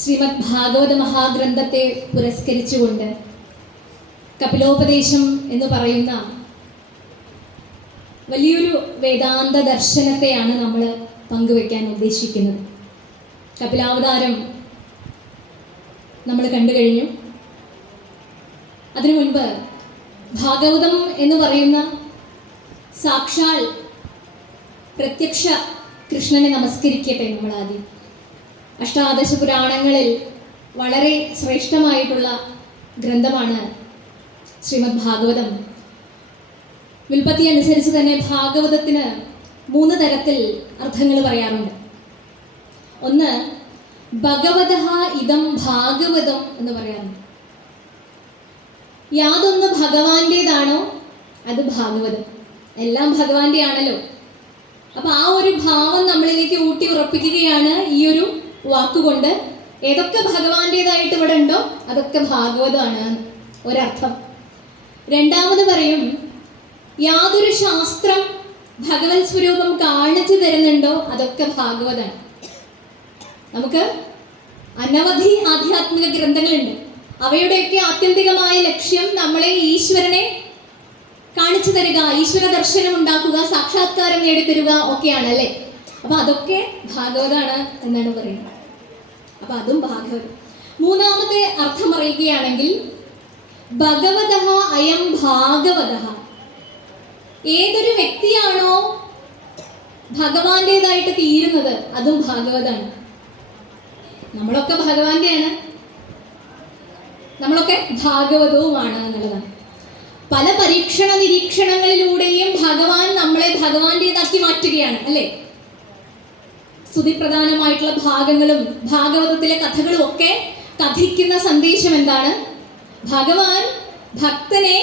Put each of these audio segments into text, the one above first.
ശ്രീമദ് ഭാഗവത മഹാഗ്രന്ഥത്തെ പുരസ്കരിച്ചുകൊണ്ട് കപിലോപദേശം എന്ന് പറയുന്ന വലിയൊരു വേദാന്ത ദർശനത്തെയാണ് നമ്മൾ പങ്കുവെക്കാൻ ഉദ്ദേശിക്കുന്നത്. കപിലാവതാരം നമ്മൾ കണ്ടു കഴിഞ്ഞു. അതിനു മുൻപ് ഭാഗവതം എന്ന് പറയുന്ന സാക്ഷാൽ പ്രത്യക്ഷ കൃഷ്ണനെ നമസ്കരിക്കട്ടെ. നമ്മൾ ആദ്യം അഷ്ടാദശ പുരാണങ്ങളിൽ വളരെ ശ്രേഷ്ഠമായിട്ടുള്ള ഗ്രന്ഥമാണ് ശ്രീമദ് ഭാഗവതം. വിൽപ്പത്തി അനുസരിച്ച് തന്നെ ഭാഗവതത്തിന് 3 തരത്തിൽ അർത്ഥങ്ങൾ പറയാറുണ്ട്. ഒന്ന്, ഭഗവതഃ ഇദം ഭാഗവതം എന്ന് പറയാറുണ്ട്. യാതൊന്ന് ഭഗവാന്റേതാണോ അത് ഭാഗവതം. എല്ലാം ഭഗവാന്റെ ആണല്ലോ. അപ്പൊ ആ ഒരു ഭാവം നമ്മളിലേക്ക് ഊട്ടി ഉറപ്പിക്കുകയാണ് ഈ ഒരു വാക്കുകൊണ്ട്. ഏതൊക്കെ ഭഗവാന്റേതായിട്ട് ഇവിടെ ഉണ്ടോ അതൊക്കെ ഭാഗവതമാണ് ഒരർത്ഥം. രണ്ടാമത് പറയും, യാതൊരു ശാസ്ത്രം ഭഗവത് സ്വരൂപം കാണിച്ചു തരുന്നുണ്ടോ അതൊക്കെ ഭാഗവതമാണ്. നമുക്ക് അനവധി ആധ്യാത്മിക ഗ്രന്ഥങ്ങളുണ്ട്. അവയുടെയൊക്കെ ആത്യന്തികമായ ലക്ഷ്യം നമ്മളെ ഈശ്വരനെ കാണിച്ചു തരിക, ഈശ്വര ദർശനം ഉണ്ടാക്കുക, സാക്ഷാത്കാരം നേടിത്തരുക ഒക്കെയാണ് അല്ലേ. അപ്പൊ അതൊക്കെ ഭാഗവതാണ് എന്നാണ് പറയുന്നത്. അപ്പൊ അതും ഭാഗവതം. മൂന്നാമത്തെ അർത്ഥം പറയുകയാണെങ്കിൽ ഭഗവതഃ അയം ഭാഗവതഃ. ഏതൊരു വ്യക്തിയാണോ ഭഗവാന്റേതായിട്ട് തീരുന്നത് അതും ഭാഗവതാണ്. നമ്മളൊക്കെ ഭഗവാന്റെയാണ്, നമ്മളൊക്കെ ഭാഗവതവുമാണ് എന്നുള്ളതാണ്. പല പരീക്ഷണ നിരീക്ഷണങ്ങളിലൂടെയും ഭഗവാൻ നമ്മളെ ഭഗവാന്റേതാക്കി മാറ്റുകയാണ് അല്ലേ. സ്തുതിപ്രധാനമായിട്ടുള്ള ഭാഗങ്ങളും ഭാഗവതത്തിലെ കഥകളും ഒക്കെ കഥിക്കുന്ന സന്ദേശം എന്താണ്? ഭഗവാൻ ഭക്തനെ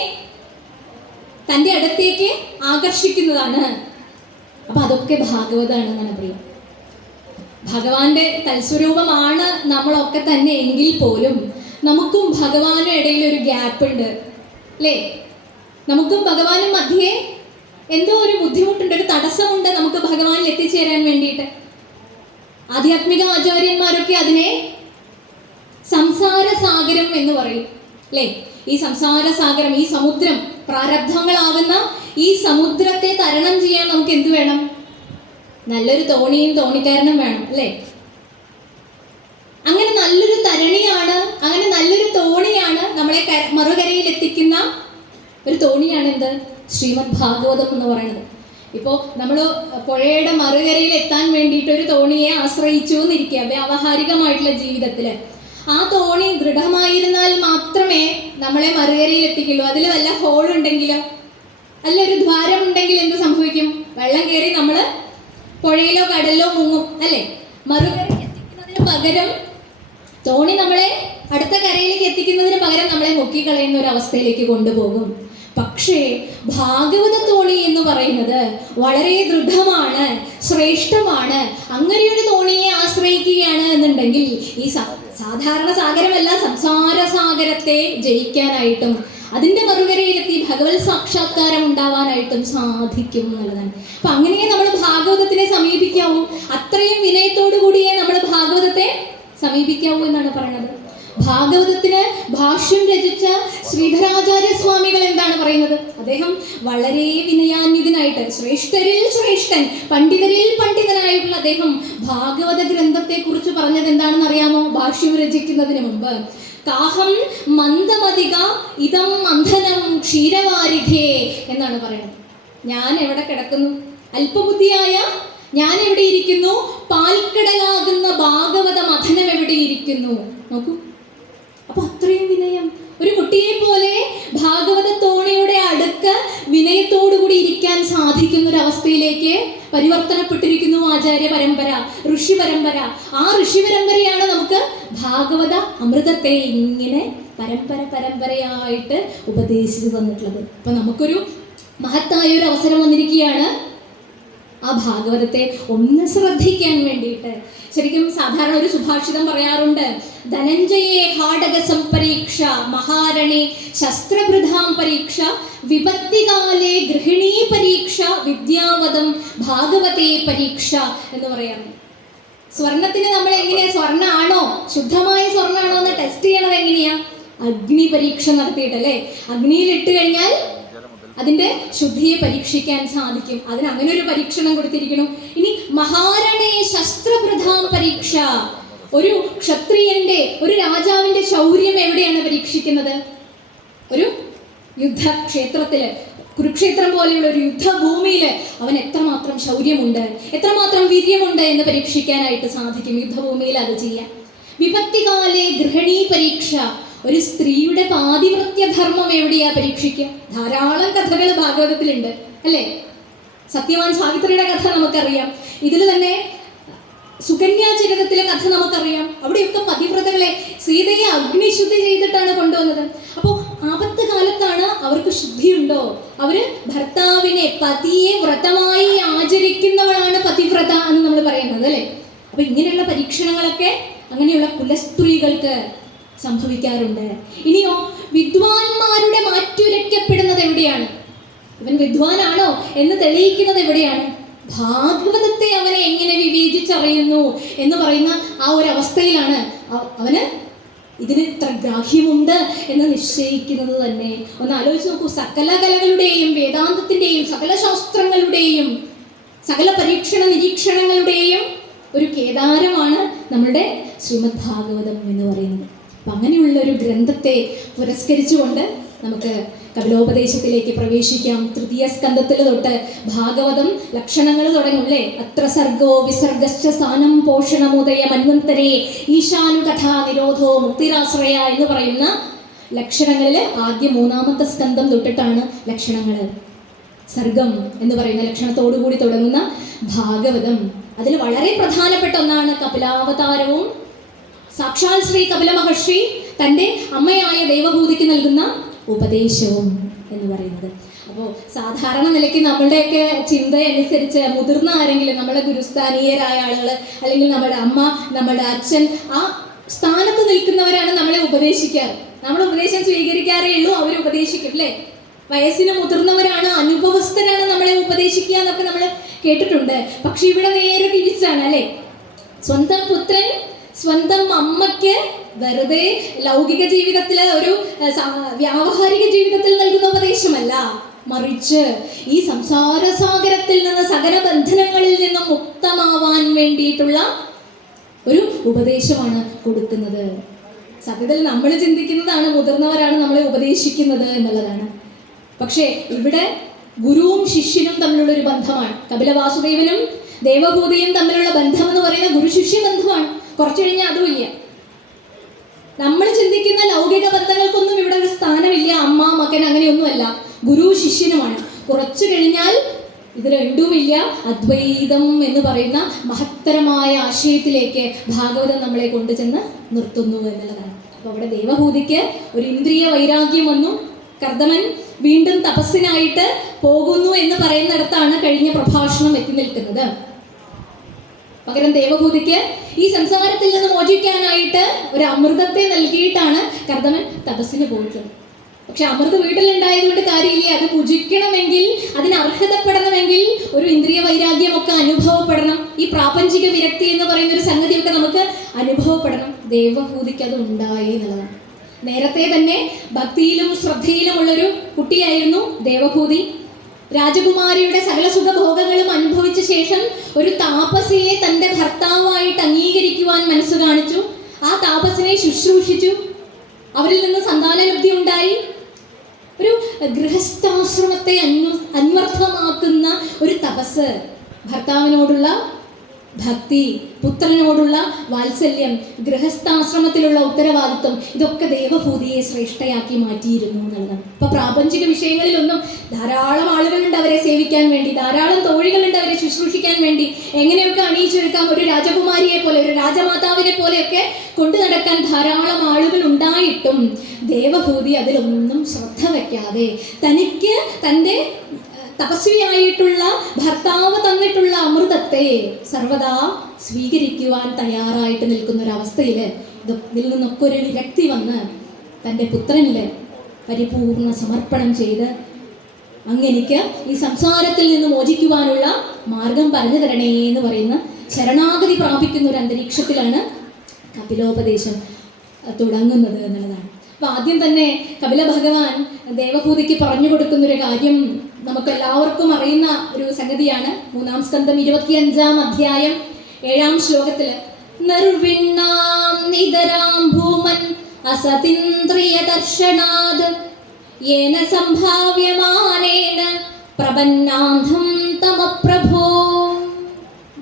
തൻ്റെ അടുത്തേക്ക് ആകർഷിക്കുന്നതാണ്. അപ്പൊ അതൊക്കെ ഭാഗവതാണ് എന്നാണ് പറയുക. ഭഗവാന്റെ തൽസ്വരൂപമാണ് നമ്മളൊക്കെ തന്നെ എങ്കിൽ പോലും നമുക്കും ഭഗവാനും ഇടയിൽ ഒരു ഗ്യാപ്പ് ഉണ്ട് അല്ലേ. നമുക്കും ഭഗവാനും മധ്യേ എന്തോ ഒരു ബുദ്ധിമുട്ടുണ്ട്, ഒരു തടസ്സമുണ്ട് നമുക്ക് ഭഗവാനിൽ എത്തിച്ചേരാൻ വേണ്ടിയിട്ട്. ആധ്യാത്മിക ആചാര്യന്മാരൊക്കെ അതിനെ സംസാര സാഗരം എന്ന് പറയും അല്ലേ. ഈ സംസാര സാഗരം, ഈ സമുദ്രം, പ്രാരബ്ധങ്ങളാവുന്ന ഈ സമുദ്രത്തെ തരണം ചെയ്യാൻ നമുക്ക് എന്ത് വേണം? നല്ലൊരു തോണിയും തോണിക്കാരനും വേണം അല്ലേ. അങ്ങനെ നല്ലൊരു തരണിയാണ്, അങ്ങനെ നല്ലൊരു തോണിയാണ് നമ്മളെ മറുകരയിൽ എത്തിക്കുന്ന ഒരു തോണിയാണ് എന്ത്? ശ്രീമദ് ഭാഗവതം എന്ന് പറയുന്നത്. ഇപ്പോൾ നമ്മൾ പുഴയുടെ മറുകരയിൽ എത്താൻ വേണ്ടിയിട്ട് ഒരു തോണിയെ ആശ്രയിച്ചു എന്നിരിക്കുക വ്യാവഹാരികമായിട്ടുള്ള ജീവിതത്തിൽ. ആ തോണി ദൃഢമായിരുന്നാൽ മാത്രമേ നമ്മളെ മറുകരയിൽ എത്തിക്കുള്ളൂ. അതിൽ വല്ല ഹോൾ ഉണ്ടെങ്കിലോ അല്ല ഒരു ദ്വാരമുണ്ടെങ്കിൽ എന്ത് സംഭവിക്കും? വെള്ളം കയറി നമ്മൾ പുഴയിലോ കടലിലോ മുങ്ങും അല്ലേ. മറുകരയിൽ എത്തിക്കുന്നതിന് പകരം തോണി നമ്മളെ അടുത്ത കരയിലേക്ക് എത്തിക്കുന്നതിന് പകരം നമ്മളെ മുക്കിക്കളയുന്ന ഒരു അവസ്ഥയിലേക്ക് കൊണ്ടുപോകും. പക്ഷേ ഭാഗവത തോണി എന്ന് പറയുന്നത് വളരെ ദൃഢമാണ്, ശ്രേഷ്ഠമാണ്. അങ്ങനെയൊരു തോണിയെ ആശ്രയിക്കുകയാണ് എന്നുണ്ടെങ്കിൽ ഈ സാധാരണ സാഗരമല്ല, സംസാര സാഗരത്തെ ജയിക്കാനായിട്ടും അതിൻ്റെ മറുകരയിലെത്തി ഭഗവത് സാക്ഷാത്കാരം ഉണ്ടാവാനായിട്ടും സാധിക്കും എന്നുള്ളതാണ്. അപ്പൊ അങ്ങനെ നമ്മൾ ഭാഗവതത്തിനെ സമീപിക്കാവൂ. അത്രയും വിനയത്തോടു കൂടിയേ നമ്മൾ ഭാഗവതത്തെ സമീപിക്കാവൂ എന്നാണ് പറയുന്നത്. ഭാഗവതത്തിന് ഭാഷ്യം രചിച്ച ശ്രീധരാചാര്യ സ്വാമികൾ എന്താണ് പറയുന്നത്? അദ്ദേഹം വളരെ വിനയാന്വിതനായിട്ട്, ശ്രേഷ്ഠരിൽ ശ്രേഷ്ഠൻ, പണ്ഡിതരിൽ പണ്ഡിതനായിട്ടുള്ള അദ്ദേഹം ഭാഗവത ഗ്രന്ഥത്തെ കുറിച്ച് പറഞ്ഞത് എന്താണെന്ന് അറിയാമോ? ഭാഷ്യം രചിക്കുന്നതിന് മുമ്പ് കാഹം മന്ദമതിക ഇതം മന്ഥനം ക്ഷീരവാരിധേ എന്നാണ് പറയുന്നത്. ഞാൻ എവിടെ കിടക്കുന്നു? അല്പബുദ്ധിയായ ഞാൻ എവിടെ ഇരിക്കുന്നു? പാൽക്കടലാകുന്ന ഭാഗവത മഥനം എവിടെ ഇരിക്കുന്നു? നോക്കൂ. അപ്പൊ അത്രയും വിനയം. ഒരു കുട്ടിയെ പോലെ ഭാഗവത തോണിയുടെ അടുക്ക് വിനയത്തോടുകൂടി ഇരിക്കാൻ സാധിക്കുന്ന ഒരു അവസ്ഥയിലേക്ക് പരിവർത്തനപ്പെട്ടിരിക്കുന്നു ആചാര്യ പരമ്പര, ഋഷി പരമ്പര. ആ ഋഷി പരമ്പരയാണ് നമുക്ക് ഭാഗവത അമൃതത്തെ ഇങ്ങനെ പരമ്പരയായിട്ട് ഉപദേശിച്ചു തന്നിട്ടുള്ളത്. അപ്പൊ നമുക്കൊരു മഹത്തായ ഒരു അവസരം വന്നിരിക്കുകയാണ് ആ ഭാഗവതത്തെ ഒന്ന് ശ്രദ്ധിക്കാൻ വേണ്ടിയിട്ട്. ശരിക്കും സാധാരണ ഒരു സുഭാഷിതം പറയാറുണ്ട്, ധനഞ്ജയേ ഹാടക സംപരീക്ഷ മഹാരണി ശസ്ത്രഭൃതാം പരീക്ഷ വിപത്തികാലേ ഗൃഹിണീ പരീക്ഷ വിദ്യാവതം ഭാഗവതേ പരീക്ഷ എന്ന് പറയാറുണ്ട്. സ്വർണത്തിന് നമ്മൾ എങ്ങനെയാ, സ്വർണ്ണാണോ ശുദ്ധമായ സ്വർണ്ണാണോ എന്ന് ടെസ്റ്റ് ചെയ്യണത് എങ്ങനെയാ? അഗ്നി പരീക്ഷ നടത്തിയിട്ടല്ലേ. അഗ്നിയിൽ ഇട്ട് കഴിഞ്ഞാൽ അതിന്റെ ശുദ്ധിയെ പരീക്ഷിക്കാൻ സാധിക്കും. അതിന് അങ്ങനെ ഒരു പരീക്ഷണം കൊടുത്തിരിക്കുന്നു. ഇനി മഹാരണേ ശസ്ത്രപ്രധാം പരീക്ഷ. ഒരു ക്ഷത്രിയന്റെ, ഒരു രാജാവിന്റെ ശൗര്യം എവിടെയാണ് പരീക്ഷിക്കുന്നത്? ഒരു യുദ്ധക്ഷേത്രത്തില്, കുരുക്ഷേത്രം പോലെയുള്ള ഒരു യുദ്ധഭൂമിയിൽ അവൻ എത്രമാത്രം ശൗര്യമുണ്ട്, എത്രമാത്രം വീര്യമുണ്ട് എന്ന് പരീക്ഷിക്കാനായിട്ട് സാധിക്കും. യുദ്ധഭൂമിയിൽ അത് ചെയ്യാം. വിപത്തികാലേ ഗൃഹിണീ പരീക്ഷ. ഒരു സ്ത്രീയുടെ പാതിവൃത്യധർമ്മം എവിടെയാ പരീക്ഷിക്കുക? ധാരാളം കഥകൾ ഭാഗവതത്തിലുണ്ട് അല്ലേ? സത്യവാൻ സാവിത്രിയുടെ കഥ നമുക്കറിയാം. ഇതിൽ തന്നെ സുകന്യാചരിതത്തിലെ കഥ നമുക്കറിയാം. അവിടെയൊക്കെ പതിവ്രതകളെ, സീതയെ അഗ്നിശുദ്ധി ചെയ്തിട്ടാണ് കൊണ്ടുവന്നത്. അപ്പോൾ ആപത്ത് കാലത്താണ് അവർക്ക് ശുദ്ധിയുണ്ടോ? അവര് ഭർത്താവിനെ, പതിയെ വ്രതമായി ആചരിക്കുന്നവളാണ് പതിവ്രത എന്ന് നമ്മൾ പറയുന്നത് അല്ലേ? അപ്പൊ ഇങ്ങനെയുള്ള പരീക്ഷണങ്ങളൊക്കെ അങ്ങനെയുള്ള കുലസ്ത്രീകൾക്ക് സംഭവിക്കാറുണ്ട്. ഇനിയോ വിദ്വാൻമാരുടെ മാറ്റുരയ്ക്കപ്പെടുന്നത് എവിടെയാണ്? ഇവൻ വിദ്വാനാണോ എന്ന് തെളിയിക്കുന്നത് എവിടെയാണ്? ഭാഗവതത്തെ അവനെ എങ്ങനെ വിവേചിച്ചറിയുന്നു എന്ന് പറയുന്ന ആ ഒരു അവസ്ഥയിലാണ് അവന് ഇതിന് ഇത്ര ഗ്രാഹ്യമുണ്ട് എന്ന് നിശ്ചയിക്കുന്നത് തന്നെ. ഒന്ന് ആലോചിച്ച് നോക്കൂ. സകല കലകളുടെയും, വേദാന്തത്തിന്റെയും, സകല ശാസ്ത്രങ്ങളുടെയും, സകല പരീക്ഷണ നിരീക്ഷണങ്ങളുടെയും ഒരു കേദാരമാണ് നമ്മുടെ ശ്രീമദ് ഭാഗവതം എന്ന് പറയുന്നത്. അപ്പം അങ്ങനെയുള്ള ഒരു ഗ്രന്ഥത്തെ പുരസ്കരിച്ചുകൊണ്ട് നമുക്ക് കപിലോപദേശത്തിലേക്ക് പ്രവേശിക്കാം. തൃതീയ സ്കന്ധത്തിൽ തൊട്ട് ഭാഗവതം ലക്ഷണങ്ങൾ തുടങ്ങുമല്ലേ? അത്ര സർഗോ വിസർഗശ്ച സ്ഥാനം പോഷണമുദയ മന്വന്തരേ ഈശാനുകഥ നിരോധോ മുക്തിരാശ്രയ എന്ന് പറയുന്ന ലക്ഷണങ്ങളിൽ ആദ്യ മൂന്നാമത്തെ സ്കന്ധം തൊട്ടിട്ടാണ് ലക്ഷണങ്ങൾ. സർഗം എന്ന് പറയുന്ന ലക്ഷണത്തോടുകൂടി തുടങ്ങുന്ന ഭാഗവതം. അതിൽ വളരെ പ്രധാനപ്പെട്ട ഒന്നാണ് കപിലാവതാരവും സാക്ഷാൽ ശ്രീ കപില മഹർഷി തൻ്റെ അമ്മയായ ദേവഭൂതിക്ക് നൽകുന്ന ഉപദേശവും എന്ന് പറയുന്നത്. അപ്പോൾ സാധാരണ നിലയ്ക്ക് നമ്മളുടെയൊക്കെ ചിന്തയനുസരിച്ച് മുതിർന്ന ആരെങ്കിലും, നമ്മുടെ ഗുരുസ്ഥാനീയരായ ആളുകൾ, അല്ലെങ്കിൽ നമ്മുടെ അമ്മ, നമ്മുടെ അച്ഛൻ, ആ സ്ഥാനത്ത് നിൽക്കുന്നവരാണ് നമ്മളെ ഉപദേശിക്കാറ്. നമ്മൾ ഉപദേശം സ്വീകരിക്കാറേ ഉള്ളൂ, അവർ ഉപദേശിക്കും അല്ലേ? വയസ്സിന് മുതിർന്നവരാണ്, അനുഭവസ്ഥരാണ് നമ്മളെ ഉപദേശിക്കുക എന്നൊക്കെ നമ്മൾ കേട്ടിട്ടുണ്ട്. പക്ഷെ ഇവിടെ നേരെ തിരിച്ചാണ് അല്ലേ? സ്വന്തം പുത്രൻ സ്വന്തം അമ്മയ്ക്ക് വെറുതെ ലൗകിക ജീവിതത്തില്, ഒരു വ്യാവഹാരിക ജീവിതത്തിൽ നൽകുന്ന ഉപദേശമല്ല, മറിച്ച് ഈ സംസാര സാഗരത്തിൽ നിന്ന്, സകല ബന്ധനങ്ങളിൽ നിന്നും മുക്തമാവാൻ വേണ്ടിയിട്ടുള്ള ഒരു ഉപദേശമാണ് കൊടുക്കുന്നത്. സത്യത്തിൽ നമ്മൾ ചിന്തിക്കുന്നതാണ് മുതിർന്നവരാണ് നമ്മളെ ഉപദേശിക്കുന്നത് എന്നുള്ളതാണ്. പക്ഷേ ഇവിടെ ഗുരുവും ശിഷ്യനും തമ്മിലുള്ള ഒരു ബന്ധമാണ്. കപില വാസുദേവനും ദേവഭൂതിയും തമ്മിലുള്ള ബന്ധം എന്ന് പറയുന്ന ഗുരു ശിഷ്യ ബന്ധമാണ്. കുറച്ചു കഴിഞ്ഞാൽ അതുമില്ല. നമ്മൾ ചിന്തിക്കുന്ന ലൗകിക ബന്ധങ്ങൾക്കൊന്നും ഇവിടെ ഒരു സ്ഥാനമില്ല. അമ്മ മകൻ അങ്ങനെയൊന്നുമല്ല, ഗുരു ശിഷ്യനുമാണ്. കുറച്ചു കഴിഞ്ഞാൽ ഇത് രണ്ടുമില്ല. അദ്വൈതം എന്ന് പറയുന്ന മഹത്തരമായ ആശയത്തിലേക്ക് ഭാഗവതം നമ്മളെ കൊണ്ടുചെന്ന് നിർത്തുന്നു എന്നുള്ളതാണ്. അപ്പോൾ അവിടെ ദേവഭൂതിക്ക് ഒരു ഇന്ദ്രിയ വൈരാഗ്യം വന്നു. കർദമൻ വീണ്ടും തപസ്സിനായിട്ട് പോകുന്നു എന്ന് പറയുന്നിടത്താണ് കഴിഞ്ഞ പ്രഭാഷണം എത്തി നിൽക്കുന്നത്. പകരം ദേവഭൂതിക്ക് ഈ സംസാരത്തിൽ നിന്ന് മോചിക്കാനായിട്ട് ഒരു അമൃതത്തെ നൽകിയിട്ടാണ് കർദമൻ തപസ്സിന് പോയിട്ടുള്ളത്. പക്ഷെ അമൃത് വീട്ടിലുണ്ടായതുകൊണ്ട് കാര്യമില്ല. അത് പൂജിക്കണമെങ്കിൽ, അതിന് അർഹതപ്പെടണമെങ്കിൽ ഒരു ഇന്ദ്രിയ വൈരാഗ്യമൊക്കെ അനുഭവപ്പെടണം. ഈ പ്രാപഞ്ചിക വിരക്തി എന്ന് പറയുന്ന ഒരു സംഗതിയൊക്കെ നമുക്ക് അനുഭവപ്പെടണം. ദേവഭൂതിക്ക് അത് ഉണ്ടായി എന്നുള്ളതാണ്. നേരത്തെ തന്നെ ഭക്തിയിലും ശ്രദ്ധയിലുമുള്ളൊരു കുട്ടിയായിരുന്നു ദേവഭൂതി. രാജകുമാരിയുടെ സകല സുഖഭോഗങ്ങളും അനുഭവിച്ച ശേഷം ഒരു താപസിയെ തൻ്റെ ഭർത്താവായിട്ട് അംഗീകരിക്കുവാൻ മനസ്സ് കാണിച്ചു. ആ താപസിനെ ശുശ്രൂഷിച്ചു. അവരിൽ നിന്ന് സന്താനലബ്ധി ഉണ്ടായി. ഒരു ഗൃഹസ്ഥാശ്രമത്തെ അന്വർത്ഥമാക്കുന്ന ഒരു തപസ്, ഭർത്താവിനോടുള്ള ഭക്തി, പുത്രനോടുള്ള വാത്സല്യം, ഗൃഹസ്ഥാശ്രമത്തിലുള്ള ഉത്തരവാദിത്വം, ഇതൊക്കെ ദേവഭൂതിയെ ശ്രേഷ്ഠയാക്കി മാറ്റിയിരുന്നു എന്നുള്ളതാണ്. ഇപ്പൊ പ്രാപഞ്ചിക വിഷയങ്ങളിലൊന്നും ധാരാളം ആളുകളുണ്ട് അവരെ സേവിക്കാൻ വേണ്ടി, ധാരാളം തോഴികളുണ്ട് അവരെ ശുശ്രൂഷിക്കാൻ വേണ്ടി. എങ്ങനെയൊക്കെ അണിയിച്ചെടുക്കാം, ഒരു രാജകുമാരിയെ പോലെ, ഒരു രാജമാതാവിനെ പോലെയൊക്കെ കൊണ്ടു നടക്കാൻ ധാരാളം ആളുകൾ ഉണ്ടായിട്ടും ദേവഭൂതി അതിലൊന്നും ശ്രദ്ധ വയ്ക്കാതെ തനിക്ക് തൻ്റെ തപസ്വിയായിട്ടുള്ള ഭർത്താവ് തന്നിട്ടുള്ള അമൃതത്തെ സർവദാ സ്വീകരിക്കുവാൻ തയ്യാറായിട്ട് നിൽക്കുന്ന ഒരവസ്ഥയിൽ ഇതിൽ നിന്നൊക്കെ ഒരു വിരക്തി വന്ന് തൻ്റെ പുത്രനിൽ പരിപൂർണ സമർപ്പണം ചെയ്ത് അങ്ങെനിക്ക് ഈ സംസാരത്തിൽ നിന്ന് മോചിക്കുവാനുള്ള മാർഗം പറഞ്ഞു തരണേ എന്ന് പറയുന്ന ശരണാഗതി പ്രാപിക്കുന്ന ഒരു അന്തരീക്ഷത്തിലാണ് കപിലോപദേശം തുടങ്ങുന്നത് എന്നുള്ളതാണ്. അപ്പൊ ആദ്യം തന്നെ കപില ഭഗവാൻ ദേവഹൂതിക്ക് പറഞ്ഞു കൊടുക്കുന്ന ഒരു കാര്യം നമുക്ക് എല്ലാവർക്കും അറിയുന്ന ഒരു സംഗതിയാണ്. 3-ാം സ്കന്ധം 25-ാം അധ്യായം 7-ാം ശ്ലോകത്തില് നിർവിണ്ണാം നിതരാം ഭൂമൻ അസതിന്ദ്രിയ ദർശനാത് യേന സംഭാവ്യമാനേന പ്രപന്നാന്ധം തമപ്രഭോ.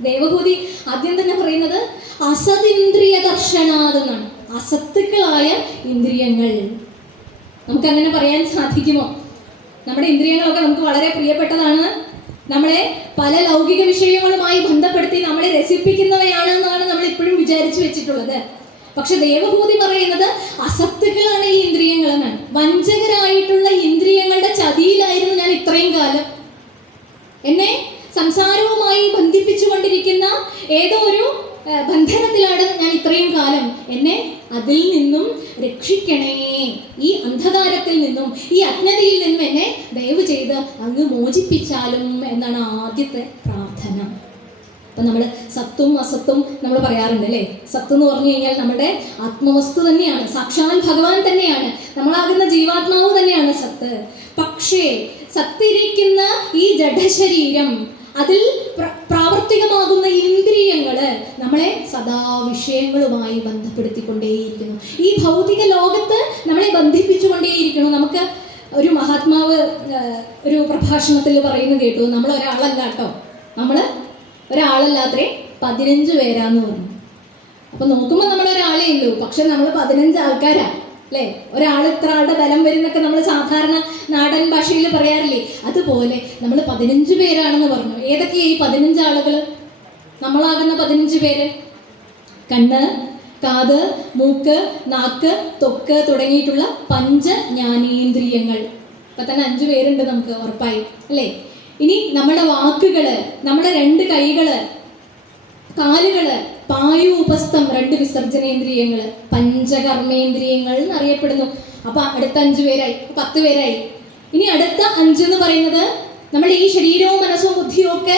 ദേവഹൂതി ആദ്യം തന്നെ പറയുന്നത് അസതിന്ദ്രിയ ദർശനാത് എന്നാണ്. അസത്തുക്കളായ ഇന്ദ്രിയങ്ങൾ. നമുക്കങ്ങനെ പറയാൻ സാധിക്കുമോ? നമ്മുടെ ഇന്ദ്രിയങ്ങളൊക്കെ നമുക്ക് വളരെ പ്രിയപ്പെട്ടതാണ്. നമ്മളെ പല ലൗകിക വിഷയങ്ങളുമായി ബന്ധപ്പെടുത്തി നമ്മളെ രസിപ്പിക്കുന്നവയാണെന്നാണ് നമ്മൾ ഇപ്പോഴും വിചാരിച്ചു വെച്ചിട്ടുള്ളത്. പക്ഷെ ദേവഭൂതി പറയുന്നത് അസത്തുക്കളാണ് ഈ ഇന്ദ്രിയങ്ങൾ എന്നാണ്. വഞ്ചകരായിട്ടുള്ള ഇന്ദ്രിയങ്ങളുടെ ചതിയിലായിരുന്നു ഞാൻ ഇത്രയും കാലം. എന്നെ സംസാരവുമായി ബന്ധിപ്പിച്ചുകൊണ്ടിരിക്കുന്ന ഏതോ ഒരു ബന്ധനത്തിലാണ് ഞാൻ ഇത്രയും കാലം. എന്നെ അതിൽ നിന്നും രക്ഷിക്കണേ, ഈ അന്ധകാരത്തിൽ നിന്നും ഈ അജ്ഞതയിൽ നിന്നും എന്നെ ദയവ് ചെയ്ത് അങ്ങ് മോചിപ്പിച്ചാലും എന്നാണ് ആദ്യത്തെ പ്രാർത്ഥന. അപ്പം നമ്മൾ സത്തും അസത്തും നമ്മൾ പറയാറുണ്ട് അല്ലേ? സത്ത് എന്ന് പറഞ്ഞു കഴിഞ്ഞാൽ നമ്മുടെ ആത്മവസ്തു തന്നെയാണ്, സാക്ഷാൽ ഭഗവാൻ തന്നെയാണ്, നമ്മളാകുന്ന ജീവാത്മാവ് തന്നെയാണ് സത്ത്. പക്ഷേ സത്തിരിക്കുന്ന ഈ ജഡശരീരം, അതിൽ പ്രാവർത്തികമാകുന്ന ഇന്ദ്രിയങ്ങള് നമ്മളെ സദാ വിഷയങ്ങളുമായി ബന്ധപ്പെടുത്തിക്കൊണ്ടേയിരിക്കുന്നു. ഈ ഭൗതിക ലോകത്ത് നമ്മളെ ബന്ധിപ്പിച്ചുകൊണ്ടേയിരിക്കുന്നു. നമുക്ക് ഒരു മഹാത്മാവ് ഒരു പ്രഭാഷണത്തിൽ പറയുന്നത് കേട്ടു, നമ്മൾ ഒരാളല്ല കേട്ടോ, നമ്മൾ ഒരാളല്ലാത്രേ 15 പേരാന്ന് പറഞ്ഞു. അപ്പൊ നോക്കുമ്പോൾ നമ്മൾ ഒരാളേ ഉള്ളൂ, പക്ഷെ നമ്മൾ 15 ആൾക്കാരാ അല്ലേ? ഒരാൾ ഇത്ര ആളുടെ ബലം വരുന്നൊക്കെ നമ്മൾ സാധാരണ നാടൻ ഭാഷയിൽ പറയാറില്ലേ? അതുപോലെ നമ്മൾ 15 പേരാണെന്ന് പറഞ്ഞു. ഏതൊക്കെയാ ഈ 15 ആളുകൾ? നമ്മളാകുന്ന 15 പേര്: കണ്ണ്, കാത്, മൂക്ക്, നാക്ക്, ത്വക്ക് തുടങ്ങിയിട്ടുള്ള പഞ്ചജ്ഞാനേന്ദ്രിയങ്ങൾ. ഇപ്പൊ തന്നെ 5 പേരുണ്ട് നമുക്ക് ഉറപ്പായി അല്ലേ? ഇനി നമ്മുടെ വാക്കുകള്, നമ്മുടെ 2 കൈകള്, കാലുകള്, പായു ഉപസ്ഥം 2 വിസർജനേന്ദ്രിയങ്ങള്, പഞ്ചകർമ്മേന്ദ്രിയങ്ങൾ എന്നറിയപ്പെടുന്നു. അപ്പൊ അടുത്ത 5 പേരായി, 10 പേരായി. ഇനി അടുത്ത 5 എന്ന് പറയുന്നത് നമ്മുടെ ഈ ശരീരവും മനസ്സും ബുദ്ധിയും ഒക്കെ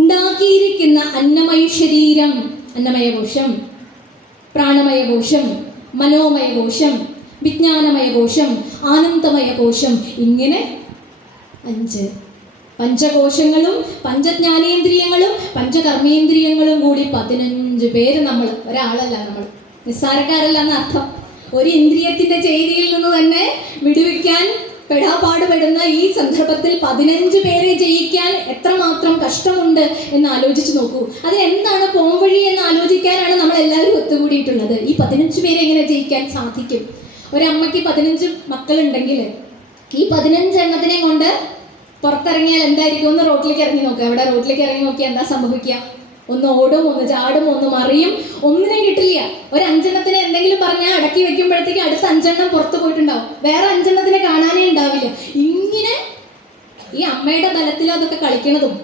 ഉണ്ടാക്കിയിരിക്കുന്ന അന്നമയ ശരീരം, അന്നമയ കോശം, പ്രാണമയ കോശം, മനോമയ കോശം, വിജ്ഞാനമയ കോശം, ആനന്ദമയ കോശം, ഇങ്ങനെ 5 പഞ്ചകോശങ്ങളും പഞ്ചജ്ഞാനേന്ദ്രിയങ്ങളും പഞ്ചകർമ്മേന്ദ്രിയങ്ങളും കൂടി 15 പേര്. നമ്മൾ ഒരാളല്ല, നമ്മൾ നിസ്സാരക്കാരല്ല എന്നർത്ഥം. ഒരു ഇന്ദ്രിയത്തിന്റെ ചെയ്തിയിൽ നിന്ന് തന്നെ വിടുവിക്കാൻ പെടാപാടുപെടുന്ന ഈ സന്ദർഭത്തിൽ 15 പേരെ ജയിക്കാൻ എത്രമാത്രം കഷ്ടമുണ്ട് എന്ന് ആലോചിച്ച് നോക്കൂ. അത് എന്താണ് പോംവഴി എന്ന് ആലോചിക്കാനാണ് നമ്മൾ എല്ലാവരും ഒത്തുകൂടിയിട്ടുള്ളത്. ഈ 15 പേരെ എങ്ങനെ ജയിക്കാൻ സാധിക്കും? ഒരമ്മയ്ക്ക് 15 മക്കളുണ്ടെങ്കിൽ ഈ 15 എണ്ണത്തിനെ കൊണ്ട് പുറത്തിറങ്ങിയാൽ എന്തായിരിക്കും? ഒന്ന് റോട്ടിലേക്ക് ഇറങ്ങി നോക്കുക. അവിടെ റോട്ടിലേക്ക് ഇറങ്ങി നോക്കിയാൽ എന്താ സംഭവിക്കുക? ഒന്ന് ഓടും, ഒന്ന് ചാടും, ഒന്ന് മറിയും, ഒന്നിനും കിട്ടില്ല. ഒരു 5 എണ്ണത്തിനെ എന്തെങ്കിലും പറഞ്ഞാൽ അടക്കി വെക്കുമ്പോഴത്തേക്ക് അടുത്ത 5 എണ്ണം പുറത്ത് പോയിട്ടുണ്ടാവും, വേറെ 5 എണ്ണത്തിനെ കാണാനേ ഉണ്ടാവില്ല. ഇങ്ങനെ ഈ അമ്മയുടെ ബലത്തിൽ അതൊക്കെ കളിക്കണതും.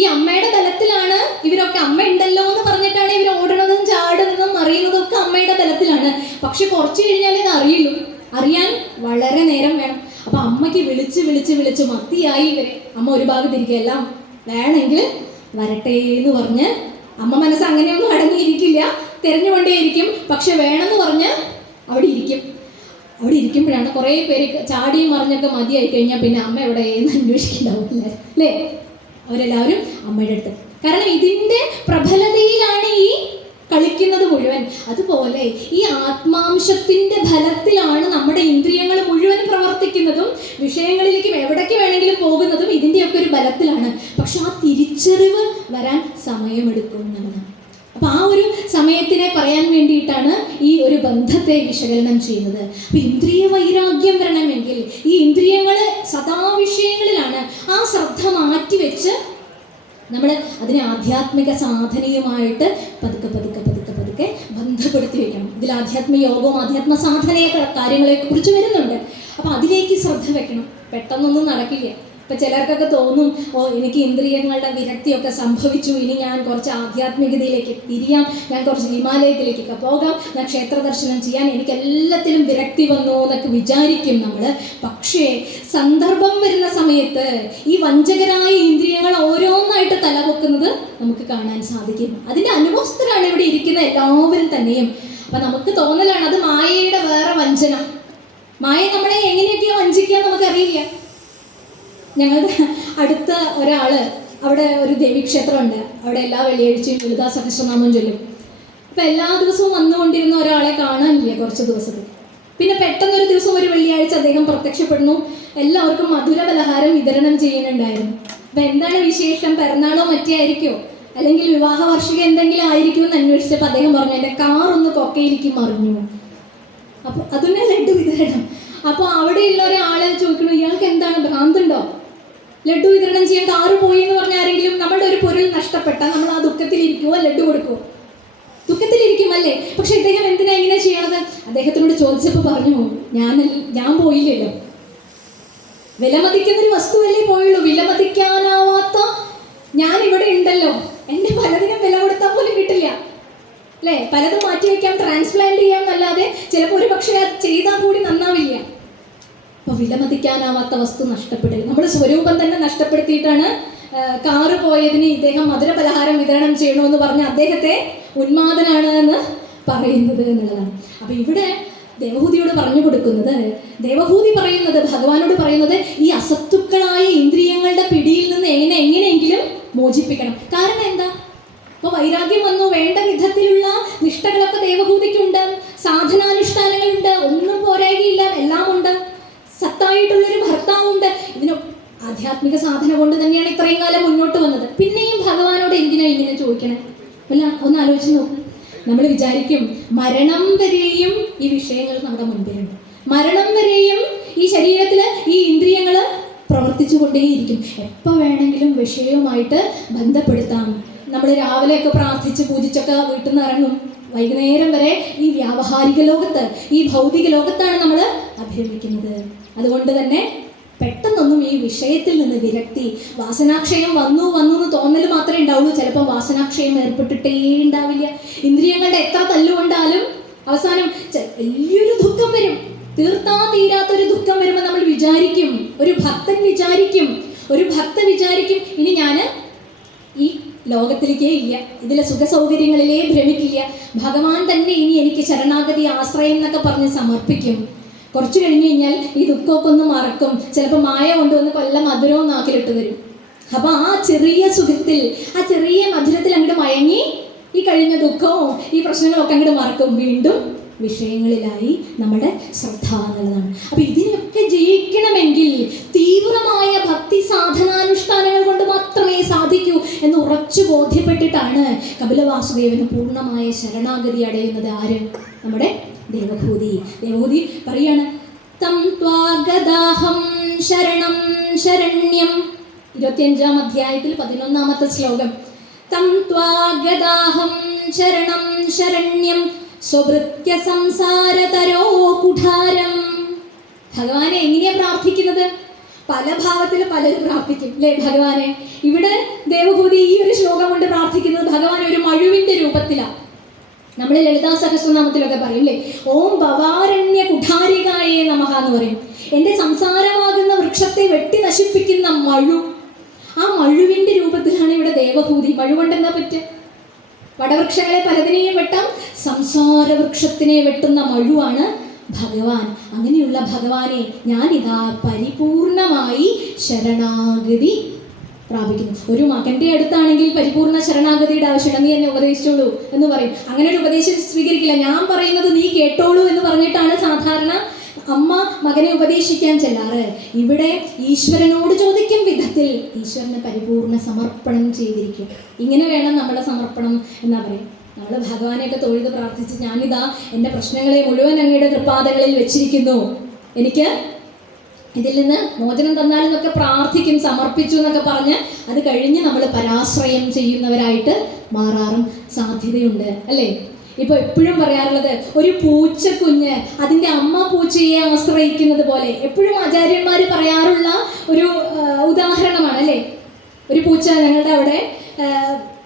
ഈ അമ്മയുടെ ബലത്തിലാണ് ഇവരൊക്കെ. അമ്മ ഉണ്ടല്ലോ എന്ന് പറഞ്ഞിട്ടാണ് ഇവർ ഓടണതും ചാടുന്നതും അറിയുന്നതും ഒക്കെ അമ്മയുടെ ബലത്തിലാണ്. പക്ഷെ കുറച്ച് കഴിഞ്ഞാലേ ഇത് അറിയുള്ളൂ. അറിയാൻ വളരെ നേരം വേണം. അപ്പൊ അമ്മയ്ക്ക് വിളിച്ച് വിളിച്ച് വിളിച്ച് മത്തിയായി ഇവരെ. അമ്മ ഒരു ഭാഗത്തിരിക്കുക, എല്ലാം വേണമെങ്കിൽ വരട്ടെ എന്ന് പറഞ്ഞ്. അമ്മ മനസ്സ് അങ്ങനെയൊന്നും അടങ്ങിയിരിക്കില്ല, തിരഞ്ഞുകൊണ്ടേയിരിക്കും. പക്ഷെ വേണമെന്ന് പറഞ്ഞ് അവിടെ ഇരിക്കും. അവിടെ ഇരിക്കുമ്പോഴാണ് കുറേ പേര് ചാടിയും മറിഞ്ഞൊക്കെ മതിയായി കഴിഞ്ഞാൽ പിന്നെ അമ്മ എവിടെയെന്ന് അന്വേഷിക്കുന്നുണ്ടാവില്ല അല്ലേ? അവരെല്ലാവരും അമ്മയുടെ അടുത്ത്. കാരണം ഇതിൻ്റെ പ്രബലതയിലാണ് ഈ കളിക്കുന്നത് മുഴുവൻ. അതുപോലെ ഈ ആത്മാംശത്തിന്റെ ഫലത്തിലാണ് നമ്മുടെ ഇന്ദ്രിയങ്ങൾ മുഴുവൻ പ്രവർത്തിക്കുന്നതും വിഷയങ്ങളിലേക്കും എവിടേക്ക് വേണമെങ്കിലും പോകുന്നതും ഇതിൻ്റെയൊക്കെ ഒരു ബലത്തിലാണ്. പക്ഷെ ആ തിരിച്ചറിവ് വരാൻ സമയമെടുക്കും എന്നാണ്. അപ്പൊ ആ ഒരു സമയത്തിനെ പറയാൻ വേണ്ടിയിട്ടാണ് ഈ ഒരു ബന്ധത്തെ വിശകലനം ചെയ്യുന്നത്. അപ്പൊ ഇന്ദ്രിയ വൈരാഗ്യം വരണമെങ്കിൽ ഈ ഇന്ദ്രിയങ്ങൾ സദാ വിഷയങ്ങളിലാണ്. ആ ശ്രദ്ധ മാറ്റിവെച്ച് നമ്മൾ അതിനെ ആധ്യാത്മിക സാധനയുമായിട്ട് പതുക്കെ പതുക്കെ പതുക്കെ പതുക്കെ ബന്ധപ്പെടുത്തി വെക്കണം. ഇതിൽ ആധ്യാത്മ യോഗവും ആധ്യാത്മ സാധനയെ കാര്യങ്ങളെ കുറിച്ച് വരുന്നുണ്ട്. അപ്പം അതിലേക്ക് ശ്രദ്ധ വെക്കണം. പെട്ടെന്നൊന്നും നടക്കില്ല. ഇപ്പം ചിലർക്കൊക്കെ തോന്നും, ഓ എനിക്ക് ഇന്ദ്രിയങ്ങളുടെ വിരക്തിയൊക്കെ സംഭവിച്ചു, ഇനി ഞാൻ കുറച്ച് ആധ്യാത്മികതയിലേക്ക് തിരിയാം, ഞാൻ കുറച്ച് ഹിമാലയത്തിലേക്കൊക്കെ പോകാം, ഞാൻ ക്ഷേത്ര ദർശനം ചെയ്യാൻ, എനിക്ക് എല്ലാത്തിലും വിരക്തി വന്നു എന്നൊക്കെ വിചാരിക്കും നമ്മൾ. പക്ഷേ സന്ദർഭം വരുന്ന സമയത്ത് ഈ വഞ്ചകരായ ഇന്ദ്രിയങ്ങൾ ഓരോന്നായിട്ട് തലപൊക്കുന്നത് നമുക്ക് കാണാൻ സാധിക്കും. അതിൻ്റെ അനുഭവസ്ഥരാണ് ഇവിടെ ഇരിക്കുന്ന എല്ലാവരും തന്നെയും. അപ്പം നമുക്ക് തോന്നലാണ് അത് മായയുടെ വേറെ വഞ്ചന. മായ നമ്മളെ എങ്ങനെയൊക്കെയോ വഞ്ചിക്കുക നമുക്കറിയില്ല. ഞങ്ങളുടെ അടുത്ത ഒരാൾ, അവിടെ ഒരു ദേവീക്ഷേത്രമുണ്ട്, അവിടെ എല്ലാ വെള്ളിയാഴ്ചയും ലളിതാ സഹസ്രനാമം ചൊല്ലും. അപ്പം എല്ലാ ദിവസവും വന്നുകൊണ്ടിരുന്ന ഒരാളെ കാണാനില്ല കുറച്ച് ദിവസത്തിൽ. പിന്നെ പെട്ടെന്നൊരു ദിവസം ഒരു വെള്ളിയാഴ്ച അദ്ദേഹം പ്രത്യക്ഷപ്പെടുന്നു. എല്ലാവർക്കും മധുര പലഹാരം വിതരണം ചെയ്യുന്നുണ്ടായിരുന്നു. അപ്പം എന്താണ് വിശേഷം, പിറന്നാളോ മറ്റേ ആയിരിക്കുമോ, അല്ലെങ്കിൽ വിവാഹ വാർഷികം എന്തെങ്കിലും ആയിരിക്കുമെന്ന് അന്വേഷിച്ചപ്പോൾ അദ്ദേഹം പറഞ്ഞു, എൻ്റെ കാറൊന്ന് കൊക്കയിലേക്ക് മറിഞ്ഞു. അപ്പോൾ അതിനെ ലഡ്ഡു വിതരണം. അപ്പോൾ അവിടെയുള്ള ഒരാളെ ചോദിക്കണു, ഇയാൾക്ക് എന്താണ് ഭ്രാന്തുണ്ടോ, ലഡ്ഡു വിതരണം ചെയ്യാൻ കാറ് പോയി എന്ന് പറഞ്ഞ ആരെങ്കിലും നമ്മുടെ ഒരു പൊരുൾ നഷ്ടപ്പെട്ടാൽ നമ്മൾ ആ ദുഃഖത്തിലിരിക്കുമോ ലഡ്ഡു കൊടുക്കുമോ? ദുഃഖത്തിലിരിക്കും അല്ലേ? പക്ഷെ ഇദ്ദേഹം എന്തിനാ ഇങ്ങനെ ചെയ്യണത്? അദ്ദേഹത്തിനോട് ചോദിച്ചപ്പോൾ പറഞ്ഞു, ഞാൻ പോയില്ലല്ലോ, വിലമതിക്കുന്നൊരു വസ്തുവല്ലേ പോയുള്ളൂ, വിലമതിക്കാനാവാത്ത ഞാൻ ഇവിടെ ഉണ്ടല്ലോ, എൻ്റെ പലതിനും വില കൊടുത്താൽ പോലും കിട്ടില്ല അല്ലേ? പലതും മാറ്റിവെക്കാം, ട്രാൻസ്പ്ലാന്റ് ചെയ്യാം എന്നല്ലാതെ ചിലപ്പോൾ ഒരു പക്ഷേ അത് ചെയ്താൽ കൂടി നന്നാവില്ല. അപ്പോൾ വിലമതിക്കാനാവാത്ത വസ്തു നഷ്ടപ്പെടൽ, നമ്മുടെ സ്വരൂപം തന്നെ നഷ്ടപ്പെടുത്തിയിട്ടാണ് കാറ് പോയതിന് ഇദ്ദേഹം മധുര പലഹാരം വിതരണം ചെയ്യണമെന്ന് പറഞ്ഞ് അദ്ദേഹത്തെ ഉന്മാദനാണ് എന്ന് പറയുന്നത് എന്നുള്ളതാണ്. അപ്പോൾ ഇവിടെ ദേവഹൂതിയോട് പറഞ്ഞു കൊടുക്കുന്നത്, ദേവഹൂതി പറയുന്നത്, ഭഗവാനോട് പറയുന്നത്, ഈ അസത്തുക്കളായ ഇന്ദ്രിയങ്ങളുടെ പിടിയിൽ നിന്ന് എങ്ങനെയെങ്കിലും മോചിപ്പിക്കണം. കാരണം എന്താ? അപ്പോൾ വൈരാഗ്യം വന്നു, വേണ്ട വിധത്തിലുള്ള നിഷ്ഠകളൊക്കെ ദേവഹൂതിക്കുണ്ട്, സാധനാനുഷ്ഠാനങ്ങളുണ്ട്, ഒന്നും പോരായികയില്ല, എല്ലാം ഉണ്ട്, സത്തായിട്ടുള്ളൊരു ഭർത്താവുണ്ട്. ഇതിന് ആധ്യാത്മിക സാധന കൊണ്ട് തന്നെയാണ് ഇത്രയും കാലം മുന്നോട്ട് വന്നത്. പിന്നെയും ഭഗവാനോട് എന്തിനാ ഇങ്ങനെ ചോദിക്കണേ? അല്ല, ഒന്ന് ആലോചിച്ച് നോക്കും. നമ്മൾ വിചാരിക്കും മരണം വരെയും ഈ വിഷയങ്ങൾ നമ്മുടെ മുൻപിലുണ്ട്, മരണം വരെയും ഈ ശരീരത്തിൽ ഈ ഇന്ദ്രിയങ്ങൾ പ്രവർത്തിച്ചു കൊണ്ടേയിരിക്കും, എപ്പോൾ വേണമെങ്കിലും വിഷയവുമായിട്ട് ബന്ധപ്പെടുത്താം. നമ്മൾ രാവിലെയൊക്കെ പ്രാർത്ഥിച്ച് പൂജിച്ചൊക്കെ വീട്ടിൽ നിന്ന് ഇറങ്ങും, വൈകുന്നേരം വരെ ഈ വ്യാവഹാരിക ലോകത്ത്, ഈ ഭൗതിക ലോകത്താണ് നമ്മൾ അഭിരമിക്കുന്നത്. അതുകൊണ്ട് തന്നെ പെട്ടെന്നൊന്നും ഈ വിഷയത്തിൽ നിന്ന് വിരക്തി, വാസനാക്ഷയം വന്നു എന്ന് തോന്നൽ മാത്രമേ ഉണ്ടാവുള്ളൂ. ചിലപ്പോൾ വാസനാക്ഷയം ഏർപ്പെട്ടിട്ടേ ഉണ്ടാവില്ല. ഇന്ദ്രിയങ്ങളുടെ എത്ര തല്ലുകൊണ്ടാലും അവസാനം വലിയൊരു ദുഃഖം വരും, തീർത്താൻ തീരാത്തൊരു ദുഃഖം വരുമ്പോൾ നമ്മൾ വിചാരിക്കും, ഒരു ഭക്തൻ വിചാരിക്കും, ഇനി ഞാൻ ഈ ലോകത്തിലേക്കേ ഇല്ല, ഇതിലെ സുഖസൗകര്യങ്ങളിലേ ഭ്രമിക്കില്ല, ഭഗവാൻ തന്നെ ഇനി എനിക്ക് ശരണാഗതി ആശ്രയം എന്നൊക്കെ പറഞ്ഞ് സമർപ്പിക്കും. കുറച്ച് കഴിഞ്ഞ് കഴിഞ്ഞാൽ ഈ ദുഃഖമൊക്കെ ഒന്ന് മറക്കും, ചിലപ്പോൾ മായ കൊണ്ടുവന്ന് കൊല്ലം മധുരവും നാക്കിലിട്ട് തരും. അപ്പോൾ ആ ചെറിയ സുഖത്തിൽ, ആ ചെറിയ മധുരത്തിൽ അങ്ങോട്ട് മയങ്ങി ഈ കഴിഞ്ഞ ദുഃഖവും ഈ പ്രശ്നങ്ങളൊക്കെ അങ്ങോട്ട് മറക്കും, വീണ്ടും വിഷയങ്ങളിലായി നമ്മുടെ ശ്രദ്ധ എന്നുള്ളതാണ്. അപ്പോൾ ഇതിനൊക്കെ ജയിക്കണമെങ്കിൽ തീവ്രമായ ഭക്തി സാധനാനുഷ്ഠാനങ്ങൾ കൊണ്ട് മാത്രമേ സാധിക്കൂ എന്ന് ഉറച്ചു ബോധ്യപ്പെട്ടിട്ടാണ് കപിലവാസുദേവന് പൂർണ്ണമായ ശരണാഗതി അടയുന്നത്. ആര്? നമ്മുടെ ദേവഹൂതി. ദേവഹൂതി പറയാണ്, തം ത്വാഗദാഹം ശരണം ശരണ്യം, 25-ാം അധ്യായത്തിൽ 11-ാമത്തെ ശ്ലോകം. തം ത്വാഗദാഹം ശരണം ശരണ്യം സ്വഭൃത്യ സംസാരതരോ കുഠാരം. ഭഗവാനെ എങ്ങനെയാ പ്രാർത്ഥിക്കുന്നത്? പല ഭാവത്തിൽ പലരും പ്രാർത്ഥിക്കും അല്ലേ ഭഗവാനെ. ഇവിടെ ദേവഹൂതി ഈ ഒരു ശ്ലോകം കൊണ്ട് പ്രാർത്ഥിക്കുന്നത് ഭഗവാനെ ഒരു മഴുവിൻ്റെ രൂപത്തിലാണ്. നമ്മൾ ലളിതാ സഹസ്രനാമത്തിലൊക്കെ പറയും അല്ലേ, ഓം ഭവാരണ്യ കുഠാരികായേ നമഃ എന്ന് പറയും. എൻ്റെ സംസാരമാകുന്ന വൃക്ഷത്തെ വെട്ടി നശിപ്പിക്കുന്ന മഴു, ആ മഴുവിൻ്റെ രൂപത്തിലാണ് ഇവിടെ ദേവഹൂതി. മഴു കൊണ്ട് എന്താ പറ്റുക? വടവൃക്ഷങ്ങളെ പലതിനെയും വെട്ടാം, സംസാര വൃക്ഷത്തിനെ വെട്ടുന്ന മഴുവാണ് ഭഗവാൻ. അങ്ങനെയുള്ള ഭഗവാനെ ഞാനിതാ പരിപൂർണമായി ശരണാഗതി പ്രാപിക്കുന്നു. ഒരു മകൻ്റെ അടുത്താണെങ്കിൽ പരിപൂർണ ശരണാഗതിയുടെ ആവശ്യമില്ല, നീ എന്നെ ഉപദേശിച്ചോളൂ എന്ന് പറയും. അങ്ങനെ ഒരു ഉപദേശം സ്വീകരിക്കില്ല, ഞാൻ പറയുന്നത് നീ കേട്ടോളൂ എന്ന് പറഞ്ഞിട്ടാണ് സാധാരണ അമ്മ മകനെ ഉപദേശിക്കാൻ ചെല്ലാറ്. ഇവിടെ ഈശ്വരനോട് ചോദിക്കും വിധത്തിൽ ഈശ്വരന് പരിപൂർണ സമർപ്പണം ചെയ്തിരിക്കും. ഇങ്ങനെ വേണം നമ്മുടെ സമർപ്പണം എന്നാ പറയും. നമ്മൾ ഭഗവാനെയൊക്കെ തൊഴുത് പ്രാർത്ഥിച്ച്, ഞാനിതാ എൻ്റെ പ്രശ്നങ്ങളെ മുഴുവൻ അങ്ങയുടെ തൃപ്പാദങ്ങളിൽ വെച്ചിരിക്കുന്നു, എനിക്ക് ഇതിൽ നിന്ന് മോചനം തന്നാലെന്നൊക്കെ പ്രാർത്ഥിക്കും, സമർപ്പിച്ചു എന്നൊക്കെ പറഞ്ഞ് അത് കഴിഞ്ഞ് നമ്മൾ പരാശ്രയം ചെയ്യുന്നവരായിട്ട് മാറാറും സാധ്യതയുണ്ട് അല്ലേ. ഇപ്പൊ എപ്പോഴും പറയാറുള്ളത് ഒരു പൂച്ചക്കുഞ്ഞ് അതിന്റെ അമ്മ പൂച്ചയെ ആശ്രയിക്കുന്നത് പോലെ എപ്പോഴും ആചാര്യന്മാർ പറയാറുള്ള ഒരു ഉദാഹരണമാണ് അല്ലേ. ഒരു പൂച്ച ഞങ്ങളുടെ അവിടെ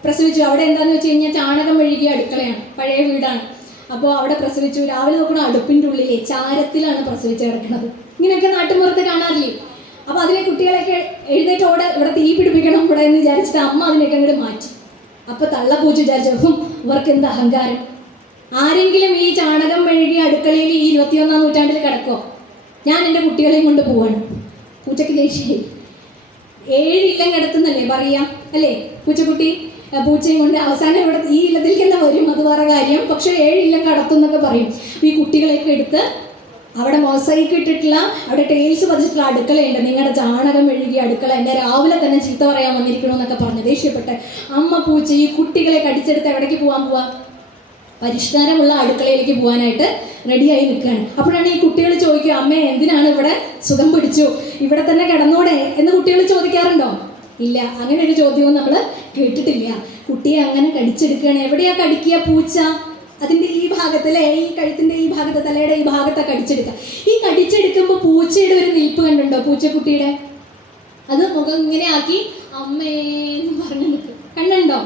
പ്രസവിച്ചു. അവിടെ എന്താണെന്ന് വെച്ച് കഴിഞ്ഞാൽ ചാണകം മെഴുകിയ അടുക്കളയാണ്, പഴയ വീടാണ്. അപ്പോൾ അവിടെ പ്രസവിച്ചു. രാവിലെ നോക്കണ അടുപ്പിൻ്റെ ഉള്ളിലെ ചാരത്തിലാണ് പ്രസവിച്ച് കിടക്കുന്നത്. ഇങ്ങനെയൊക്കെ നാട്ടുമ്പുറത്ത് കാണാറില്ലേ. അപ്പോൾ അതിലെ കുട്ടികളൊക്കെ എഴുന്നേറ്റോടെ ഇവിടെ തീ പിടിപ്പിക്കണം ഇവിടെ എന്ന് വിചാരിച്ചിട്ട് അമ്മ അതിനൊക്കെ അങ്ങോട്ട് മാറ്റി. അപ്പോൾ തള്ളപ്പൂച്ച വിചാരിച്ചു ഇവർക്ക് എന്ത് അഹങ്കാരം, ആരെങ്കിലും ഈ ചാണകം മെഴുകിയ അടുക്കളയിൽ ഈ 21-ാം നൂറ്റാണ്ടിൽ കിടക്കോ, ഞാൻ എൻ്റെ കുട്ടികളെയും കൊണ്ട് പോവാണ്. പൂച്ചയ്ക്ക് ദേഷ്യം. 7 ഇല്ലം കിടത്തുന്നല്ലേ പറയാം അല്ലേ. പൂച്ചക്കുട്ടി പൂച്ചയും കൊണ്ട് അവസാനം ഇവിടെ ഈ ഇല്ലത്തിലേക്ക് തന്നെ വരും, അത് വേറെ കാര്യം. പക്ഷെ 7 ഇല്ലം കടത്തും എന്നൊക്കെ പറയും. അപ്പോൾ ഈ കുട്ടികളെയൊക്കെ എടുത്ത് അവിടെ മൊസൈക്ക് ഇട്ടിട്ടുള്ള അവിടെ ടൈൽസ് പതിച്ചിട്ടുള്ള അടുക്കളയുണ്ട്, നിങ്ങളുടെ ചാണകം മെഴുകിയ അടുക്കള, എന്നെ രാവിലെ തന്നെ ചീത്ത പറയാൻ വന്നിരിക്കണമെന്നൊക്കെ പറഞ്ഞ് ദേഷ്യപ്പെട്ട് അമ്മ പൂച്ച ഈ കുട്ടികളെ കടിച്ചെടുത്ത് എവിടേക്ക് പോവാ, പരിഷ്കാരമുള്ള അടുക്കളയിലേക്ക് പോകാനായിട്ട് റെഡിയായി നിൽക്കുകയാണ്. അപ്പോഴാണ് ഈ കുട്ടികൾ ചോദിക്കുക, അമ്മേ എന്തിനാണ് ഇവിടെ സുഖം പിടിച്ചു, ഇവിടെ തന്നെ കിടന്നോടെ എന്ന് കുട്ടികൾ ചോദിക്കാറുണ്ടോ? ഇല്ല, അങ്ങനെ ഒരു ചോദ്യവും നമ്മൾ കേട്ടിട്ടില്ല. കുട്ടിയെ അങ്ങനെ കടിച്ചെടുക്കുകയാണ്. എവിടെയാ കടിക്കുക? പൂച്ച അതിൻ്റെ ഈ ഭാഗത്തല്ലേ, ഈ കഴുത്തിൻ്റെ ഈ ഭാഗത്ത്, തലയുടെ ഈ ഭാഗത്തൊക്കെ കടിച്ചെടുക്കുക. ഈ കടിച്ചെടുക്കുമ്പോൾ പൂച്ചയുടെ ഒരു നിൽപ്പ് കണ്ടുണ്ടോ? പൂച്ചക്കുട്ടിയുടെ അത് മുഖം ഇങ്ങനെ ആക്കി അമ്മേന്ന് പറഞ്ഞു നിൽക്കും. കണ്ടുണ്ടോ?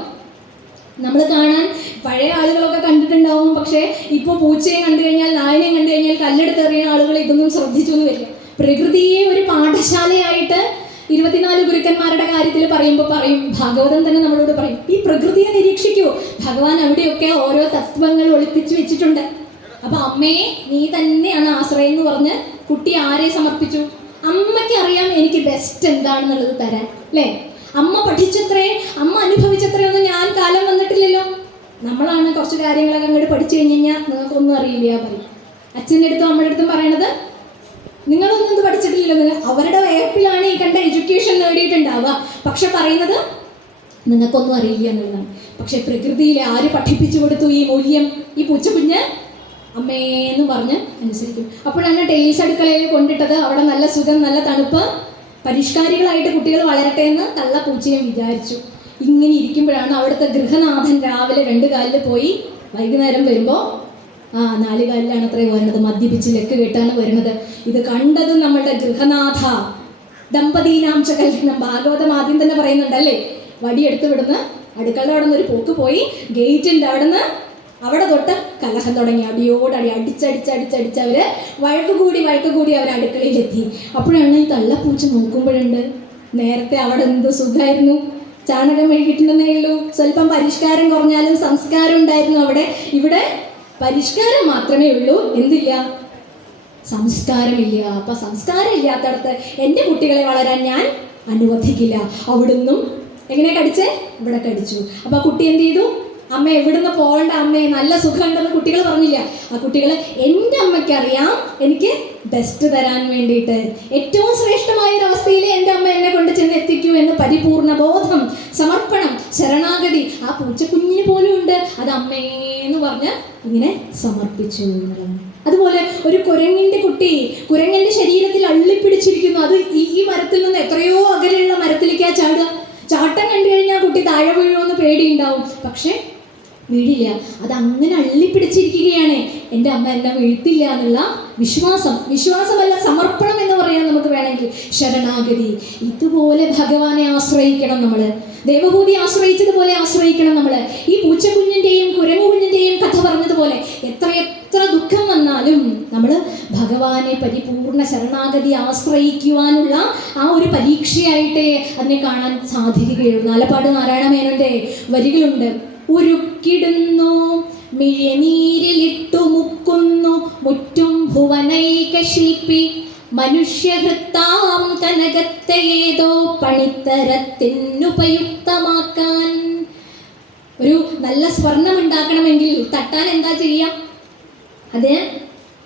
നമ്മൾ കാണാൻ പഴയ ആളുകളൊക്കെ കണ്ടിട്ടുണ്ടാവും. പക്ഷേ ഇപ്പോൾ പൂച്ചയെ കണ്ടു കഴിഞ്ഞാൽ, നായനെയും കണ്ടു കഴിഞ്ഞാൽ കല്ലെടുത്ത് എറിയുന്ന ആളുകൾ ഇതൊന്നും ശ്രദ്ധിച്ചൊന്നും വരില്ല. പ്രകൃതിയെ ഒരു പാഠശാലയായിട്ട് 24 ഗുരുക്കന്മാരുടെ കാര്യത്തിൽ പറയുമ്പോൾ പറയും, ഭാഗവതം തന്നെ നമ്മളോട് പറയും, ഈ പ്രകൃതിയെ നിരീക്ഷിക്കൂ, ഭഗവാൻ അവിടെയൊക്കെ ഓരോ തത്വങ്ങൾ ഒളിപ്പിച്ചു വെച്ചിട്ടുണ്ട്. അപ്പൊ അമ്മയെ നീ തന്നെയാണ് ആശ്രയം എന്ന് പറഞ്ഞ് കുട്ടി ആരെ സമർപ്പിച്ചു? അമ്മയ്ക്ക് അറിയാം എനിക്ക് ബെസ്റ്റ് എന്താണെന്നുള്ളത് തരാൻ അല്ലേ. അമ്മ പഠിച്ചത്രേ, അമ്മ അനുഭവിച്ചത്രയൊന്നും ഞാൻ കാലം വന്നിട്ടില്ലല്ലോ. നമ്മളാണ് കുറച്ച് കാര്യങ്ങളൊക്കെ അങ്ങോട്ട് പഠിച്ചു കഴിഞ്ഞ് കഴിഞ്ഞാൽ നിങ്ങൾക്കൊന്നും അറിയില്ല പറയും. അച്ഛൻ്റെ അടുത്തും അമ്മയുടെ അടുത്തും പറയണത് നിങ്ങളൊന്നും ഇത് പഠിച്ചിട്ടില്ലല്ലോ, നിങ്ങൾ അവരുടെ വേപ്പിലാണ് ഈ കണ്ട എഡ്യൂക്കേഷൻ നേടിയിട്ടുണ്ടാവുക. പക്ഷെ പറയുന്നത് നിങ്ങൾക്കൊന്നും അറിയില്ല എന്നുള്ളതാണ്. പക്ഷെ പ്രകൃതിയിലെ ആര് പഠിപ്പിച്ചു കൊടുത്തു ഈ മൂല്യം? ഈ പൂച്ചക്കുഞ്ഞ് അമ്മേന്ന് പറഞ്ഞ് അനുസരിക്കും. അപ്പോഴാണ് ടൈൽസ് അടുക്കളയിൽ കൊണ്ടിട്ടത്. അവിടെ നല്ല സുഖം, നല്ല തണുപ്പ്, പരിഷ്കാരികളായിട്ട് കുട്ടികൾ വളരട്ടെ എന്ന് തള്ള പൂച്ചയും വിചാരിച്ചു. ഇങ്ങനെ ഇരിക്കുമ്പോഴാണ് അവിടുത്തെ ഗൃഹനാഥൻ രാവിലെ 2 കാലിൽ പോയി വൈകുന്നേരം വരുമ്പോൾ 4 കാലിലാണ് അത്രേ വരുന്നത്. മദ്യപിച്ച് ലെക്ക് കെട്ടാണ് വരുന്നത്. ഇത് കണ്ടത് നമ്മളുടെ ഗൃഹനാഥ ദമ്പതീനാം ച കല്യാണം. ഭാഗവതം ആദ്യം തന്നെ പറയുന്നുണ്ടല്ലേ, വടിയെടുത്ത് വിടുന്ന അടുക്കളയുടെ അവിടെ നിന്ന് ഒരു പോക്ക് പോയി ഗേറ്റിൻ്റെ അവിടെ തൊട്ട് കലഹം തുടങ്ങി. അടിയോടടി അടിച്ചടിച്ചടിച്ചടിച്ച് അവർ വഴക്ക് കൂടി അവർ അടുക്കളയിലെത്തി. അപ്പോഴാണ് ഈ തള്ളപ്പൂച്ച നോക്കുമ്പോഴുണ്ട്, നേരത്തെ അവിടെ എന്ത് സുഖമായിരുന്നു, ചാണകം മെഴുകിയിട്ടുണ്ടെന്നേ ഉള്ളൂ, സ്വല്പം പരിഷ്കാരം കുറഞ്ഞാലും സംസ്കാരം ഉണ്ടായിരുന്നു അവിടെ. ഇവിടെ പരിഷ്കാരം മാത്രമേ ഉള്ളൂ, എന്തില്ല? സംസ്കാരമില്ല. അപ്പൊ സംസ്കാരം ഇല്ലാത്തടത്ത് എൻ്റെ കുട്ടികളെ വളരാൻ ഞാൻ അനുവദിക്കില്ല. അവിടുന്നും എങ്ങനെ കടിച്ചേ? ഇവിടെ കടിച്ചു. അപ്പൊ ആ കുട്ടി എന്ത് ചെയ്തു? അമ്മ എവിടുന്ന് പോകണ്ട അമ്മേ, നല്ല സുഖമുണ്ടെന്ന് കുട്ടികൾ പറഞ്ഞില്ല. ആ കുട്ടികൾ എൻ്റെ അമ്മയ്ക്കറിയാം എനിക്ക് ബെസ്റ്റ് തരാൻ വേണ്ടിയിട്ട്, ഏറ്റവും ശ്രേഷ്ഠമായ ഒരു അവസ്ഥയിൽ എൻ്റെ അമ്മ എന്നെ കൊണ്ട് ചെന്ന് എത്തിക്കൂ എന്ന് പരിപൂർണ ബോധം, സമർപ്പണം, ശരണാഗതി ആ പൂച്ചക്കുഞ്ഞിന് പോലും ഉണ്ട്. അത് അമ്മേന്ന് പറഞ്ഞ് ഇങ്ങനെ സമർപ്പിച്ചു. അതുപോലെ ഒരു കുരങ്ങിൻ്റെ കുട്ടി കുരങ്ങൻ്റെ ശരീരത്തിൽ അള്ളിപ്പിടിച്ചിരിക്കുന്നു. അത് ഈ മരത്തിൽ നിന്ന് എത്രയോ അകലെയുള്ള മരത്തിലേക്കാ ചാടുക. ചാട്ടം കണ്ടു കഴിഞ്ഞാൽ കുട്ടി താഴെ വീഴുമെന്ന് പേടിയുണ്ടാവും, പക്ഷെ വീഴില്ല. അത് അങ്ങനെ അള്ളിപ്പിടിച്ചിരിക്കുകയാണ്. എൻ്റെ അമ്മ എന്നെ വീഴ്ത്തില്ല എന്നുള്ള വിശ്വാസമല്ല സമർപ്പണം എന്ന് പറയാൻ നമുക്ക് വേണമെങ്കിൽ, ശരണാഗതി. ഇതുപോലെ ഭഗവാനെ ആശ്രയിക്കണം നമ്മൾ. ദേവഭൂതി ആശ്രയിച്ചതുപോലെ ആശ്രയിക്കണം നമ്മൾ. ഈ പൂച്ചക്കുഞ്ഞിൻ്റെയും കുരങ്ങുകുഞ്ഞിൻ്റെയും കഥ പറഞ്ഞതുപോലെ എത്ര ദുഃഖം വന്നാലും നമ്മൾ ഭഗവാനെ പരിപൂർണ ശരണാഗതി ആശ്രയിക്കുവാനുള്ള ആ ഒരു പരീക്ഷയായിട്ടേ അതിനെ കാണാൻ സാധിക്കുകയുള്ളൂ. നാലപ്പാട് നാരായണ മേനോന്റെ വരികളുണ്ട്. ഉരുക്കിടുന്നു മിഴിനീരിലിട്ടു മുക്കുന്നു മുറ്റും ഭുവനൈക ശില്പി മനുഷ്യഹൃത്താം കനകത്തെ ഏതോ പണിത്തരത്തിനുപയുക്തമാക്കാൻ. ഒരു നല്ല സ്വർണം ഉണ്ടാക്കണമെങ്കിൽ തട്ടാൻ എന്താ ചെയ്യാം? അതിന്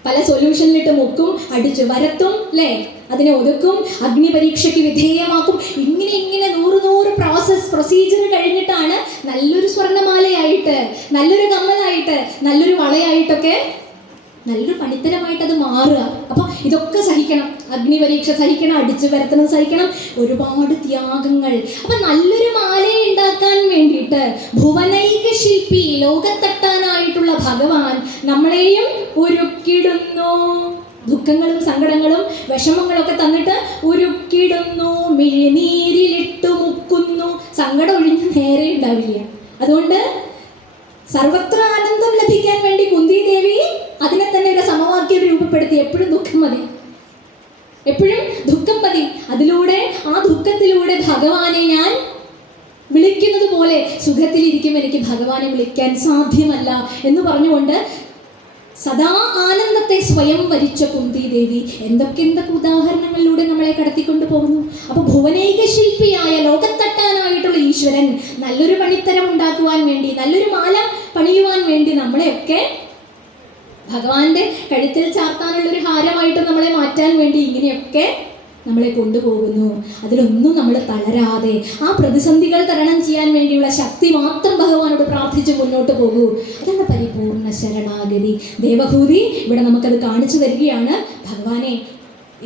പല സൊല്യൂഷനിലിട്ട് മുക്കും, അടിച്ചു വരത്തും അല്ലേ, അതിനെ ഒതുക്കും, അഗ്നി പരീക്ഷയ്ക്ക് വിധേയമാക്കും. ഇങ്ങനെ 100 പ്രൊസീജിയർ കഴിഞ്ഞിട്ടാണ് നല്ലൊരു സ്വർണ്ണമാലയായിട്ട്, നല്ലൊരു കമ്മലായിട്ട്, നല്ലൊരു വളയായിട്ടൊക്കെ നല്ലൊരു പണിത്തരമായിട്ട് അത് മാറുക. അപ്പം ഇതൊക്കെ സഹിക്കണം, അഗ്നി പരീക്ഷ സഹിക്കണം, അടിച്ചു വരുത്തണം സഹിക്കണം, ഒരുപാട് ത്യാഗങ്ങൾ. അപ്പം നല്ലൊരു മാല ഉണ്ടാക്കാൻ വേണ്ടിയിട്ട് ഭുവനൈക ശില്പി, ലോകത്തട്ടാനായിട്ടുള്ള ഭഗവാൻ നമ്മളെയും ഉരുക്കിടുന്നു. ദുഃഖങ്ങളും സങ്കടങ്ങളും വിഷമങ്ങളൊക്കെ തന്നിട്ട് ഉരുക്കിടുന്നു, മിഴിനീരിലിട്ടു മുക്കുന്നു. സങ്കടം ഒഴിഞ്ഞ് നേരെ ഉണ്ടാവില്ല. അതുകൊണ്ട് സർവത്ര ആനന്ദം ലഭിക്കാൻ വേണ്ടി കുന്തി ദേവി അതിനെ തന്നെ ഒരു സമവാക്യം രൂപപ്പെടുത്തി. എപ്പോഴും ദുഃഖം മതി, എപ്പോഴും ദുഃഖം മതി. അതിലൂടെ ആ ദുഃഖത്തിലൂടെ ഭഗവാനെ ഞാൻ വിളിക്കുന്നത് പോലെ സുഖത്തിലിരിക്കും എനിക്ക് ഭഗവാനെ വിളിക്കാൻ സാധ്യമല്ല എന്ന് പറഞ്ഞുകൊണ്ട് സദാ ആനന്ദത്തെ സ്വയം വരിച്ച കുന്തി ദേവി എന്തൊക്കെ ഉദാഹരണങ്ങളിലൂടെ നമ്മളെ കടത്തിക്കൊണ്ടു പോകുന്നു. അപ്പൊ ഭുവനൈക ശില്പിയായ ലോകത്തട്ടാനായിട്ടുള്ള ഈശ്വരൻ നല്ലൊരു പണിത്തരം ഉണ്ടാക്കുവാൻ വേണ്ടി, നല്ലൊരു മാല പണിയുവാൻ വേണ്ടി നമ്മളെയൊക്കെ ഭഗവാന്റെ കഴുത്തിൽ ചാർത്താനുള്ള ഒരു ഹാരമായിട്ട് നമ്മളെ മാറ്റാൻ വേണ്ടി ഇങ്ങനെയൊക്കെ നമ്മളെ കൊണ്ടുപോകുന്നു. അതിലൊന്നും നമ്മൾ തളരാതെ ആ പ്രതിസന്ധികൾ തരണം ചെയ്യാൻ വേണ്ടിയുള്ള ശക്തി മാത്രം ഭഗവാനോട് പ്രാർത്ഥിച്ച് മുന്നോട്ട് പോകൂ. അതാണ് പരിപൂർണ ശരണാഗതി. ദേവഹൂതി ഇവിടെ നമുക്കത് കാണിച്ചു തരികയാണ്. ഭഗവാനെ,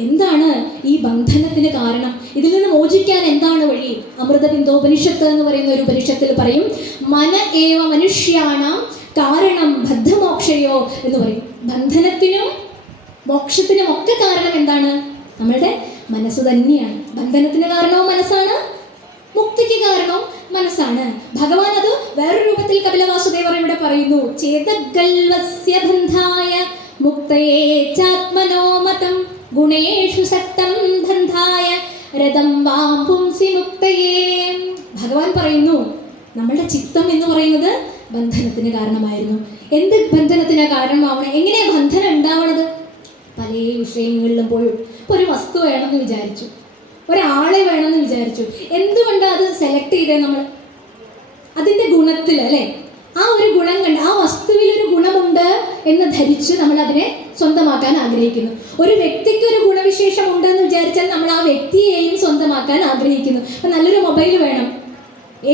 എന്താണ് ഈ ബന്ധനത്തിന് കാരണം? ഇതിൽ നിന്ന് മോചിക്കാൻ എന്താണ് വഴി? അമൃതബിന്ദോപനിഷത്ത് എന്ന് പറയുന്ന ഒരു ഉപനിഷത്തിൽ പറയും, മന ഏവ മനുഷ്യാണാം കാരണം ബദ്ധമോക്ഷയോ എന്ന് പറയും. ബന്ധനത്തിനും മോക്ഷത്തിനും ഒക്കെ കാരണം എന്താണ്? നമ്മളുടെ മനസ്സ് തന്നെയാണ്. ബന്ധനത്തിന് കാരണവും മനസ്സാണ്, മുക്തിക്ക് കാരണവും മനസ്സാണ്. ഭഗവാൻ അത് വേറൊരു രൂപത്തിൽ കപിലവാസുദേവർ ഇവിടെ പറയുന്നു. ചേതഗൽവസ്യ ബന്ധായ മുക്തയേ ചാത്മനോ മതം ഗുണേഷു സക്തം ബന്ധായ രഥം വാം പുംസി മുക്തയേ. ഭഗവാൻ പറയുന്നു, നമ്മളുടെ ചിത്തം എന്ന് പറയുന്നത് ബന്ധനത്തിന് കാരണമായിരുന്നു. എന്ത് ബന്ധനത്തിന് കാരണമാവണം? എങ്ങനെയാ ബന്ധനം ഉണ്ടാവണത്? പല വിഷയങ്ങളിലും പോയി. ഇപ്പോൾ ഒരു വസ്തു വേണമെന്ന് വിചാരിച്ചു, ഒരാളെ വേണമെന്ന് വിചാരിച്ചു. എന്തുകൊണ്ടാണ് അത് സെലക്ട് ചെയ്തേ? നമ്മൾ അതിൻ്റെ ഗുണത്തിൽ, അല്ലേ? ആ ഒരു ഗുണം കണ്ട്, ആ വസ്തുവിൽ ഒരു ഗുണമുണ്ട് എന്ന് ധരിച്ച് നമ്മൾ അതിനെ സ്വന്തമാക്കാൻ ആഗ്രഹിക്കുന്നു. ഒരു വ്യക്തിക്ക് ഒരു ഗുണവിശേഷം ഉണ്ടെന്ന് വിചാരിച്ചാൽ നമ്മൾ ആ വ്യക്തിയെയും സ്വന്തമാക്കാൻ ആഗ്രഹിക്കുന്നു. അപ്പം നല്ലൊരു മൊബൈൽ വേണം,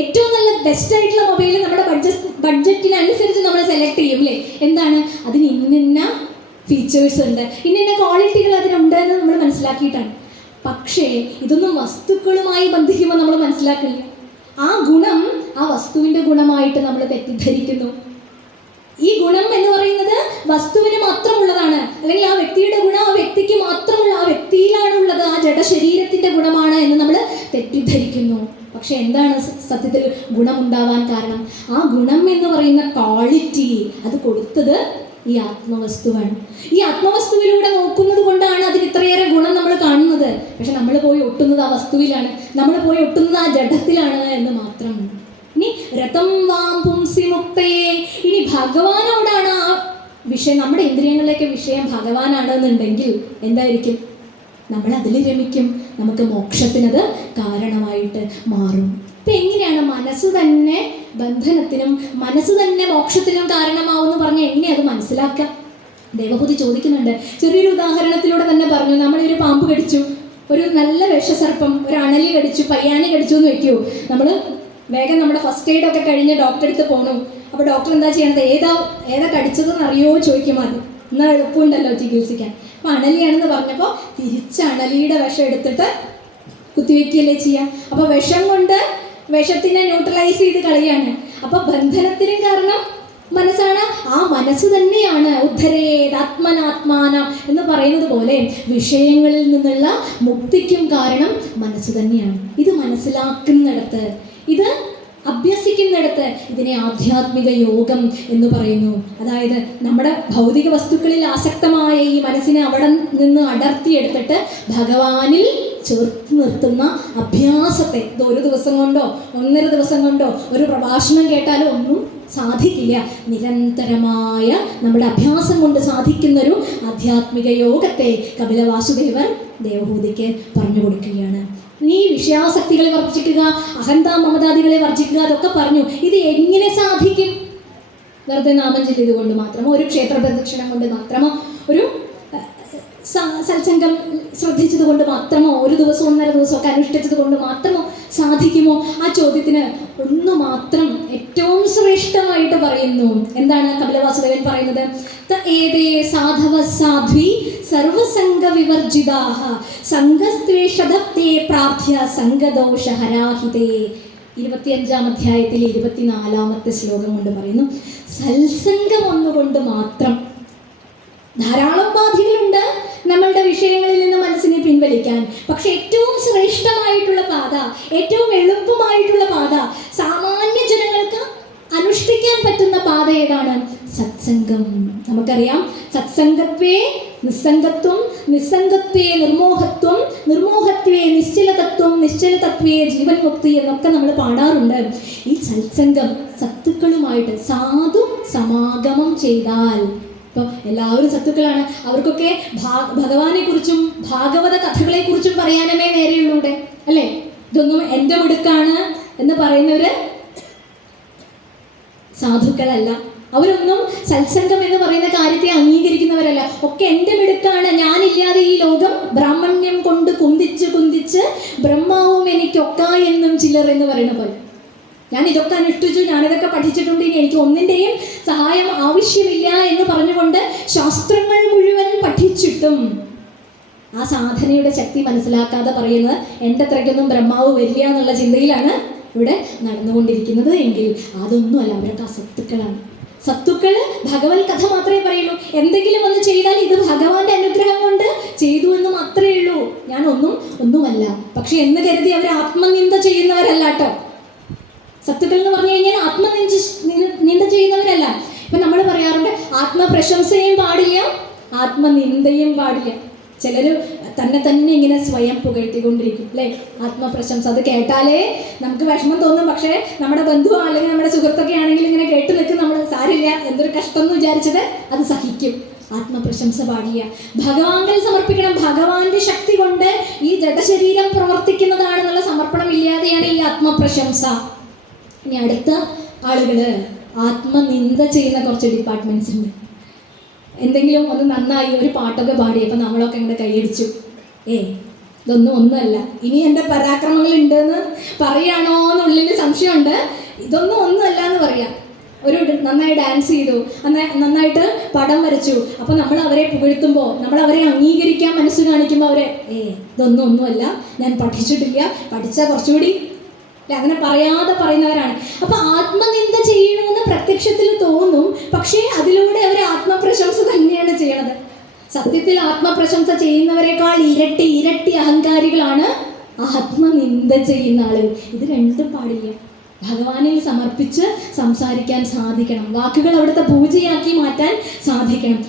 ഏറ്റവും നല്ല ബെസ്റ്റ് ആയിട്ടുള്ള മൊബൈൽ നമ്മുടെ ബഡ്ജറ്റിനനുസരിച്ച് നമ്മൾ സെലക്ട് ചെയ്യും, അല്ലേ? എന്താണ്? അതിന് ഇന്ന ഫീച്ചേഴ്സ് ഉണ്ട്, ഇന്ന ക്വാളിറ്റികൾ അതിനുണ്ട് എന്ന് നമ്മൾ മനസ്സിലാക്കിയിട്ടാണ്. പക്ഷേ ഇതൊന്നും വസ്തുക്കളുമായി ബന്ധിക്കുമ്പോൾ നമ്മൾ മനസ്സിലാക്കില്ല. ആ ഗുണം ആ വസ്തുവിൻ്റെ ഗുണമായിട്ട് നമ്മൾ തെറ്റിദ്ധരിക്കുന്നു. ഈ ഗുണം എന്ന് പറയുന്നത് വസ്തുവിന് മാത്രമുള്ളതാണ്, അല്ലെങ്കിൽ ആ വ്യക്തിയുടെ ഗുണം ആ വ്യക്തിക്ക് മാത്രമുള്ള, ആ വ്യക്തിയിലാണുള്ളത്, ആ ജഡശരീരത്തിൻ്റെ ഗുണമാണ് എന്ന് നമ്മൾ തെറ്റിദ്ധരിക്കുന്നു. പക്ഷെ എന്താണ് സത്യത്തിൽ ഗുണമുണ്ടാവാൻ കാരണം? ആ ഗുണം എന്ന് പറയുന്ന ക്വാളിറ്റി അത് കൊടുത്തത് ഈ ആത്മവസ്തുവാണ്. ഈ ആത്മവസ്തുവിലൂടെ നോക്കുന്നത് കൊണ്ടാണ് അതിന് ഇത്രയേറെ ഗുണം നമ്മൾ കാണുന്നത്. പക്ഷെ നമ്മൾ പോയി ഒട്ടുന്നത് ആ വസ്തുവിലാണ്, നമ്മൾ പോയി ഒട്ടുന്നത് ആ ജഡത്തിലാണ് എന്ന് മാത്രം. ഇനി രഥം വാം പുംസി മുക്തയെ, ഇനി ഭഗവാനോടാണ് ആ വിഷയം, നമ്മുടെ ഇന്ദ്രിയങ്ങളിലേക്ക് വിഷയം ഭഗവാനാണെന്നുണ്ടെങ്കിൽ എന്തായിരിക്കും? നമ്മൾ അതിൽ രമിക്കും, നമുക്ക് മോക്ഷത്തിനത് കാരണമായിട്ട് മാറും. ഇപ്പം എങ്ങനെയാണ് മനസ്സ് തന്നെ ബന്ധനത്തിനും മനസ്സ് തന്നെ മോക്ഷത്തിനും കാരണമാവുമെന്ന് പറഞ്ഞാൽ എങ്ങനെയാണ് അത് മനസ്സിലാക്കുക? ദേവഹൂതി ചോദിക്കുന്നുണ്ട്. ചെറിയൊരു ഉദാഹരണത്തിലൂടെ തന്നെ പറഞ്ഞു. നമ്മളൊരു പാമ്പ് കടിച്ചു, ഒരു നല്ല വിഷസർപ്പം, ഒരു അണലി കടിച്ചു, പയ്യാനി കടിച്ചു എന്ന് വെക്കൂ. നമ്മൾ വേഗം നമ്മുടെ ഫസ്റ്റ് എയ്ഡ് ഒക്കെ കഴിഞ്ഞ് ഡോക്ടറെ അടുത്ത് പോകണം. അപ്പോൾ ഡോക്ടർ എന്താ ചെയ്യണത്? ഏതാ കടിച്ചതെന്ന് അറിയുമോ ചോദിക്കും. അത് എന്നാൽ എളുപ്പമുണ്ടല്ലോ ചികിത്സിക്കാൻ. അപ്പോൾ അണലിയാണെന്ന് പറഞ്ഞപ്പോൾ തിരിച്ച് അണലിയുടെ വിഷം എടുത്തിട്ട് കുത്തിവെക്കുകയല്ലേ ചെയ്യുക. അപ്പോൾ വിഷം കൊണ്ട് വിഷത്തിനെ ന്യൂട്രലൈസ് ചെയ്ത് കളയാണ്. അപ്പോൾ ബന്ധനത്തിന് കാരണം മനസ്സാണ്. ആ മനസ്സ് തന്നെയാണ് ഉദ്ധരേത് ആത്മനാത്മാനം എന്ന് പറയുന്നത് പോലെ വിഷയങ്ങളിൽ നിന്നുള്ള മുക്തിക്കും കാരണം മനസ്സ് തന്നെയാണ്. ഇത് മനസ്സിലാക്കുന്നിടത്ത്, ഇത് അഭ്യസിക്കുന്നിടത്ത് ഇതിനെ ആധ്യാത്മിക യോഗം എന്ന് പറയുന്നു. അതായത് നമ്മുടെ ഭൗതിക വസ്തുക്കളിൽ ആസക്തമായ ഈ മനസ്സിനെ അവിടെ നിന്ന് അടർത്തിയെടുത്തിട്ട് ഭഗവാനിൽ ചേർത്ത് നിർത്തുന്ന അഭ്യാസത്തെ, ഇത് ഒരു ദിവസം കൊണ്ടോ 1.5 ദിവസം കൊണ്ടോ ഒരു പ്രഭാഷണം കേട്ടാലോ ഒന്നും സാധിക്കില്ല. നിരന്തരമായ നമ്മുടെ അഭ്യാസം കൊണ്ട് സാധിക്കുന്നൊരു ആധ്യാത്മിക യോഗത്തെ കപിലവാസുദേവർ ദേവഹൂതിക്ക് പറഞ്ഞു കൊടുക്കുകയാണ്. നീ വിഷയാസക്തികളെ വർജിക്കുക, അഹന്ത മമതാദികളെ വർജിക്കുക, അതൊക്കെ പറഞ്ഞു. ഇത് എങ്ങനെ സാധിക്കും? വെറുതെ നാമം ചൊല്ലിയത് കൊണ്ട് മാത്രമോ, ഒരു ക്ഷേത്ര പ്രദക്ഷിണം കൊണ്ട് മാത്രമോ, ഒരു സത്സംഗം ശ്രദ്ധിച്ചത് കൊണ്ട് മാത്രമോ, ഒരു ദിവസം 1.5 ദിവസമൊക്കെ അനുഷ്ഠിച്ചത് കൊണ്ട് മാത്രമോ സാധിക്കുമോ? ആ ചോദ്യത്തിന് ഒന്ന് മാത്രം ഏറ്റവും ശ്രേഷ്ഠമായിട്ട് പറയുന്നു. എന്താണ് കപിലവാസുദേവൻ പറയുന്നത്? ഏതേ സാധവ സാധ്വി സർവസംഗ വിവർജിതാഹ സംഘസ്ത്വേഷദത്തേ പ്രാർത്ഥ്യ സംഘദോഷഹരാഹിതേ. 25-ാം അധ്യായത്തിൽ 24-ാമത്തെ ശ്ലോകം കൊണ്ട് പറയുന്നു, സത്സംഗം ഒന്നുകൊണ്ട് മാത്രം. ധാരാളം ഉപാധികളുണ്ട് നമ്മളുടെ വിഷയങ്ങളിൽ നിന്ന് മനസ്സിനെ പിൻവലിക്കാൻ. പക്ഷെ ഏറ്റവും ശ്രേഷ്ഠമായിട്ടുള്ള പാത, ഏറ്റവും എളുപ്പമായിട്ടുള്ള പാത, സാമാന്യ ജനങ്ങൾക്ക് അനുഷ്ഠിക്കാൻ പറ്റുന്ന പാത ഏതാണ്? സത്സംഗം. നമുക്കറിയാം, സത്സംഗത്വേ നിസ്സംഗത്വം, നിസ്സംഗത്വേ നിർമോഹത്വം, നിർമോഹത്വേ നിശ്ചലതത്വം, നിശ്ചലതത്വേ ജീവൻ മുക്തി എന്നൊക്കെ നമ്മൾ പാടാറുണ്ട്. ഈ സത്സംഗം, സത്തുക്കളുമായിട്ട് സാധു സമാഗമം ചെയ്താൽ, ഇപ്പോൾ എല്ലാവരും സത്തുക്കളാണ്, അവർക്കൊക്കെ ഭഗവാനെ കുറിച്ചും ഭാഗവത കഥകളെ കുറിച്ചും പറയാനേ നേരെയുള്ളൂടെ, അല്ലേ? ഇതൊന്നും എൻ്റെ മിടുക്കാണ് എന്ന് പറയുന്നവര് സാധുക്കളല്ല. അവരൊന്നും സത്സംഗം എന്ന് പറയുന്ന കാര്യത്തെ അംഗീകരിക്കുന്നവരല്ല. ഒക്കെ എൻ്റെ മിടുക്കാണ്, ഞാനില്ലാതെ ഈ ലോകം ബ്രാഹ്മണ്യം കൊണ്ട് കുന്തിച്ച് കുന്തിച്ച് ബ്രഹ്മാവും എനിക്കൊക്ക എന്നും ചിലർ എന്ന് പറയുന്ന പോലെ, ഞാൻ ഇതൊക്കെ അനുഷ്ഠിച്ചു, ഞാനിതൊക്കെ പഠിച്ചിട്ടുണ്ട്, ഇനി എനിക്ക് ഒന്നിൻ്റെയും സഹായം ആവശ്യമില്ല എന്ന് പറഞ്ഞുകൊണ്ട് ശാസ്ത്രങ്ങൾ മുഴുവൻ പഠിച്ചിട്ടും ആ സാധനയുടെ ശക്തി മനസ്സിലാക്കാതെ പറയുന്നത് എൻ്റെ അത്രയ്ക്കൊന്നും ബ്രഹ്മാവ് വരില്ല എന്നുള്ള ചിന്തയിലാണ് ഇവിടെ നടന്നുകൊണ്ടിരിക്കുന്നത് എങ്കിൽ അതൊന്നുമല്ല, അവരൊക്കെ സത്തുക്കളാണ്. സത്തുക്കൾ ഭഗവത് കഥ മാത്രമേ പറയുള്ളൂ. എന്തെങ്കിലും ഒന്ന് ചെയ്താൽ ഇത് ഭഗവാന്റെ അനുഗ്രഹം കൊണ്ട് ചെയ്തു എന്ന് മാത്രമേ ഉള്ളൂ, ഞാൻ ഒന്നുമല്ല. പക്ഷെ എന്ന് കരുതി അവർ ആത്മനിന്ദ ചെയ്യുന്നവരല്ല കേട്ടോ. സത്തുക്കൾ എന്ന് പറഞ്ഞു കഴിഞ്ഞാൽ ആത്മനിന്ദ ചെയ്യുന്നവരല്ല. ഇപ്പം നമ്മൾ പറയാറുണ്ട്, ആത്മപ്രശംസയും പാടില്ല, ആത്മനിന്ദയും പാടില്ല. ചിലർ തന്നെ ഇങ്ങനെ സ്വയം പുകഴ്ത്തിക്കൊണ്ടിരിക്കും, അല്ലേ? ആത്മപ്രശംസ, അത് കേട്ടാലേ നമുക്ക് വിഷമം തോന്നും. പക്ഷേ നമ്മുടെ ബന്ധുവോ അല്ലെങ്കിൽ നമ്മുടെ സുഹൃത്തൊക്കെ ആണെങ്കിൽ ഇങ്ങനെ കേട്ട് നിൽക്കും, നമ്മൾ സാരില്ല, എന്തൊരു കഷ്ടം എന്ന് വിചാരിച്ചത് അത് സഹിക്കും. ആത്മപ്രശംസ പാടില്ല, ഭഗവാനിൽ സമർപ്പിക്കണം. ഭഗവാന്റെ ശക്തി കൊണ്ട് ഈ ജഡശരീരം പ്രവർത്തിക്കുന്നതാണെന്നുള്ള സമർപ്പണം ഇല്ലാതെയാണ് ഈ ആത്മപ്രശംസ. ഇനി അടുത്ത ആളുകള് ആത്മനിന്ദ ചെയ്യുന്ന കുറച്ച് ഡിപ്പാർട്ട്മെന്റ്സ് ഉണ്ട്. എന്തെങ്കിലും ഒന്ന് നന്നായി ഒരു പാട്ടൊക്കെ പാടിയപ്പോൾ നമ്മളൊക്കെ ഇങ്ങനെ കൈയടിച്ചു, ഇതൊന്നും ഒന്നുമല്ല, ഇനി എൻ്റെ പരാക്രമങ്ങൾ ഉണ്ടെന്ന് പറയാണോ എന്നുള്ളിൽ സംശയമുണ്ട്. ഇതൊന്നും ഒന്നുമല്ല എന്ന് പറയാം. ഒരു നന്നായി ഡാൻസ് ചെയ്തു, നന്നായിട്ട് പടം വരച്ചു, അപ്പോൾ നമ്മൾ അവരെ പുകഴ്ത്തുമ്പോൾ, നമ്മൾ അവരെ അംഗീകരിക്കാൻ മനസ്സ് കാണിക്കുമ്പോൾ അവരെ ഇതൊന്നുമല്ല, ഞാൻ പഠിച്ചിട്ടില്ല, പഠിച്ചാൽ കുറച്ചുകൂടി അങ്ങനെ പറയാതെ പറയുന്നവരാണ്. അപ്പൊ ആത്മനിന്ദ ചെയ്യണമെന്ന് പ്രത്യക്ഷത്തിൽ തോന്നും, പക്ഷേ അതിലൂടെ അവർ ആത്മപ്രശംസ തന്നെയാണ് ചെയ്യണത്. സത്യത്തിൽ ആത്മപ്രശംസ ചെയ്യുന്നവരെക്കാൾ ഇരട്ടി അഹങ്കാരികളാണ് ആത്മനിന്ദ ചെയ്യുന്ന ആളുകൾ. ഇത് രണ്ടും പാടില്ല. ഭഗവാനിൽ സമർപ്പിച്ച് സംസാരിക്കാൻ സാധിക്കണം, വാക്കുകൾ അവിടുത്തെ പൂജയാക്കി മാറ്റാൻ സാധിക്കണം.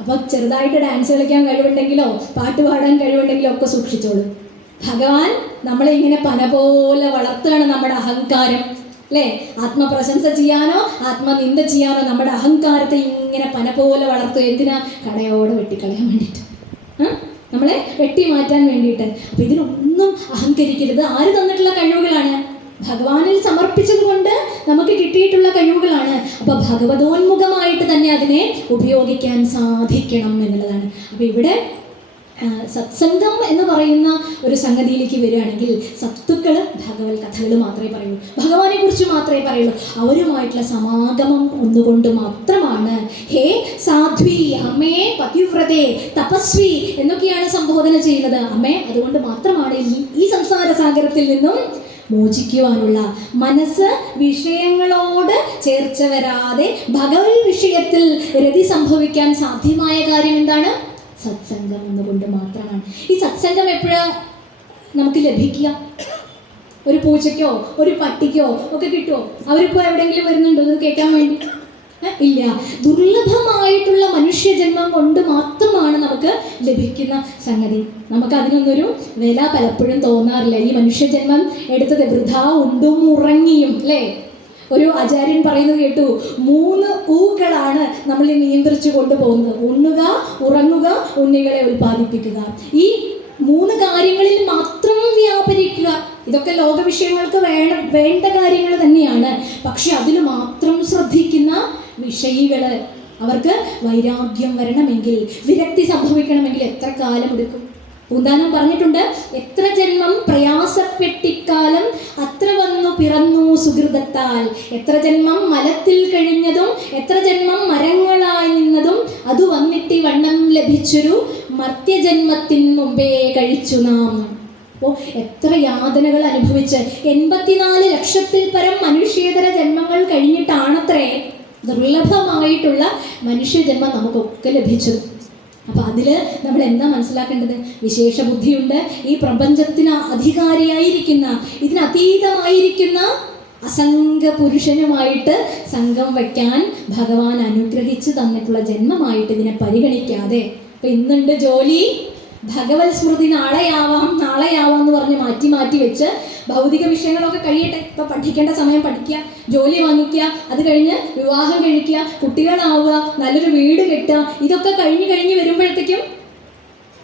അപ്പൊ ചെറുതായിട്ട് ഡാൻസ് കളിക്കാൻ കഴിവുണ്ടെങ്കിലോ പാട്ട് പാടാൻ കഴിവുണ്ടെങ്കിലോ ഒക്കെ സൂക്ഷിച്ചോളൂ. ഭഗവാൻ നമ്മളെ ഇങ്ങനെ പന പോലെ വളർത്തുകയാണ് നമ്മുടെ അഹങ്കാരം, അല്ലേ? ആത്മപ്രശംസ ചെയ്യാനോ ആത്മനിന്ദ ചെയ്യാനോ നമ്മുടെ അഹങ്കാരത്തെ ഇങ്ങനെ പന പോലെ വളർത്തുക. എന്തിനാ? കടയോടെ വെട്ടിക്കളയാൻ വേണ്ടിയിട്ട്, നമ്മളെ വെട്ടി മാറ്റാൻ വേണ്ടിയിട്ട്. അപ്പൊ ഇതിനൊന്നും അഹങ്കരിക്കരുത്. ആര് തന്നിട്ടുള്ള കഴിവുകളാണ്? ഭഗവാനിൽ സമർപ്പിച്ചത് കൊണ്ട് നമുക്ക് കിട്ടിയിട്ടുള്ള കഴിവുകളാണ്. അപ്പൊ ഭഗവതോന്മുഖമായിട്ട് തന്നെ അതിനെ ഉപയോഗിക്കാൻ സാധിക്കണം എന്നുള്ളതാണ്. അപ്പൊ ഇവിടെ സത്സംഗം എന്ന് പറയുന്ന ഒരു സംഗതിയിലേക്ക് വരികയാണെങ്കിൽ സത്തുക്കൾ ഭഗവത് കഥകൾ മാത്രമേ പറയുള്ളൂ, ഭഗവാനെ കുറിച്ച് മാത്രമേ പറയുള്ളൂ. അവരുമായിട്ടുള്ള സമാഗമം ഒന്നുകൊണ്ട് മാത്രമാണ് ഹേ സാധ്വി, അമ്മേ പതിവ്രതേ, തപസ്വി എന്നൊക്കെയാണ് സംബോധന ചെയ്യുന്നത്. അമ്മേ, അതുകൊണ്ട് മാത്രമാണ് ഈ സംസാര സാഗരത്തിൽ നിന്നും മോചിക്കുവാനുള്ള മനസ്സ് വിഷയങ്ങളോട് ചേർച്ച വരാതെ ഭഗവത് വിഷയത്തിൽ രതി സംഭവിക്കാൻ സാധ്യമായ കാര്യം എന്താണ്? സത്സംഗം എന്നുകൊണ്ട് മാത്രമാണ്. ഈ സത്സംഗം എപ്പോഴാണ് നമുക്ക് ലഭിക്കുക? ഒരു പൂച്ചയ്ക്കോ ഒരു പട്ടിക്കോ ഒക്കെ കിട്ടുമോ? അവരിപ്പോൾ എവിടെയെങ്കിലും വരുന്നുണ്ടോ ഇത് കേൾക്കാൻ വേണ്ടി? ഇല്ല. ദുർലഭമായിട്ടുള്ള മനുഷ്യജന്മം കൊണ്ട് മാത്രമാണ് നമുക്ക് ലഭിക്കുന്ന സംഗതി. നമുക്ക് അതിനൊന്നൊരു വില പലപ്പോഴും തോന്നാറില്ല. ഈ മനുഷ്യജന്മം എടുത്തത് വൃഥാ ഉണ്ടും ഉറങ്ങിയും, അല്ലേ? ഒരു ആചാര്യൻ പറയുന്നത് കേട്ടു, 3 ഊകളാണ് നമ്മളെ നിയന്ത്രിച്ചു കൊണ്ടുപോകുന്നത്: ഉണ്ണുക, ഉറങ്ങുക, ഉണ്ണികളെ ഉൽപ്പാദിപ്പിക്കുക. ഈ 3 കാര്യങ്ങളിൽ മാത്രം വ്യാപരിക്കുക. ഇതൊക്കെ ലോക വിഷയങ്ങൾക്ക് വേണ്ട കാര്യങ്ങൾ തന്നെയാണ്. പക്ഷെ അതിൽ മാത്രം ശ്രദ്ധിക്കുന്ന വിഷയികള്, അവർക്ക് വൈരാഗ്യം വരണമെങ്കിൽ, വിരക്തി സംഭവിക്കണമെങ്കിൽ എത്ര കാലം എടുക്കും? പൂന്താനം പറഞ്ഞിട്ടുണ്ട്, എത്ര ജന്മം പ്രയാസപ്പെട്ടിക്കാലം അത്ര വന്നു പിറന്നു സുഹൃതത്താൽ. എത്ര ജന്മം മലത്തിൽ കഴിഞ്ഞതും എത്ര ജന്മം മരങ്ങളായി നിന്നതും അത് വന്നിട്ട് വണ്ണം ലഭിച്ചൊരു മർത്യജന്മത്തിൻ മുമ്പേ കഴിച്ചു നാം. അപ്പോൾ എത്ര യാതനകൾ അനുഭവിച്ച് 84 ലക്ഷത്തിൽ പരം മനുഷ്യേതര ജന്മങ്ങൾ കഴിഞ്ഞിട്ടാണത്രേ ദുർലഭമായിട്ടുള്ള മനുഷ്യജന്മം നമുക്കൊക്കെ ലഭിച്ചത്. അപ്പം അതിൽ നമ്മൾ എന്താ മനസ്സിലാക്കേണ്ടത്? വിശേഷ ബുദ്ധിയുണ്ട്. ഈ പ്രപഞ്ചത്തിന് അധികാരിയായിരിക്കുന്ന, ഇതിനതീതമായിരിക്കുന്ന അസംഖ്യ പുരുഷനുമായിട്ട് സംഘം വയ്ക്കാൻ ഭഗവാൻ അനുഗ്രഹിച്ച് തന്നിട്ടുള്ള ജന്മമായിട്ട് ഇതിനെ പരിഗണിക്കാതെ, അപ്പം ഇന്നുണ്ട് ജോലി, ഭഗവത് സ്മൃതി നാളെയാവാം എന്ന് പറഞ്ഞ് മാറ്റി മാറ്റി വെച്ച് ഭൗതിക വിഷയങ്ങളൊക്കെ കഴിയട്ടെ. ഇപ്പം പഠിക്കേണ്ട സമയം പഠിക്കുക, ജോലി വാങ്ങിക്കുക, അത് കഴിഞ്ഞ് വിവാഹം കഴിക്കുക, കുട്ടികളാവുക, നല്ലൊരു വീട് കെട്ടുക, ഇതൊക്കെ കഴിഞ്ഞ് വരുമ്പോഴത്തേക്കും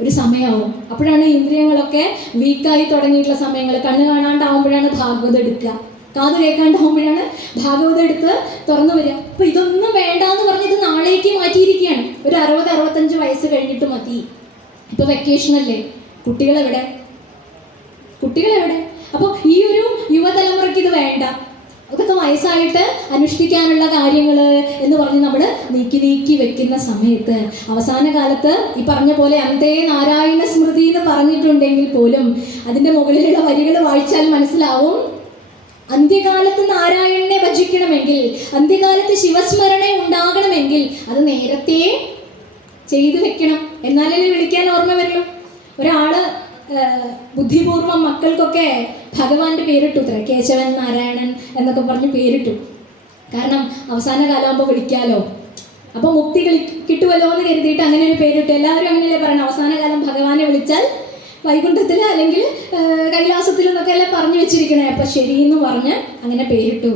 ഒരു സമയമാവും. അപ്പോഴാണ് ഇന്ദ്രിയങ്ങളൊക്കെ വീക്കായി തുടങ്ങിയിട്ടുള്ള സമയങ്ങൾ. കണ്ണ് കാണാണ്ടാവുമ്പോഴാണ് ഭാഗവതം എടുക്കുക, കാത് കേൾക്കാണ്ടാവുമ്പോഴാണ് ഭാഗവതം എടുത്ത് തുറന്നു വരിക. അപ്പോൾ ഇതൊന്നും വേണ്ടാന്ന് പറഞ്ഞ് ഇത് നാളേക്ക് മാറ്റിയിരിക്കുകയാണ്. ഒരു 60-65 വയസ്സ് കഴിഞ്ഞിട്ട് മതി. ഇപ്പോൾ വെക്കേഷനല്ലേ, കുട്ടികളെവിടെ? അപ്പോൾ ഈ ഒരു യുവതലമുറയ്ക്ക് ഇത് വേണ്ട. അതൊക്കെ വയസ്സായിട്ട് അനുഷ്ഠിക്കാനുള്ള കാര്യങ്ങൾ എന്ന് പറഞ്ഞ് നമ്മൾ നീക്കി വെക്കുന്ന സമയത്ത് അവസാന കാലത്ത് ഈ പറഞ്ഞ പോലെ അന്തേ നാരായണ സ്മൃതി എന്ന് പറഞ്ഞിട്ടുണ്ടെങ്കിൽ പോലും അതിൻ്റെ മുകളിലുള്ള വരികൾ വായിച്ചാൽ മനസ്സിലാവും, അന്ത്യകാലത്ത് നാരായണനെ ഭജിക്കണമെങ്കിൽ, അന്ത്യകാലത്ത് ശിവസ്മരണ ഉണ്ടാകണമെങ്കിൽ അത് നേരത്തെ ചെയ്തു വെക്കണം. എന്നാലല്ലേ വിളിക്കാൻ ഓർമ്മ വരുള്ളൂ. ഒരാള് ബുദ്ധിപൂർവം മക്കൾക്കൊക്കെ ഭഗവാന്റെ പേരിട്ടു, കേശവൻ, നാരായണൻ എന്നൊക്കെ പറഞ്ഞ് പേരിട്ടു. കാരണം അവസാന കാലമാകുമ്പോൾ വിളിക്കാലോ, അപ്പോൾ മുക്തി കിട്ടുമല്ലോ എന്ന് കരുതിയിട്ട് അങ്ങനെ ഒരു പേരിട്ടു. എല്ലാവരും അങ്ങനെയല്ലേ പറയണം, അവസാന കാലം ഭഗവാനെ വിളിച്ചാൽ വൈകുണ്ഠത്തിൽ അല്ലെങ്കിൽ കൈലാസത്തിൽ എന്നൊക്കെ അല്ലേ പറഞ്ഞു വെച്ചിരിക്കണേ. അപ്പം ശരിയെന്ന് പറഞ്ഞ് അങ്ങനെ പേരിട്ടു.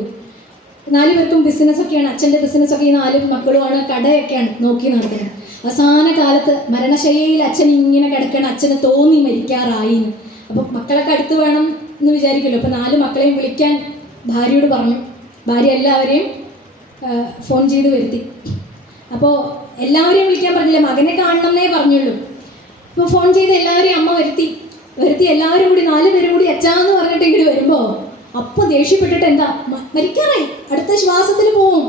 4 പേർക്കും ബിസിനസ്സൊക്കെയാണ്. അച്ഛൻ്റെ ബിസിനസ്സൊക്കെ ഈ 4 മക്കളുമാണ്, കടയൊക്കെയാണ് നോക്കി നടക്കുന്നത്. അവസാന കാലത്ത് മരണശയ്യയിൽ അച്ഛൻ ഇങ്ങനെ കിടക്കണം, അച്ഛന് തോന്നി മരിക്കാറായി. അപ്പോൾ മക്കളൊക്കെ അടുത്ത് വേണം എന്ന് വിചാരിക്കുമല്ലോ. അപ്പോൾ 4 മക്കളെയും വിളിക്കാൻ ഭാര്യയോട് പറഞ്ഞു. ഭാര്യ എല്ലാവരെയും ഫോൺ ചെയ്ത് വരുത്തി. അപ്പോൾ എല്ലാവരെയും വിളിക്കാൻ പറഞ്ഞില്ല, മകനെ കാണണമെന്നേ പറഞ്ഞുള്ളൂ. അപ്പോൾ ഫോൺ ചെയ്ത് എല്ലാവരെയും അമ്മ വരുത്തി എല്ലാവരും കൂടി 4 പേരും കൂടി അച്ഛാന്ന് പറഞ്ഞിട്ട് ഇങ്ങോട്ട് വരുമ്പോൾ അപ്പോൾ ദേഷ്യപ്പെട്ടിട്ട് എന്താ, മരിക്കാറായി, അടുത്ത ശ്വാസത്തിൽ പോവും.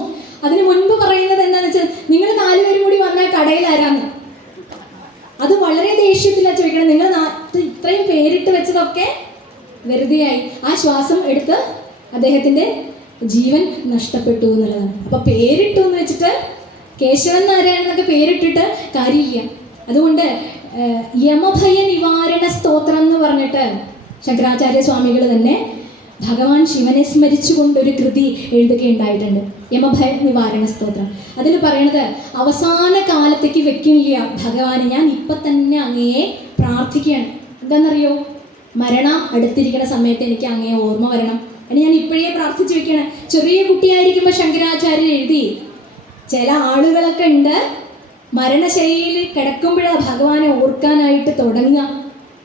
അതിന് മുൻപ് പറയുന്നത് എന്താണെന്ന് വെച്ചാൽ, നിങ്ങൾ 4 പേരും കൂടി വന്നാൽ കടയിലാരാന്ന്. അത് വളരെ ദേഷ്യത്തിലാണ് ചോദിക്കണം. നിങ്ങൾ ഇത്രയും പേരിട്ട് വെച്ചതൊക്കെ വെറുതെയായി. ആ ശ്വാസം എടുത്ത് അദ്ദേഹത്തിൻ്റെ ജീവൻ നഷ്ടപ്പെട്ടു എന്നുള്ളതാണ്. അപ്പോൾ പേരിട്ടു എന്ന് വെച്ചിട്ട് കേശവൻ നാരായണൻ എന്നൊക്കെ പേരിട്ടിട്ട് കാര്യമില്ല. അതുകൊണ്ട് യമഭയ നിവാരണ സ്തോത്രം എന്ന് പറഞ്ഞിട്ട് ശങ്കരാചാര്യ സ്വാമികൾ തന്നെ ഭഗവാൻ ശിവനെ സ്മരിച്ചുകൊണ്ടൊരു കൃതി എഴുതുകയുണ്ടായിട്ടുണ്ട്, യമഭയ നിവാരണ സ്തോത്രം. അതിൽ പറയണത്, അവസാന കാലത്തേക്ക് വെക്കില്ല ഭഗവാനെ, ഞാൻ ഇപ്പം തന്നെ അങ്ങയെ പ്രാർത്ഥിക്കുകയാണ്. എന്താണെന്നറിയോ, മരണം അടുത്തിരിക്കുന്ന സമയത്ത് എനിക്ക് അങ്ങയെ ഓർമ്മ വരണം. അതിന് ഞാൻ ഇപ്പോഴേ പ്രാർത്ഥിച്ചു വെക്കുകയാണ്. ചെറിയ കുട്ടിയായിരിക്കുമ്പോൾ ശങ്കരാചാര്യർ എഴുതി, ചില ആളുകളൊക്കെ ഉണ്ട് മരണശൈലിയിൽ കിടക്കുമ്പോഴാണ് ഭഗവാനെ ഓർക്കാനായിട്ട് തുടങ്ങുക.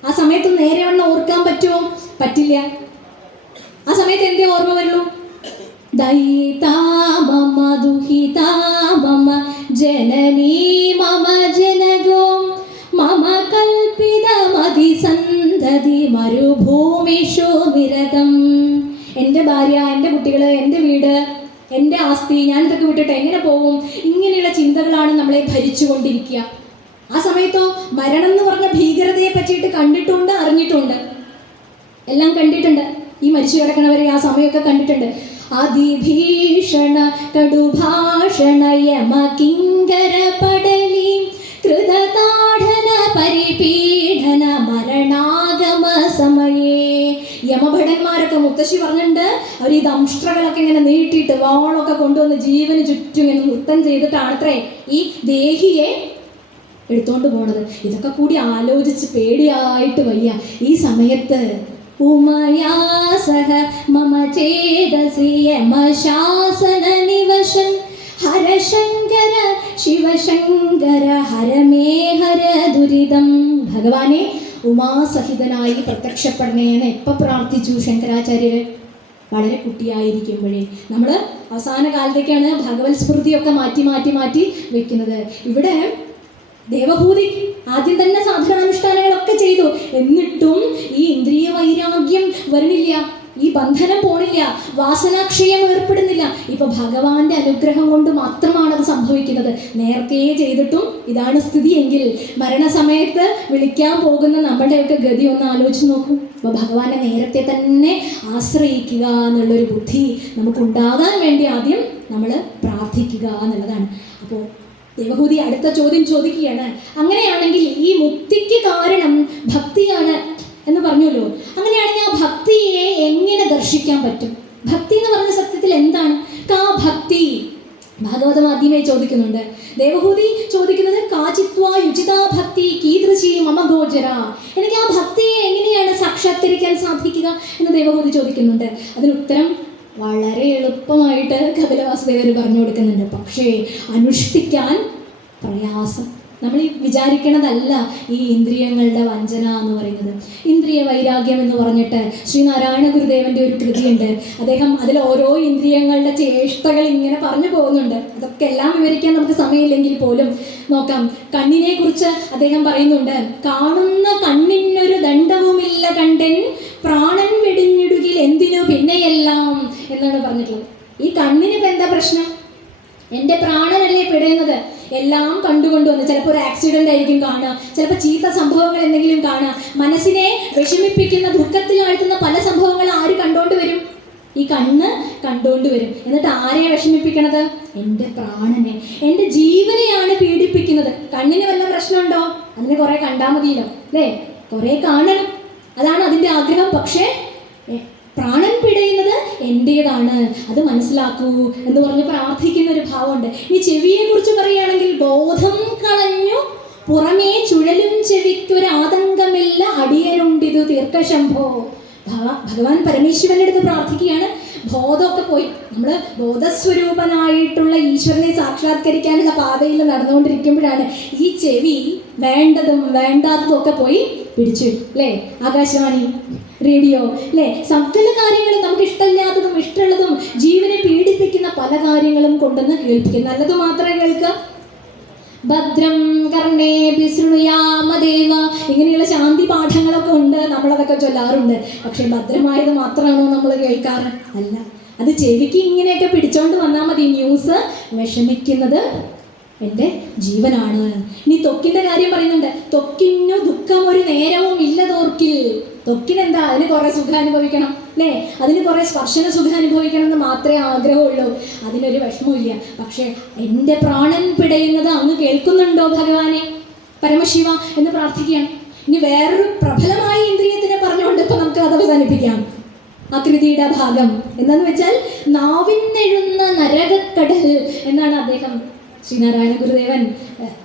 ആ സമയത്ത് നേരെ വണ്ണം ഓർക്കാൻ പറ്റുമോ? പറ്റില്ല. ആ സമയത്ത് എന്തേ ഓർമ്മ വരുള്ളൂ? ദയിതാ മമ ദുഹിതാ മമ ജനനീ മമ ജനഗോ മമ കൽപ്പിതമതിസന്ധതി മരുഭൂമിഷു നിരതം. എൻ്റെ ഭാര്യ, എൻ്റെ കുട്ടികൾ, എൻ്റെ വീട്, എൻ്റെ ആസ്തി, ഞാൻ ഇതൊക്കെ വിട്ടിട്ട് എങ്ങനെ പോകും? ഇങ്ങനെയുള്ള ചിന്തകളാണ് നമ്മളെ ഭരിച്ചുകൊണ്ടിരിക്കുക. ആ സമയത്തോ മരണം എന്ന് പറഞ്ഞ ഭീകരതയെ പറ്റിയിട്ട് കണ്ടിട്ടുണ്ട്, അറിഞ്ഞിട്ടുണ്ട്, എല്ലാം കണ്ടിട്ടുണ്ട്. ഈ മരിച്ചു കിടക്കണവരെ ആ സമയമൊക്കെ കണ്ടിട്ടുണ്ട്. അതിഭീഷണ കടുഭാഷണ യമ കിങ്കര പടലി കൃതതാഠന പരിപീഡന മരണാഗമ സമയേ. യമഭടന്മാരൊക്കെ മുത്തശ്ശി പറഞ്ഞിട്ടുണ്ട്, അവർ ഈ ദംഷ്ട്രകളൊക്കെ ഇങ്ങനെ നീട്ടിയിട്ട് വാളൊക്കെ കൊണ്ടുവന്ന് ജീവന് ചുറ്റും ഇങ്ങനെ നൃത്തം ചെയ്തിട്ടാണ് അത്രേ ഈ ദേഹിയെ എടുത്തോണ്ട് പോണത്. ഇതൊക്കെ കൂടി ആലോചിച്ച് പേടിയായിട്ട് വയ്യ. ഈ സമയത്ത് ഉമയാ സഹ മമ ചേതസി യമശാസന നിവശൻ ഹരശങ്കര ശിവശങ്കര ഹരമേ ഹര ദുരിതം. ഭഗവാനെ ഉമാസഹിതനായി പ്രത്യക്ഷപ്പെടണേന്ന് എപ്പോൾ പ്രാർത്ഥിച്ചു ശങ്കരാചാര്യർ? വളരെ കുട്ടിയായിരിക്കുമ്പോഴേ. നമ്മൾ അവസാന കാലത്തേക്കാണ് ഭഗവത് സ്മൃതിയൊക്കെ മാറ്റി മാറ്റി മാറ്റി വെക്കുന്നത്. ഇവിടെ ദേവഭൂതി ആദ്യം തന്നെ സാധനാനുഷ്ഠാനങ്ങളൊക്കെ ചെയ്തു, എന്നിട്ടും ഈ ഇന്ദ്രിയ വൈരാഗ്യം വരണില്ല. ഈ ബന്ധനം പോണില്ല, വാസനാക്ഷയം ഏർപ്പെടുന്നില്ല. ഇപ്പൊ ഭഗവാന്റെ അനുഗ്രഹം കൊണ്ട് മാത്രമാണ് അത് സംഭവിക്കുന്നത്. നേരത്തെ ചെയ്തിട്ടും ഇതാണ് സ്ഥിതിയെങ്കിൽ മരണസമയത്ത് വിളിക്കാൻ പോകുന്ന നമ്മുടെയൊക്കെ ഗതി ഒന്ന് ആലോചിച്ച് നോക്കൂ. അപ്പോൾ ഭഗവാനെ നേരത്തെ തന്നെ ആശ്രയിക്കുക എന്നുള്ളൊരു ബുദ്ധി നമുക്കുണ്ടാകാൻ വേണ്ടി ആദ്യം നമ്മൾ പ്രാർത്ഥിക്കുക എന്നുള്ളതാണ്. അപ്പോൾ ദേവഹൂതി അടുത്ത ചോദ്യം ചോദിക്കുകയാണ്, അങ്ങനെയാണെങ്കിൽ ഈ മുക്തിക്ക് കാരണം ഭക്തിയാണ് എന്ന് പറഞ്ഞല്ലോ, അങ്ങനെയാണെങ്കിൽ ആ ഭക്തിയെ എങ്ങനെ ദർശിക്കാൻ പറ്റും? ഭക്തി എന്ന് പറഞ്ഞ സത്യത്തിൽ എന്താണ്? കാ ഭക്തി ഭാഗവതം ആദ്യമേ ചോദിക്കുന്നുണ്ട്. ദേവഹൂതി ചോദിക്കുന്നത് കാചിത്വ യുചിതാ ഭക്തി കീദൃശി മമ ഗോചര, എനിക്ക് ആ ഭക്തിയെ എങ്ങനെയാണ് സാക്ഷാത്കരിക്കാൻ സാധിക്കുക എന്ന് ദേവഹൂതി ചോദിക്കുന്നുണ്ട്. അതിനുത്തരം വളരെ എളുപ്പമായിട്ട് കപിലവാസുദേവർ പറഞ്ഞു കൊടുക്കുന്നുണ്ട്. പക്ഷേ അനുഷ്ഠിക്കാൻ പ്രയാസം. നമ്മൾ ഈ വിചാരിക്കണതല്ല ഈ ഇന്ദ്രിയങ്ങളുടെ വഞ്ചന എന്ന് പറയുന്നത്. ഇന്ദ്രിയ വൈരാഗ്യം എന്ന് പറഞ്ഞിട്ട് ശ്രീനാരായണ ഗുരുദേവൻ്റെ ഒരു കൃതിയുണ്ട്. അദ്ദേഹം അതിൽ ഓരോ ഇന്ദ്രിയങ്ങളുടെ ചേഷ്ടകൾ ഇങ്ങനെ പറഞ്ഞു പോകുന്നുണ്ട്. അതൊക്കെ എല്ലാം വിവരിക്കാൻ നമുക്ക് സമയമില്ലെങ്കിൽ പോലും നോക്കാം. കണ്ണിനെ കുറിച്ച് അദ്ദേഹം പറയുന്നുണ്ട്, കാണുന്ന കണ്ണിനൊരു ദണ്ഡവുമില്ല കണ്ടൻ പ്രാണൻ വെടിഞ്ഞിടുകിൽ എന്തിനു പിന്നെയെല്ലാം എന്നാണ് പറഞ്ഞിട്ടുള്ളത്. ഈ കണ്ണിന് ഇപ്പം എന്താ പ്രശ്നം? എൻ്റെ പ്രാണനല്ലേ പിടയുന്നത്? എല്ലാം കണ്ടുകൊണ്ട് വന്ന് ചിലപ്പോൾ ഒരു ആക്സിഡൻ്റ് ആയിരിക്കും കാണുക, ചിലപ്പോൾ ചീത്ത സംഭവങ്ങൾ എന്തെങ്കിലും കാണുക, മനസ്സിനെ വിഷമിപ്പിക്കുന്ന ദുഃഖത്തിൽ ആഴ്ത്തുന്ന പല സംഭവങ്ങൾ ആര് കണ്ടുകൊണ്ട് വരും? ഈ കണ്ണ് കണ്ടുകൊണ്ട് വരും. എന്നിട്ട് ആരെയാണ് വിഷമിപ്പിക്കണത്? എൻ്റെ പ്രാണനെ, എൻ്റെ ജീവനെയാണ് പീഡിപ്പിക്കുന്നത്. കണ്ണിന് വല്ല പ്രശ്നമുണ്ടോ? അതിനെ കുറേ കണ്ടാൽ മതിയല്ലോ അല്ലേ? കുറേ കാണണം, അതാണ് അതിൻ്റെ ആഗ്രഹം. പക്ഷേ പ്രാണൻ പിടയുന്നത് എൻ്റേതാണ്, അത് മനസ്സിലാക്കൂ എന്ന് പറഞ്ഞ് പ്രാർത്ഥിക്കുന്ന ഒരു ഭാവമുണ്ട്. ഈ ചെവിയെ കുറിച്ച് പറയുകയാണെങ്കിൽ, ബോധം കളഞ്ഞു പുറമേ ചുഴലും ചെവിക്കൊരു ആതങ്കമില്ല അടിയനുണ്ടിതു തീർക്കശംഭോ. ഭഗവാൻ പരമേശ്വരൻ്റെ അടുത്ത് പ്രാർത്ഥിക്കുകയാണ്. ബോധമൊക്കെ പോയി, നമ്മൾ ബോധസ്വരൂപനായിട്ടുള്ള ഈശ്വരനെ സാക്ഷാത്കരിക്കാനുള്ള പാതയിൽ നടന്നുകൊണ്ടിരിക്കുമ്പോഴാണ് ഈ ചെവി വേണ്ടതും വേണ്ടാത്തതും ഒക്കെ പോയി പിടിച്ചു അല്ലേ? ആകാശവാണി, റേഡിയോ അല്ലേ, സകല കാര്യങ്ങളും നമുക്ക് ഇഷ്ടമില്ലാത്തതും ഇഷ്ടമുള്ളതും ജീവനെ പീഡിപ്പിക്കുന്ന പല കാര്യങ്ങളും കൊണ്ടുവന്ന് കേൾപ്പിക്കും. നല്ലത് മാത്രമേ കേൾക്കുക. ഭദ്രം കർണേഭി ശൃണുയാമദേവ, ഇങ്ങനെയുള്ള ശാന്തി പാഠങ്ങളൊക്കെ ഉണ്ട്, നമ്മളതൊക്കെ ചൊല്ലാറുണ്ട്. പക്ഷെ ഭദ്രമായത് മാത്രമാണോ നമ്മൾ കേൾക്കാറ്? അല്ല. അത് ചെവിക്ക് ഇങ്ങനെയൊക്കെ പിടിച്ചോണ്ട് വന്നാൽ മതി. ന്യൂസ് വിഷമിക്കുന്നത് എൻ്റെ ജീവനാണ്. ഇനി ത്വക്കിൻ്റെ കാര്യം പറയുന്നുണ്ട്. ത്വക്കിനു ദുഃഖം ഒരു നേരവും ഇല്ലതോർക്കിൽ. ത്വക്കിനെന്താ? അതിന് കുറേ സുഖം അനുഭവിക്കണം അല്ലേ? അതിന് കുറേ സ്പർശന സുഖം അനുഭവിക്കണം എന്ന് മാത്രമേ ആഗ്രഹമുള്ളൂ. അതിനൊരു വിഷമമില്ല. പക്ഷേ എൻ്റെ പ്രാണൻ പിടയുന്നത് അങ്ങ് കേൾക്കുന്നുണ്ടോ ഭഗവാനെ? പരമശിവ എന്ന് പ്രാർത്ഥിക്കുകയാണ്. ഇനി വേറൊരു പ്രബലമായ ഇന്ദ്രിയത്തിനെ പറഞ്ഞുകൊണ്ട് ഇപ്പം നമുക്ക് അത് അവസാനിപ്പിക്കാം. ആ കൃതിയുടെ ഭാഗം എന്താണെന്ന് വെച്ചാൽ, നാവിന്നെഴുന്ന നരകക്കടൽ എന്നാണ് അദ്ദേഹം ശ്രീനാരായണ ഗുരുദേവൻ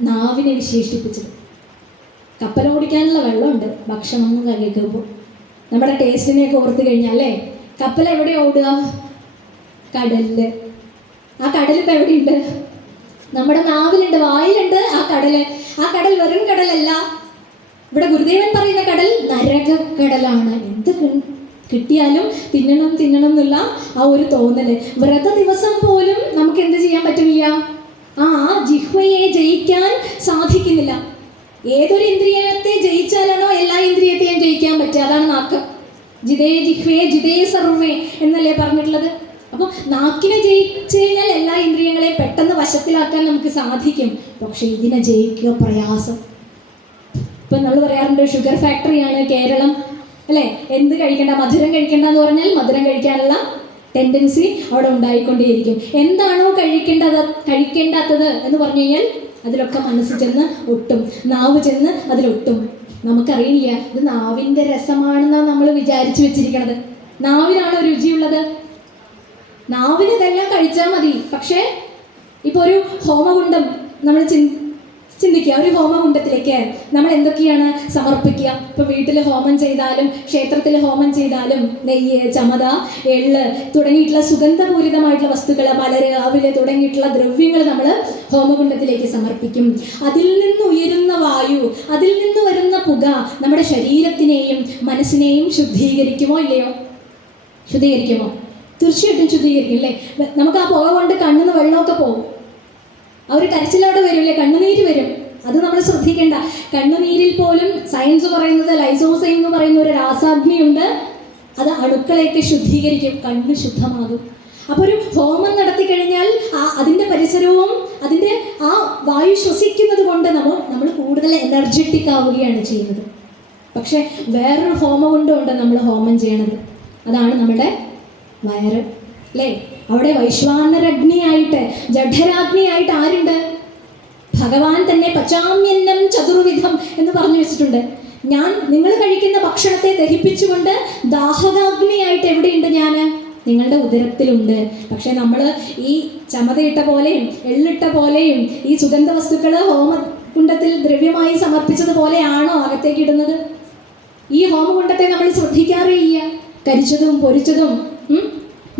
നാവിനെ വിശേഷിപ്പിച്ചത്. കപ്പലോടിക്കാനുള്ള വെള്ളമുണ്ട്, ഭക്ഷണമൊന്നും കഴിക്കുമ്പോൾ നമ്മുടെ ടേസ്റ്റിനെയൊക്കെ ഓർത്ത് കഴിഞ്ഞാൽ അല്ലേ? കപ്പൽ എവിടെ ഓടുക? കടലിൽ. ആ കടലിപ്പോൾ എവിടെയുണ്ട്? നമ്മുടെ നാവിലുണ്ട്, വായിലുണ്ട് ആ കടൽ. ആ കടൽ വെറും കടലല്ല. ഇവിടെ ഗുരുദേവൻ പറയുന്ന കടൽ നരകക്കടലാണ്. എന്ത് കിട്ടിയാലും തിന്നണം തിന്നണം എന്നുള്ള ആ ഒരു തോന്നൽ. വ്രത ദിവസം പോലും നമുക്ക് എന്ത് ചെയ്യാൻ പറ്റുന്നില്ല? ആ ജിഹ്വയെ ജയിക്കാൻ സാധിക്കുന്നില്ല. ഏതൊരു ഇന്ദ്രിയത്തെ ജയിച്ചാലാണോ എല്ലാ ഇന്ദ്രിയത്തെയും ജയിക്കാൻ പറ്റുക? അതാണ് നാക്ക്. ജിതേ ജിഹ്വേ ജിതേ സർവേ എന്നല്ലേ പറഞ്ഞിട്ടുള്ളത്. അപ്പോൾ നാക്കിനെ ജയിച്ചു കഴിഞ്ഞാൽ എല്ലാ ഇന്ദ്രിയങ്ങളെയും പെട്ടെന്ന് വശത്തിലാക്കാൻ നമുക്ക് സാധിക്കും. പക്ഷെ ഇതിനെ ജയിക്കുക പ്രയാസം. ഇപ്പം നമ്മൾ പറയാറുണ്ട് ഷുഗർ ഫാക്ടറിയാണ് കേരളം അല്ലേ? എന്ത് കഴിക്കണ്ട, മധുരം കഴിക്കണ്ട എന്ന് പറഞ്ഞാൽ മധുരം കഴിക്കാനുള്ള ടെൻഡൻസി അവിടെ ഉണ്ടായിക്കൊണ്ടേയിരിക്കും. എന്താണോ കഴിക്കേണ്ടാത്തത് എന്ന് പറഞ്ഞു കഴിഞ്ഞാൽ അതിലൊക്കെ മനസ്സ് ചെന്ന് ഒട്ടും, നാവ് ചെന്ന് അതിലൊട്ടും. നമുക്കറിയില്ല ഇത് നാവിൻ്റെ രസമാണെന്നാണ് നമ്മൾ വിചാരിച്ചു വെച്ചിരിക്കണത്. നാവിനാണോ രുചിയുള്ളത്? നാവിന് ഇതെല്ലാം കഴിച്ചാൽ മതി. പക്ഷേ ഇപ്പോൾ ഒരു ഹോമകുണ്ഡം നമ്മൾ ചിന്തിക്കുക. ഒരു ഹോമകുണ്ഡത്തിലേക്ക് നമ്മൾ എന്തൊക്കെയാണ് സമർപ്പിക്കുക? ഇപ്പോൾ വീട്ടിൽ ഹോമം ചെയ്താലും ക്ഷേത്രത്തിൽ ഹോമം ചെയ്താലും നെയ്യ്, ചമത, എള്ള് തുടങ്ങിയിട്ടുള്ള സുഗന്ധപൂരിതമായിട്ടുള്ള വസ്തുക്കൾ, മലര്, അവില് തുടങ്ങിയിട്ടുള്ള ദ്രവ്യങ്ങൾ നമ്മൾ ഹോമകുണ്ഡത്തിലേക്ക് സമർപ്പിക്കും. അതിൽ നിന്ന് ഉയരുന്ന വായു, അതിൽ നിന്ന് വരുന്ന പുക നമ്മുടെ ശരീരത്തിനെയും മനസ്സിനെയും ശുദ്ധീകരിക്കുമോ ഇല്ലയോ? ശുദ്ധീകരിക്കുമോ? തീർച്ചയായിട്ടും ശുദ്ധീകരിക്കും അല്ലേ? നമുക്ക് ആ പുക കൊണ്ട് കണ്ണിന്ന് വെള്ളമൊക്കെ പോകും. ആ ഒരു കരച്ചിലോടെ വരില്ലേ, കണ്ണുനീര് വരും. അത് നമ്മൾ ശ്രദ്ധിക്കേണ്ട. കണ്ണുനീരിൽ പോലും സയൻസ് പറയുന്നത് ലൈസോസൈം എന്ന് പറയുന്ന ഒരു രാസാഗ്നിയുണ്ട്. അത് അണുക്കളെയൊക്കെ ശുദ്ധീകരിക്കും, കണ്ണ് ശുദ്ധമാകും. അപ്പോൾ ഒരു ഹോമം നടത്തി കഴിഞ്ഞാൽ അതിൻ്റെ പരിസരവും അതിൻ്റെ ആ വായു ശ്വസിക്കുന്നത് കൊണ്ട് നമ്മൾ കൂടുതൽ എനർജറ്റിക് ആവുകയാണ് ചെയ്യുന്നത്. പക്ഷെ വേറൊരു ഹോമം കൊണ്ടുണ്ട് നമ്മൾ ഹോമം ചെയ്യണത്, അതാണ് നമ്മുടെ വയറ്, അല്ലേ? അവിടെ വൈശ്വാനരഗ്നിയായിട്ട് ജഠരാഗ്നിയായിട്ട് ആരുണ്ട്? ഭഗവാൻ തന്നെ പചാമ്യന്നം ചതുർവിധം എന്ന് പറഞ്ഞു വെച്ചിട്ടുണ്ട്. നിങ്ങൾ കഴിക്കുന്ന ഭക്ഷണത്തെ ദഹിപ്പിച്ചുകൊണ്ട് ദാഹകാഗ്നിയായിട്ട് എവിടെയുണ്ട്? ഞാൻ നിങ്ങളുടെ ഉദരത്തിലുണ്ട്. പക്ഷെ നമ്മൾ ഈ ചമതയിട്ട പോലെയും എള്ളിട്ട പോലെയും ഈ സുഗന്ധ വസ്തുക്കൾ ഹോമകുണ്ടത്തിൽ ദ്രവ്യമായി സമർപ്പിച്ചതുപോലെയാണോ അകത്തേക്ക് ഇടുന്നത്? ഈ ഹോമകുണ്ടത്തെ നമ്മൾ ശ്രദ്ധിക്കാറില്ല. കരിച്ചതും പൊരിച്ചതും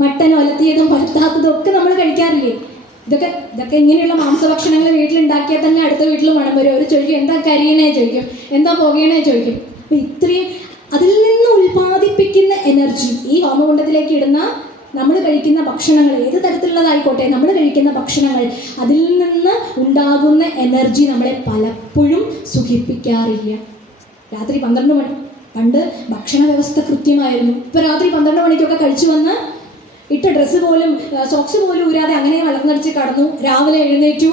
മട്ടൻ ഒലത്തിയതും ഒലത്താത്തതും ഒക്കെ നമ്മൾ കഴിക്കാറില്ലേ? ഇതൊക്കെ ഇങ്ങനെയുള്ള മാംസഭക്ഷണങ്ങൾ വീട്ടിലുണ്ടാക്കിയാൽ തന്നെ അടുത്ത വീട്ടിൽ മണം വരും. അവർ ചോദിക്കും എന്താ കരിയണേ ചോദിക്കും, എന്താ പുകയണേ ചോദിക്കും. അപ്പം ഇത്രയും അതിൽ നിന്ന് ഉൽപ്പാദിപ്പിക്കുന്ന എനർജി ഈ ഹോമകുണ്ടത്തിലേക്ക് ഇടുന്ന നമ്മൾ കഴിക്കുന്ന ഭക്ഷണങ്ങൾ ഏത് തരത്തിലുള്ളതായിക്കോട്ടെ, നമ്മൾ കഴിക്കുന്ന ഭക്ഷണങ്ങൾ അതിൽ നിന്ന് ഉണ്ടാകുന്ന എനർജി നമ്മളെ പലപ്പോഴും സുഖിപ്പിക്കാറില്ല. രാത്രി 12 മണി പണ്ട് ഭക്ഷണ വ്യവസ്ഥ കൃത്യമായിരുന്നു. ഇപ്പോൾ രാത്രി 12 മണിക്കൊക്കെ കഴിച്ചു വന്ന് ഇട്ട ഡ്രസ്സ് പോലും സോക്സ് പോലും ഊരാതെ അങ്ങനെ വളർന്നടിച്ച് കടന്നു. രാവിലെ എഴുന്നേറ്റു,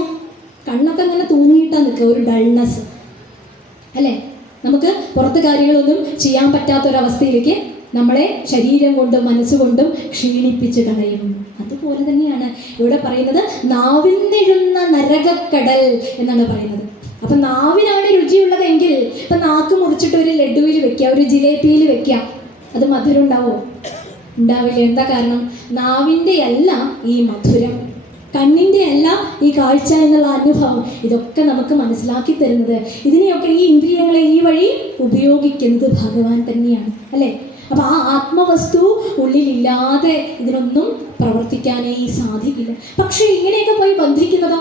കണ്ണൊക്കെ അങ്ങനെ തൂങ്ങിയിട്ടാണ് നിൽക്കുക, ഒരു ഡൾനെസ് അല്ലേ? നമുക്ക് പുറത്ത് കാര്യങ്ങളൊന്നും ചെയ്യാൻ പറ്റാത്തൊരവസ്ഥയിലേക്ക് നമ്മളെ ശരീരം കൊണ്ടും മനസ്സുകൊണ്ടും ക്ഷീണിപ്പിച്ച് കളയും. അതുപോലെ തന്നെയാണ് ഇവിടെ പറയുന്നത്, നാവിന്നെഴുന്ന നരകക്കടൽ എന്നാണ് പറയുന്നത്. അപ്പം നാവിനാണ് രുചിയുള്ളതെങ്കിൽ ഇപ്പം നാക്ക് മുറിച്ചിട്ട് ഒരു ലഡുവിൽ വെക്കുക, ഒരു ജിലേബിയിൽ വെക്കുക, അത് മധുരം ഉണ്ടാവുമോ? ഉണ്ടാവില്ല. എന്താ കാരണം? നാവിൻ്റെ അല്ല ഈ മധുരം, കണ്ണിൻ്റെ അല്ല ഈ കാഴ്ച എന്നുള്ള അനുഭവം. ഇതൊക്കെ നമുക്ക് മനസ്സിലാക്കി തരുന്നത്, ഇതിനെയൊക്കെ ഈ ഇന്ദ്രിയങ്ങളെ ഈ വഴി ഉപയോഗിക്കുന്നത് ഭഗവാൻ തന്നെയാണ്, അല്ലേ? അപ്പോൾ ആ ആത്മവസ്തു ഉള്ളിലില്ലാതെ ഇതിനൊന്നും പ്രവർത്തിക്കാനേ സാധിക്കില്ല. പക്ഷേ ഇങ്ങനെയൊക്കെ പോയി ബന്ധിക്കുന്നതോ,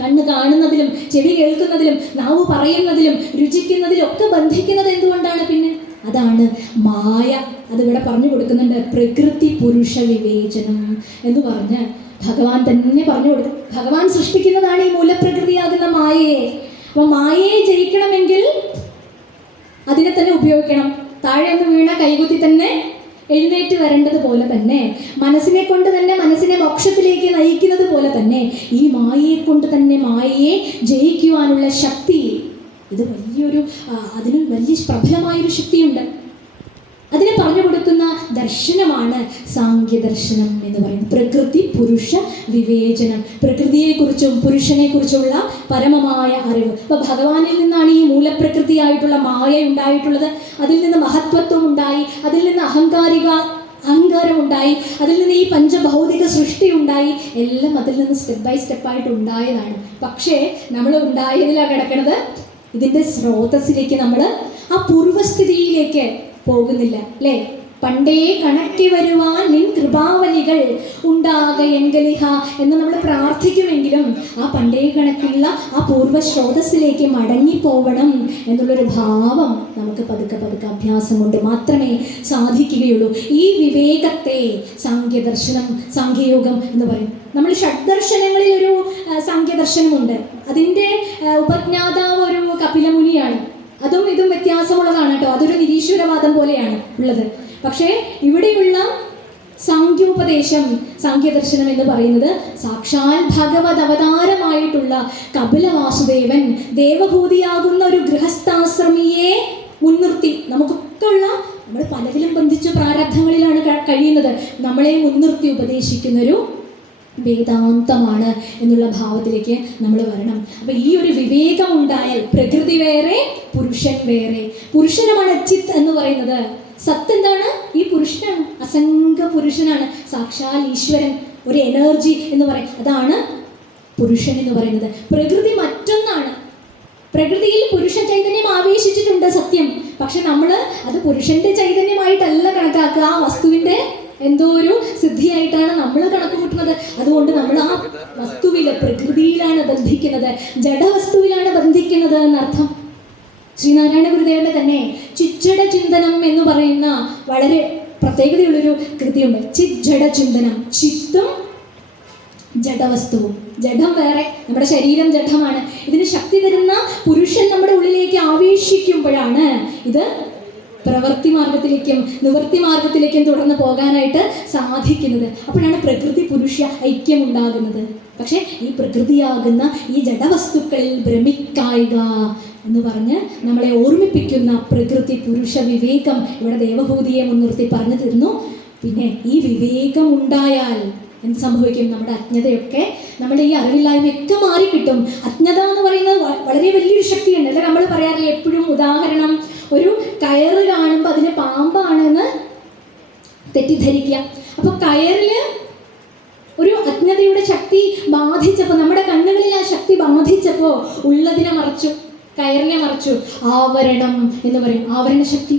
കണ്ണ് കാണുന്നതിലും ചെവി കേൾക്കുന്നതിലും നാവ് പറയുന്നതിലും രുചിക്കുന്നതിലും ഒക്കെ ബന്ധിക്കുന്നത് എന്തുകൊണ്ടാണ്? പിന്നെ അതാണ് മായ. അതിവിടെ പറഞ്ഞു കൊടുക്കുന്നുണ്ട്, പ്രകൃതി പുരുഷ വിവേചനം എന്ന് പറഞ്ഞ് ഭഗവാൻ തന്നെ പറഞ്ഞു കൊടുക്കും. ഭഗവാൻ സൃഷ്ടിക്കുന്നതാണ് ഈ മൂലപ്രകൃതിയാകുന്ന മായയെ. അപ്പോൾ മായയെ ജയിക്കണമെങ്കിൽ അതിനെ തന്നെ ഉപയോഗിക്കണം. താഴെ ഒന്ന് വീണ കൈകുത്തി തന്നെ എഴുന്നേറ്റ് വരേണ്ടതുപോലെ തന്നെ, മനസ്സിനെ കൊണ്ട് തന്നെ മനസ്സിനെ മോക്ഷത്തിലേക്ക് നയിക്കുന്നത് പോലെ തന്നെ ഈ മായയെ കൊണ്ട് തന്നെ മായയെ ജയിക്കുവാനുള്ള ശക്തി, ഇത് അതിന് വലിയ പ്രബലമായൊരു ശക്തിയുണ്ട്. അതിനെ പറഞ്ഞു കൊടുക്കുന്ന ദർശനമാണ് സാംഖ്യദർശനം എന്ന് പറയുന്നത്. പ്രകൃതി പുരുഷ വിവേചനം, പ്രകൃതിയെക്കുറിച്ചും പുരുഷനെക്കുറിച്ചുമുള്ള പരമമായ അറിവ്. അപ്പോൾ ഭഗവാനിൽ നിന്നാണ് ഈ മൂലപ്രകൃതിയായിട്ടുള്ള മായ ഉണ്ടായിട്ടുള്ളത്. അതിൽ നിന്ന് മഹത്വത്വം ഉണ്ടായി, അതിൽ നിന്ന് അഹങ്കാരം ഉണ്ടായി, അതിൽ നിന്ന് ഈ പഞ്ചഭൗതിക സൃഷ്ടി ഉണ്ടായി. എല്ലാം അതിൽ നിന്ന് സ്റ്റെപ്പ് ബൈ സ്റ്റെപ്പായിട്ട് ഉണ്ടായതാണ്. പക്ഷേ നമ്മൾ ഉണ്ടായതിലാണ് കിടക്കുന്നത്, ഇതിൻ്റെ സ്രോതസ്സിലേക്ക് നമ്മൾ ആ പൂർവസ്ഥിതിയിലേക്ക് പോകുന്നില്ല, അല്ലേ? പണ്ടേ കണക്കി വരുവാൻ നിൻ കൃപാവലികൾ ഉണ്ടാകയെങ്കലിഹ എന്ന് നമ്മൾ പ്രാർത്ഥിക്കുമെങ്കിലും ആ പണ്ടേ കണക്കുള്ള ആ പൂർവ്വ സ്രോതസ്സിലേക്ക് മടങ്ങിപ്പോവണം എന്നുള്ളൊരു ഭാവം നമുക്ക് പതുക്കെ പതുക്കെ അഭ്യാസം കൊണ്ട് മാത്രമേ സാധിക്കുകയുള്ളൂ. ഈ വിവേകത്തെ സാംഖ്യദർശനം, സാംഖ്യയോഗം എന്ന് പറയും. നമ്മൾ ഷഡ്ദർശനങ്ങളിൽ ഒരു സാംഖ്യദർശനമുണ്ട്. അതിൻ്റെ ഉപജ്ഞാതാവ് ഒരു കപിലമുനിയാണ്. അതും ഇതും വ്യത്യാസമുള്ളതാണ് കേട്ടോ. അതൊരു നിരീശ്വരവാദം പോലെയാണ് ഉള്ളത്. പക്ഷേ ഇവിടെയുള്ള സാംഖ്യോപദേശം, സാംഖ്യദർശനം എന്ന് പറയുന്നത് സാക്ഷാൽ ഭഗവത് അവതാരമായിട്ടുള്ള കപില വാസുദേവൻ ദേവഭൂതിയാകുന്ന ഒരു ഗൃഹസ്ഥാശ്രമിയെ മുൻനിർത്തി, നമുക്കൊക്കെ ഉള്ള നമ്മൾ പലതിലും ബന്ധിച്ച പ്രാരബ്ധങ്ങളിലാണ് കഴിയുന്നത്, നമ്മളെ മുൻനിർത്തി ഉപദേശിക്കുന്നൊരു വേദാന്തമാണ് എന്നുള്ള ഭാവത്തിലേക്ക് നമ്മൾ വരണം. അപ്പം ഈ ഒരു വിവേകം ഉണ്ടായാൽ പ്രകൃതി വേറെ, പുരുഷൻ വേറെ. പുരുഷനമാണ് ചിത്ത് എന്ന് പറയുന്നത്. സത്ത് എന്താണ്? ഈ പുരുഷനാണ്, അസംഖ്യ പുരുഷനാണ്, സാക്ഷാൽ ഈശ്വരൻ, ഒരു എനർജി എന്ന് പറയും. അതാണ് പുരുഷൻ എന്ന് പറയുന്നത്. പ്രകൃതി മറ്റൊന്നാണ്. പ്രകൃതിയിൽ പുരുഷ ചൈതന്യം ആവേശിച്ചിട്ടുണ്ട് സത്യം. പക്ഷെ നമ്മൾ അത് പുരുഷന്റെ ചൈതന്യമായിട്ടല്ല കണക്കാക്കുക, ആ വസ്തുവിൻ്റെ എന്തോ ഒരു സിദ്ധിയായിട്ടാണ് നമ്മൾ കണക്ക് കൂട്ടുന്നത്. അതുകൊണ്ട് നമ്മൾ ആ വസ്തുവിലെ പ്രകൃതിയിലാണ് ബന്ധിക്കുന്നത്, ജഡവസ്തുവിലാണ് ബന്ധിക്കുന്നത് എന്നർത്ഥം. ശ്രീനാരായണ ഗുരുദേവന്റെ തന്നെ ചിജ്ജട ചിന്തനം എന്ന് പറയുന്ന വളരെ പ്രത്യേകതയുള്ളൊരു കൃതിയുണ്ട്. ചിജ്ജട ചിന്തനം. ചിത്തും ജഡവസ്തുവും. ജഡം വേറെ, നമ്മുടെ ശരീരം ജഡമാണ്. ഇതിന് ശക്തി തരുന്ന പുരുഷൻ നമ്മുടെ ഉള്ളിലേക്ക് ആവേശിക്കുമ്പോഴാണ് ഇത് പ്രവൃത്തി മാർഗത്തിലേക്കും നിവൃത്തി മാർഗത്തിലേക്കും തുടർന്ന് പോകാനായിട്ട് സാധിക്കുന്നത്. അപ്പോഴാണ് പ്രകൃതി പുരുഷ ഐക്യം ഉണ്ടാകുന്നത്. പക്ഷേ ഈ പ്രകൃതിയാകുന്ന ഈ ജഡവസ്തുക്കളിൽ ഭ്രമിക്കായിക എന്ന് പറഞ്ഞ് നമ്മളെ ഓർമ്മിപ്പിക്കുന്ന പ്രകൃതി പുരുഷ വിവേകം ഇവിടെ ദേവഹൂതിയെ മുൻനിർത്തി പറഞ്ഞു തരുന്നു. പിന്നെ ഈ വിവേകം ഉണ്ടായാൽ എന്ത് സംഭവിക്കും? നമ്മുടെ അജ്ഞതയൊക്കെ, നമ്മുടെ ഈ അറിവില്ലായ്മയൊക്കെ മാറിക്കിട്ടും. അജ്ഞത എന്ന് പറയുന്നത് വളരെ വലിയൊരു ശക്തിയാണ് അല്ലെ. നമ്മൾ പറയാറില്ല എപ്പോഴും ഉദാഹരണം, ഒരു കയറ് കാണുമ്പോൾ അതിന് പാമ്പാണെന്ന് തെറ്റിദ്ധരിക്കുക. അപ്പോൾ കയറില് ഒരു അജ്ഞതയുടെ ശക്തി ബാധിച്ചപ്പോൾ, നമ്മുടെ കണ്ണുകളിൽ ആ ശക്തി ബാധിച്ചപ്പോൾ ഉള്ളതിനെ മറച്ചു, കയറിനെ മറച്ചു. ആവരണം എന്ന് പറയും, ആവരണ ശക്തി.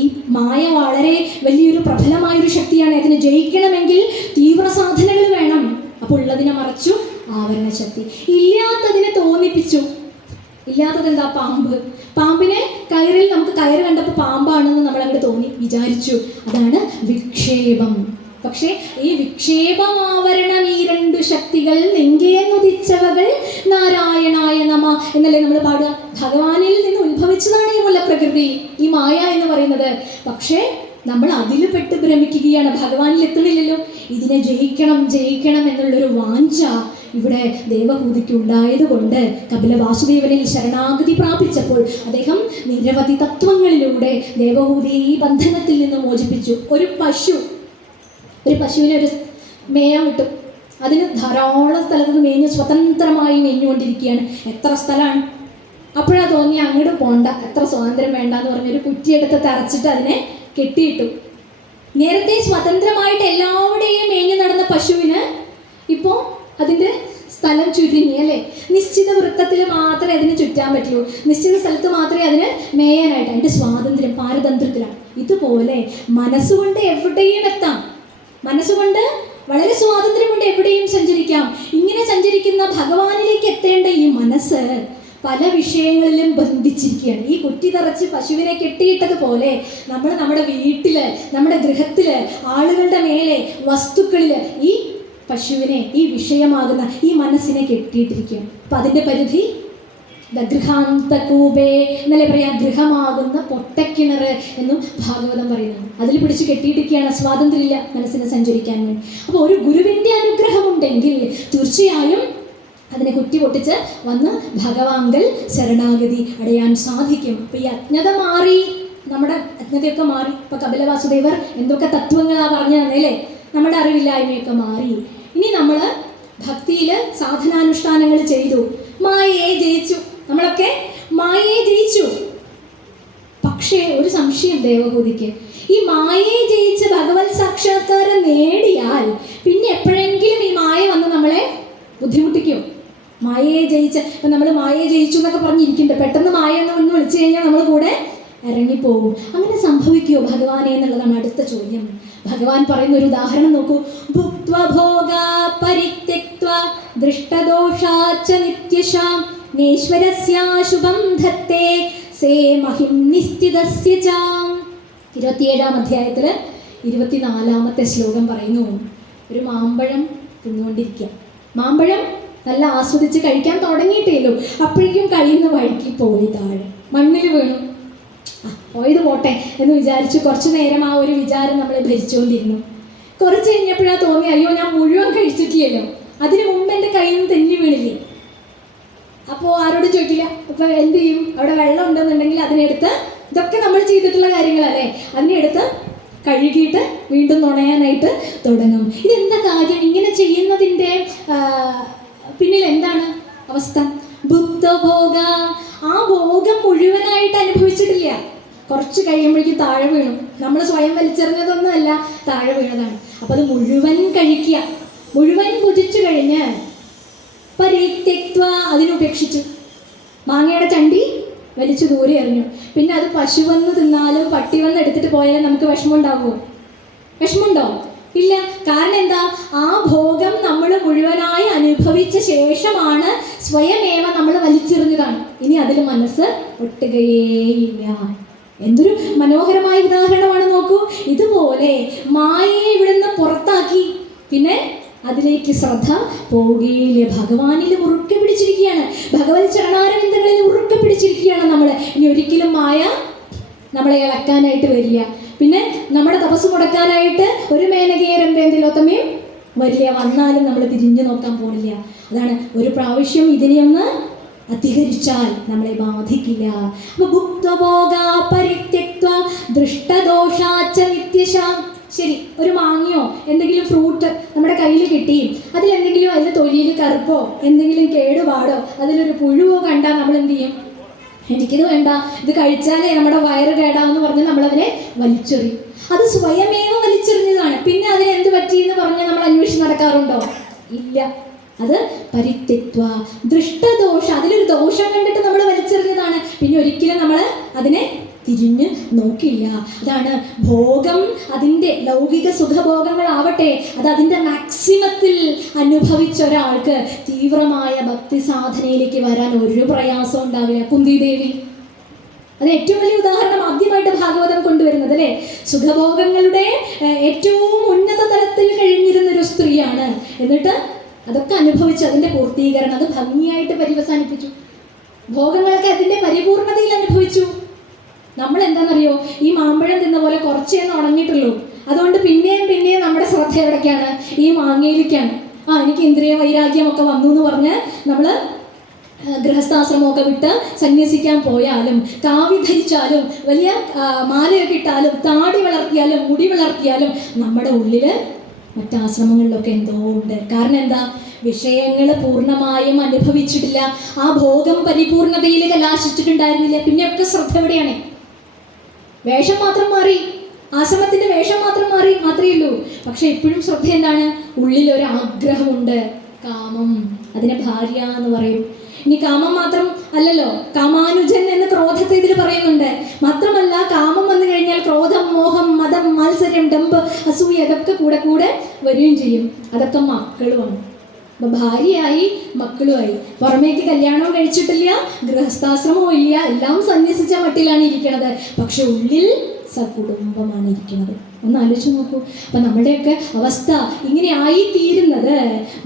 ഈ മായ വളരെ വലിയൊരു പ്രബലമായൊരു ശക്തിയാണ്. അതിനെ ജയിക്കണമെങ്കിൽ തീവ്ര സാധനകൾ വേണം. അപ്പോൾ ഉള്ളതിനെ മറച്ചു, ആവരണ ശക്തി. ഇല്ലാത്തതിനെ തോന്നിപ്പിച്ചു. ഇല്ലാത്തത് എന്താ? പാമ്പ്. പാമ്പിനെ കയറിൽ നമുക്ക് കയറ് കണ്ടപ്പോൾ പാമ്പാണെന്ന് നമ്മൾ അങ്ങോട്ട് തോന്നി, വിചാരിച്ചു. അതാണ് വിക്ഷേപം. പക്ഷേ ഈ വിക്ഷേപമാവരണം, ഈ രണ്ടു ശക്തികൾ നെങ്കേന്നുദിച്ചവകൾ നാരായണായ നമ എന്നല്ലേ നമ്മൾ പാടുക. ഭഗവാനിൽ നിന്ന് ഉത്ഭവിച്ചതാണ് ഈ മുല്ലപ്രകൃതി, ഈ മായ എന്ന് പറയുന്നത്. പക്ഷേ നമ്മൾ അതിൽ പെട്ട് ഭ്രമിക്കുകയാണ്, ഭഗവാനിൽ എത്തണില്ലല്ലോ. ഇതിനെ ജയിക്കണം ജയിക്കണം എന്നുള്ളൊരു വാഞ്ച ഇവിടെ ദേവഹൂതിക്ക് ഉണ്ടായതുകൊണ്ട് കപില വാസുദേവനിൽ ശരണാഗതി പ്രാപിച്ചപ്പോൾ അദ്ദേഹം നിരവധി തത്വങ്ങളിലൂടെ ദേവഹൂതിയെ ഈ ബന്ധനത്തിൽ നിന്ന് മോചിപ്പിച്ചു. ഒരു പശുവിനെ ഒരു മേയാൻ വിട്ടു. അതിന് ധാരാളം സ്ഥലത്ത് മേഞ്ഞ് സ്വതന്ത്രമായി മേഞ്ഞുകൊണ്ടിരിക്കുകയാണ്. എത്ര സ്ഥലമാണ്? അപ്പോഴാണ് തോന്നി അങ്ങോട്ട് പോണ്ട, എത്ര സ്വാതന്ത്ര്യം വേണ്ട എന്ന് പറഞ്ഞൊരു കുറ്റിയെടുത്ത് തറച്ചിട്ട് അതിനെ കെട്ടിയിട്ടു. നേരത്തെ സ്വതന്ത്രമായിട്ട് എല്ലാവരുടെയും മേഞ്ഞു നടന്ന പശുവിന് ഇപ്പോൾ അതിൻ്റെ സ്ഥലം ചുരുങ്ങി അല്ലേ. നിശ്ചിത വൃത്തത്തിൽ മാത്രമേ അതിന് ചുറ്റാൻ പറ്റുള്ളൂ, നിശ്ചിത സ്ഥലത്ത് മാത്രമേ അതിന് മേയാനായിട്ട്. അതിൻ്റെ സ്വാതന്ത്ര്യം പാരതന്ത്ര്യത്തിലാണ്. ഇതുപോലെ മനസ്സുകൊണ്ട് എവിടെയും എത്താം, മനസ്സുകൊണ്ട് വളരെ സ്വാതന്ത്ര്യമുണ്ട്, എവിടെയും സഞ്ചരിക്കാം. ഇങ്ങനെ സഞ്ചരിക്കുന്ന ഭഗവാനിലേക്ക് എത്തേണ്ട ഈ മനസ്സ് പല വിഷയങ്ങളിലും ബന്ധിച്ചിരിക്കുകയാണ്. ഈ കുറ്റി തറച്ച് പശുവിനെ കെട്ടിയിട്ടതുപോലെ നമ്മൾ നമ്മുടെ വീട്ടിൽ, നമ്മുടെ ഗൃഹത്തിൽ, ആളുകളുടെ മേലെ, വസ്തുക്കളിൽ ഈ പശുവിനെ, ഈ വിഷയമാകുന്ന ഈ മനസ്സിനെ കെട്ടിയിട്ടിരിക്കുകയാണ്. അപ്പം അതിൻ്റെ പരിധി ഗൃഹാന്തകൂപേ എന്നല്ലേ പറയാം, ഗൃഹമാകുന്ന പൊട്ടക്കിണർ എന്നും ഭാഗവതം പറയുന്നു. അതിൽ പിടിച്ച് കെട്ടിയിട്ടിരിക്കുകയാണ്, സ്വാതന്ത്ര്യമില്ല മനസ്സിനെ സഞ്ചരിക്കാൻ വേണ്ടി. അപ്പോൾ ഒരു ഗുരുവിൻ്റെ അനുഗ്രഹമുണ്ടെങ്കിൽ തീർച്ചയായും അതിനെ കുറ്റി പൊട്ടിച്ച് വന്ന് ഭഗവാങ്കൽ ശരണാഗതി അടയാൻ സാധിക്കും. അപ്പോൾ ഈ അജ്ഞത മാറി, നമ്മുടെ അജ്ഞതയൊക്കെ മാറി. ഇപ്പോൾ കപില വാസുദേവർ എന്തൊക്കെ തത്വങ്ങളാണ് പറഞ്ഞു തന്നേലേ, നമ്മുടെ അറിവില്ലായ്മയൊക്കെ മാറി. ഇനി നമ്മൾ ഭക്തിയിൽ സാധനാനുഷ്ഠാനങ്ങൾ ചെയ്തു, മായയെ ജയിച്ചു, നമ്മളൊക്കെ മായയെ ജയിച്ചു. പക്ഷേ ഒരു സംശയം ദേവഹൂതിക്ക്, ഈ മായയെ ജയിച്ച് ഭഗവത് സാക്ഷാത്കാരം നേടിയാൽ പിന്നെ എപ്പോഴെങ്കിലും ഈ മായ വന്ന് നമ്മളെ ബുദ്ധിമുട്ടിക്കും. മായയെ ജയിച്ച്, ഇപ്പം നമ്മൾ മായയെ ജയിച്ചു എന്നൊക്കെ പറഞ്ഞിരിക്കുന്നുണ്ട്, പെട്ടെന്ന് മായ എന്ന് വിളിച്ചു കഴിഞ്ഞാൽ നമ്മൾ കൂടെ ഇറങ്ങിപ്പോവും. അങ്ങനെ സംഭവിക്കുമോ ഭഗവാനെ എന്നുള്ളതാണ് അടുത്ത ചോദ്യം. ഭഗവാൻ പറയുന്ന ഒരു ഉദാഹരണം നോക്കൂ. ഭുക്ത്വഭോഗ പരിത്യക്ത്വ ദൃഷ്ടദോഷാച്ച നിത്യശാം നേശ്വരസ്യാശുഭം ധത്തേ സേ മഹിം നിശ്ചിതസ്യ ചാം. 27-ാം അധ്യായത്തിൽ 24-ാമത്തെ ശ്ലോകം പറയുന്നു. ഒരു മാമ്പഴം തിന്നുകൊണ്ടിരിക്കുക. മാമ്പഴം നല്ല ആസ്വദിച്ച് കഴിക്കാൻ തുടങ്ങിയിട്ടേലോ, അപ്പോഴേക്കും കഴിയുന്ന വഴിക്ക് പോയി താഴെ മണ്ണിൽ വീണു. പോയത് പോട്ടെ എന്ന് വിചാരിച്ച് കുറച്ച് നേരം ആ ഒരു വിചാരം നമ്മളെ ഭരിച്ചുകൊണ്ടിരുന്നു. കുറച്ച് കഴിഞ്ഞപ്പോഴാണ് തോന്നി, അയ്യോ ഞാൻ മുഴുവൻ കഴിച്ചിട്ടില്ലല്ലോ, അതിന് മുമ്പ് എൻ്റെ കയ്യിൽ നിന്ന് തെന്നി വീണില്ലേ. അപ്പോൾ ആരോടും ചോദിക്കില്ല. അപ്പോൾ എന്ത് ചെയ്യും? അവിടെ വെള്ളം ഉണ്ടെന്നുണ്ടെങ്കിൽ അതിനെടുത്ത്, ഇതൊക്കെ നമ്മൾ ചെയ്തിട്ടുള്ള കാര്യങ്ങളല്ലേ, അതിനെടുത്ത് കഴുകിയിട്ട് വീണ്ടും നുണയാനായിട്ട് തുടങ്ങും. ഇതെന്താ കാര്യം? ഇങ്ങനെ ചെയ്യുന്നതിൻ്റെ പിന്നിൽ എന്താണ് അവസ്ഥ? ഭുക്തഭോഗ, ആ ഭോഗം മുഴുവനായിട്ട് അനുഭവിച്ചിട്ടില്ല, കുറച്ച് കഴിയുമ്പോഴേക്കും താഴെ വീണു. നമ്മൾ സ്വയം വലിച്ചെറിഞ്ഞതൊന്നുമല്ല, താഴെ വീണതാണ്. അപ്പോൾ അത് മുഴുവൻ കഴിക്കുക. മുഴുവൻ ഭുജിച്ചു കഴിഞ്ഞ് പരിത്യക്ത്വ, അതിനുപേക്ഷിച്ചു. മാങ്ങയുടെ ചണ്ടി വലിച്ചു ദൂരെ എറിഞ്ഞു. പിന്നെ അത് പശു വന്ന് തിന്നാലും പട്ടി വന്ന് എടുത്തിട്ട് പോയാലും നമുക്ക് വിഷമമുണ്ടാവുമോ? വിഷമമുണ്ടോ? ഇല്ല. കാരണം എന്താ? ആ ഭോഗം നമ്മൾ മുഴുവനായി അനുഭവിച്ച ശേഷമാണ് സ്വയമേവ നമ്മൾ വലിച്ചെറിഞ്ഞതാണ്. ഇനി അതിൽ മനസ്സ് ഒട്ടുകയേയില്ല. എന്തൊരു മനോഹരമായ ഉദാഹരണമാണ് നോക്കൂ. ഇതുപോലെ മായയെ ഇവിടുന്ന് പുറത്താക്കി പിന്നെ അതിലേക്ക് ശ്രദ്ധ പോവുകയില്ല. ഭഗവാനിൽ ഉറുക്കെ പിടിച്ചിരിക്കുകയാണ്, ഭഗവത് ചരണാരവിന്ദങ്ങളിൽ ഉറുക്കെ പിടിച്ചിരിക്കുകയാണ് നമ്മൾ. ഇനി ഒരിക്കലും മായ നമ്മളെ ഇളക്കാനായിട്ട് വരില്ല. പിന്നെ നമ്മുടെ തപസ് മുടക്കാനായിട്ട് ഒരു മേനകയെ രംഭേന്തിലോത്തമയും വരില്ല. വന്നാലും നമ്മൾ തിരിഞ്ഞു നോക്കാൻ പോണില്ല. അതാണ് ഒരു പ്രാവശ്യം ഇതിനെ ഒന്ന് അധികരിച്ചാൽ നമ്മളെ ബാധിക്കില്ല. അപ്പൊ ഭുക്തഭോഗ പരിത്യക്ത ദൃഷ്ടദോഷാച്ച നിത്യശ. ശരി, ഒരു മാങ്ങയോ എന്തെങ്കിലും ഫ്രൂട്ട് നമ്മുടെ കയ്യിൽ കിട്ടി, അതിലെന്തെങ്കിലും അതിൽ തൊലിയിൽ കറുപ്പോ എന്തെങ്കിലും കേടുപാടോ അതിലൊരു പുഴുവോ കണ്ടാൽ നമ്മൾ എന്ത് ചെയ്യും? എനിക്കിത് വേണ്ട, ഇത് കഴിച്ചാലേ നമ്മുടെ വയറ് കേടാവെന്ന് പറഞ്ഞ് നമ്മളതിനെ വലിച്ചെറിയും. അത് സ്വയമേവ വലിച്ചെറിഞ്ഞതാണ്. പിന്നെ അതിനെന്ത് പറ്റിയെന്ന് പറഞ്ഞ് നമ്മൾ അന്വേഷിച്ച് നടക്കാറുണ്ടോ? ഇല്ല. അത് പരിത്യക്ത്വ ദൃഷ്ടദോഷം, അതിലൊരു ദോഷം കണ്ടിട്ട് നമ്മൾ വലിച്ചെറിഞ്ഞതാണ്. പിന്നെ ഒരിക്കലും നമ്മൾ അതിനെ തിരിഞ്ഞ് നോക്കില്ല. അതാണ് ഭോഗം, അതിൻ്റെ ലൗകിക സുഖഭോഗങ്ങളാവട്ടെ, അത് അതിൻ്റെ മാക്സിമത്തിൽ അനുഭവിച്ച ഒരാൾക്ക് തീവ്രമായ ഭക്തി സാധനയിലേക്ക് വരാൻ ഒരു പ്രയാസം ഉണ്ടാവില്ല. കുന്തിദേവി അത് ഏറ്റവും വലിയ ഉദാഹരണം ആദ്യമായിട്ട് ഭാഗവതം കൊണ്ടുവരുന്നത് അല്ലേ. സുഖഭോഗങ്ങളുടെ ഏറ്റവും ഉന്നത തലത്തിൽ കഴിഞ്ഞിരുന്നൊരു സ്ത്രീയാണ്. എന്നിട്ട് അതൊക്കെ അനുഭവിച്ച് അതിൻ്റെ പൂർത്തീകരണം അത് ഭംഗിയായിട്ട് പര്യവസാനിപ്പിച്ചു. ഭോഗങ്ങളൊക്കെ അതിൻ്റെ പരിപൂർണതയിൽ അനുഭവിച്ചു. നമ്മൾ എന്താണെന്നറിയോ, ഈ മാമ്പഴം തിന്ന പോലെ കുറച്ചേന്ന് ഉണങ്ങിയിട്ടുള്ളൂ. അതുകൊണ്ട് പിന്നെയും പിന്നെയും നമ്മുടെ ശ്രദ്ധ എവിടേക്കാണ്? ഈ മാങ്ങയിലേക്കാണ്. എനിക്ക് ഇന്ദ്രിയ വൈരാഗ്യമൊക്കെ വന്നു എന്ന് പറഞ്ഞ് നമ്മൾ ഗൃഹസ്ഥാശ്രമമൊക്കെ വിട്ട് സന്യസിക്കാൻ പോയാലും, കാവി ധരിച്ചാലും, വലിയ മാലയൊക്കെ ഇട്ടാലും, താടി വളർത്തിയാലും, മുടി വളർത്തിയാലും നമ്മുടെ ഉള്ളിൽ മറ്റാശ്രമങ്ങളിലൊക്കെ എന്തോ ഉണ്ട്. കാരണം എന്താ? വിഷയങ്ങൾ പൂർണ്ണമായും അനുഭവിച്ചിട്ടില്ല. ആ ഭോഗം പരിപൂർണതയിൽ കലാശിച്ചിട്ടുണ്ടായിരുന്നില്ല. പിന്നെയൊക്കെ ശ്രദ്ധ എവിടെയാണ്? വേഷം മാത്രം മാറി, ആശ്രമത്തിൻ്റെ വേഷം മാത്രം മാറി മാത്രമേ ഉള്ളൂ. പക്ഷെ ഇപ്പോഴും ശ്രദ്ധ എന്താണ്? ഉള്ളിലൊരു ആഗ്രഹമുണ്ട്, കാമം. അതിനെ ഭാര്യ എന്ന് പറയും. ഇനി കാമം മാത്രം അല്ലല്ലോ, കാമാനുജൻ എന്ന് ക്രോധത്തെ ഇതിൽ പറയുന്നുണ്ട്. മാത്രമല്ല, കാമം വന്നു കഴിഞ്ഞാൽ ക്രോധം, മോഹം, മതം, മാത്സര്യം, ഡംബ്, അസൂയ അതൊക്കെ കൂടെ കൂടെ വരികയും ചെയ്യും. അതൊക്കെ മക്കളുമാണ്. അപ്പൊ ഭാര്യയായി, മക്കളുമായി. പുറമേക്ക് കല്യാണവും കഴിച്ചിട്ടില്ല, ഗൃഹസ്ഥാശ്രമവും ഇല്ല, എല്ലാം സന്യസിച്ച മട്ടിലാണ് ഇരിക്കുന്നത്. പക്ഷെ ഉള്ളിൽ സകുടുംബമാണ് ഇരിക്കുന്നത്. ഒന്ന് ആലോചിച്ച് നോക്കൂ. അപ്പം നമ്മുടെയൊക്കെ അവസ്ഥ ഇങ്ങനെ ആയിത്തീരുന്നത്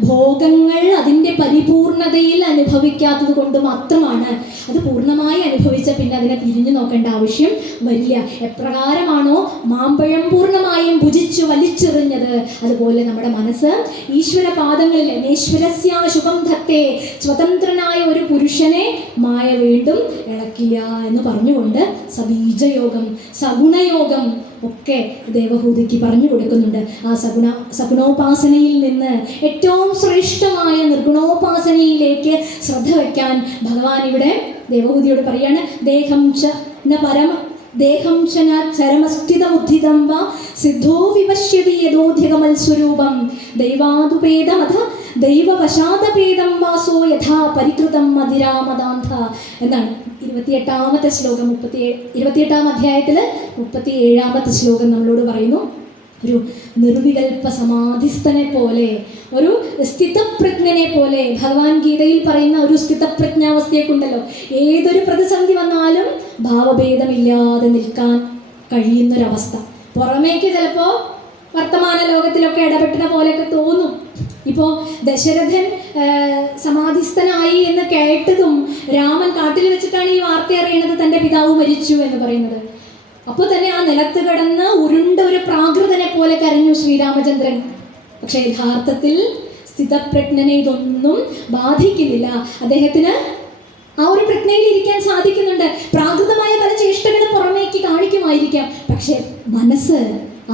ഭോഗങ്ങൾ അതിൻ്റെ പരിപൂർണതയിൽ അനുഭവിക്കാത്തത് കൊണ്ട് മാത്രമാണ്. അത് പൂർണ്ണമായി അനുഭവിച്ച പിന്നെ അതിനെ തിരിഞ്ഞു നോക്കേണ്ട ആവശ്യം വരില്ല. എപ്രകാരമാണോ മാമ്പഴം പൂർണ്ണമായും ഭുജിച്ചു വലിച്ചെറിഞ്ഞത്, അതുപോലെ നമ്മുടെ മനസ്സ് ഈശ്വര പാദങ്ങളിൽ അനേശ്വരസ്യ ശുഭം ധത്തെ, സ്വതന്ത്രനായ ഒരു പുരുഷനെ മായ വീണ്ടും ഇളക്കില്ല എന്ന് പറഞ്ഞുകൊണ്ട് സബീജയോഗം, സഗുണയോഗം ഒക്കെ ദേവഹൂതിക്ക് പറഞ്ഞു കൊടുക്കുന്നുണ്ട്. ആ സഗുണോപാസനയിൽ നിന്ന് ഏറ്റവും ശ്രേഷ്ഠമായ നിർഗുണോപാസനയിലേക്ക് ശ്രദ്ധ വയ്ക്കാൻ ഭഗവാൻ ഇവിടെ ദേവഹൂതിയോട് പറയാണ്. ദേഹം ച ന പരമ ദേഹം ച ന ചരമസ്ഥിതമുദ്ധിതം വാ സിദ്ധോ വിപശ്യതി യഥോധികമൽ സ്വരൂപം ദൈവാതുപേതമഥ ദൈവവശാദപേതം വാസോ യഥാ പരികൃതം മതിരാമദാന്ത എന്നാണ് 28ാമത്തെ ശ്ലോകം. 28ാം അധ്യായത്തിൽ 37ാമത്തെ ശ്ലോകം നമ്മളോട് പറയുന്നു. ഒരു നിർവികൽപ്പ സമാധിസ്ഥനെ പോലെ, ഒരു സ്ഥിതപ്രജ്ഞനെ പോലെ, ഭഗവാൻ ഗീതയിൽ പറയുന്ന ഒരു സ്ഥിതപ്രജ്ഞാവസ്ഥയെക്കുണ്ടല്ലോ. ഏതൊരു പ്രതിസന്ധി വന്നാലും ഭാവഭേദമില്ലാതെ നിൽക്കാൻ കഴിയുന്നൊരവസ്ഥ. പുറമേക്ക് ചിലപ്പോൾ വർത്തമാന ലോകത്തിലൊക്കെ ഇടപെട്ടുന്ന പോലെയൊക്കെ തോന്നും. ഇപ്പോൾ ദശരഥൻ സമാധിസ്ഥനായി എന്ന് കേട്ടതും രാമൻ കാട്ടിൽ വെച്ചിട്ടാണ് ഈ വാർത്ത അറിയണത്, തൻ്റെ പിതാവ് മരിച്ചു എന്ന് പറയുന്നത്. അപ്പോൾ തന്നെ ആ നിലത്ത് കിടന്ന് ഉരുണ്ട ഒരു പ്രാകൃതനെ പോലെ കരഞ്ഞു ശ്രീരാമചന്ദ്രൻ. പക്ഷേ യഥാർത്ഥത്തിൽ സ്ഥിതപ്രജ്ഞനെ ഇതൊന്നും ബാധിക്കുന്നില്ല. അദ്ദേഹത്തിന് ആ ഒരു പ്രജ്ഞയിൽ ഇരിക്കാൻ സാധിക്കുന്നുണ്ട്. പ്രാകൃതമായ പല ചേഷ്ടകളും പുറമേക്ക് കാണിക്കുമായിരിക്കാം, പക്ഷെ മനസ്സ്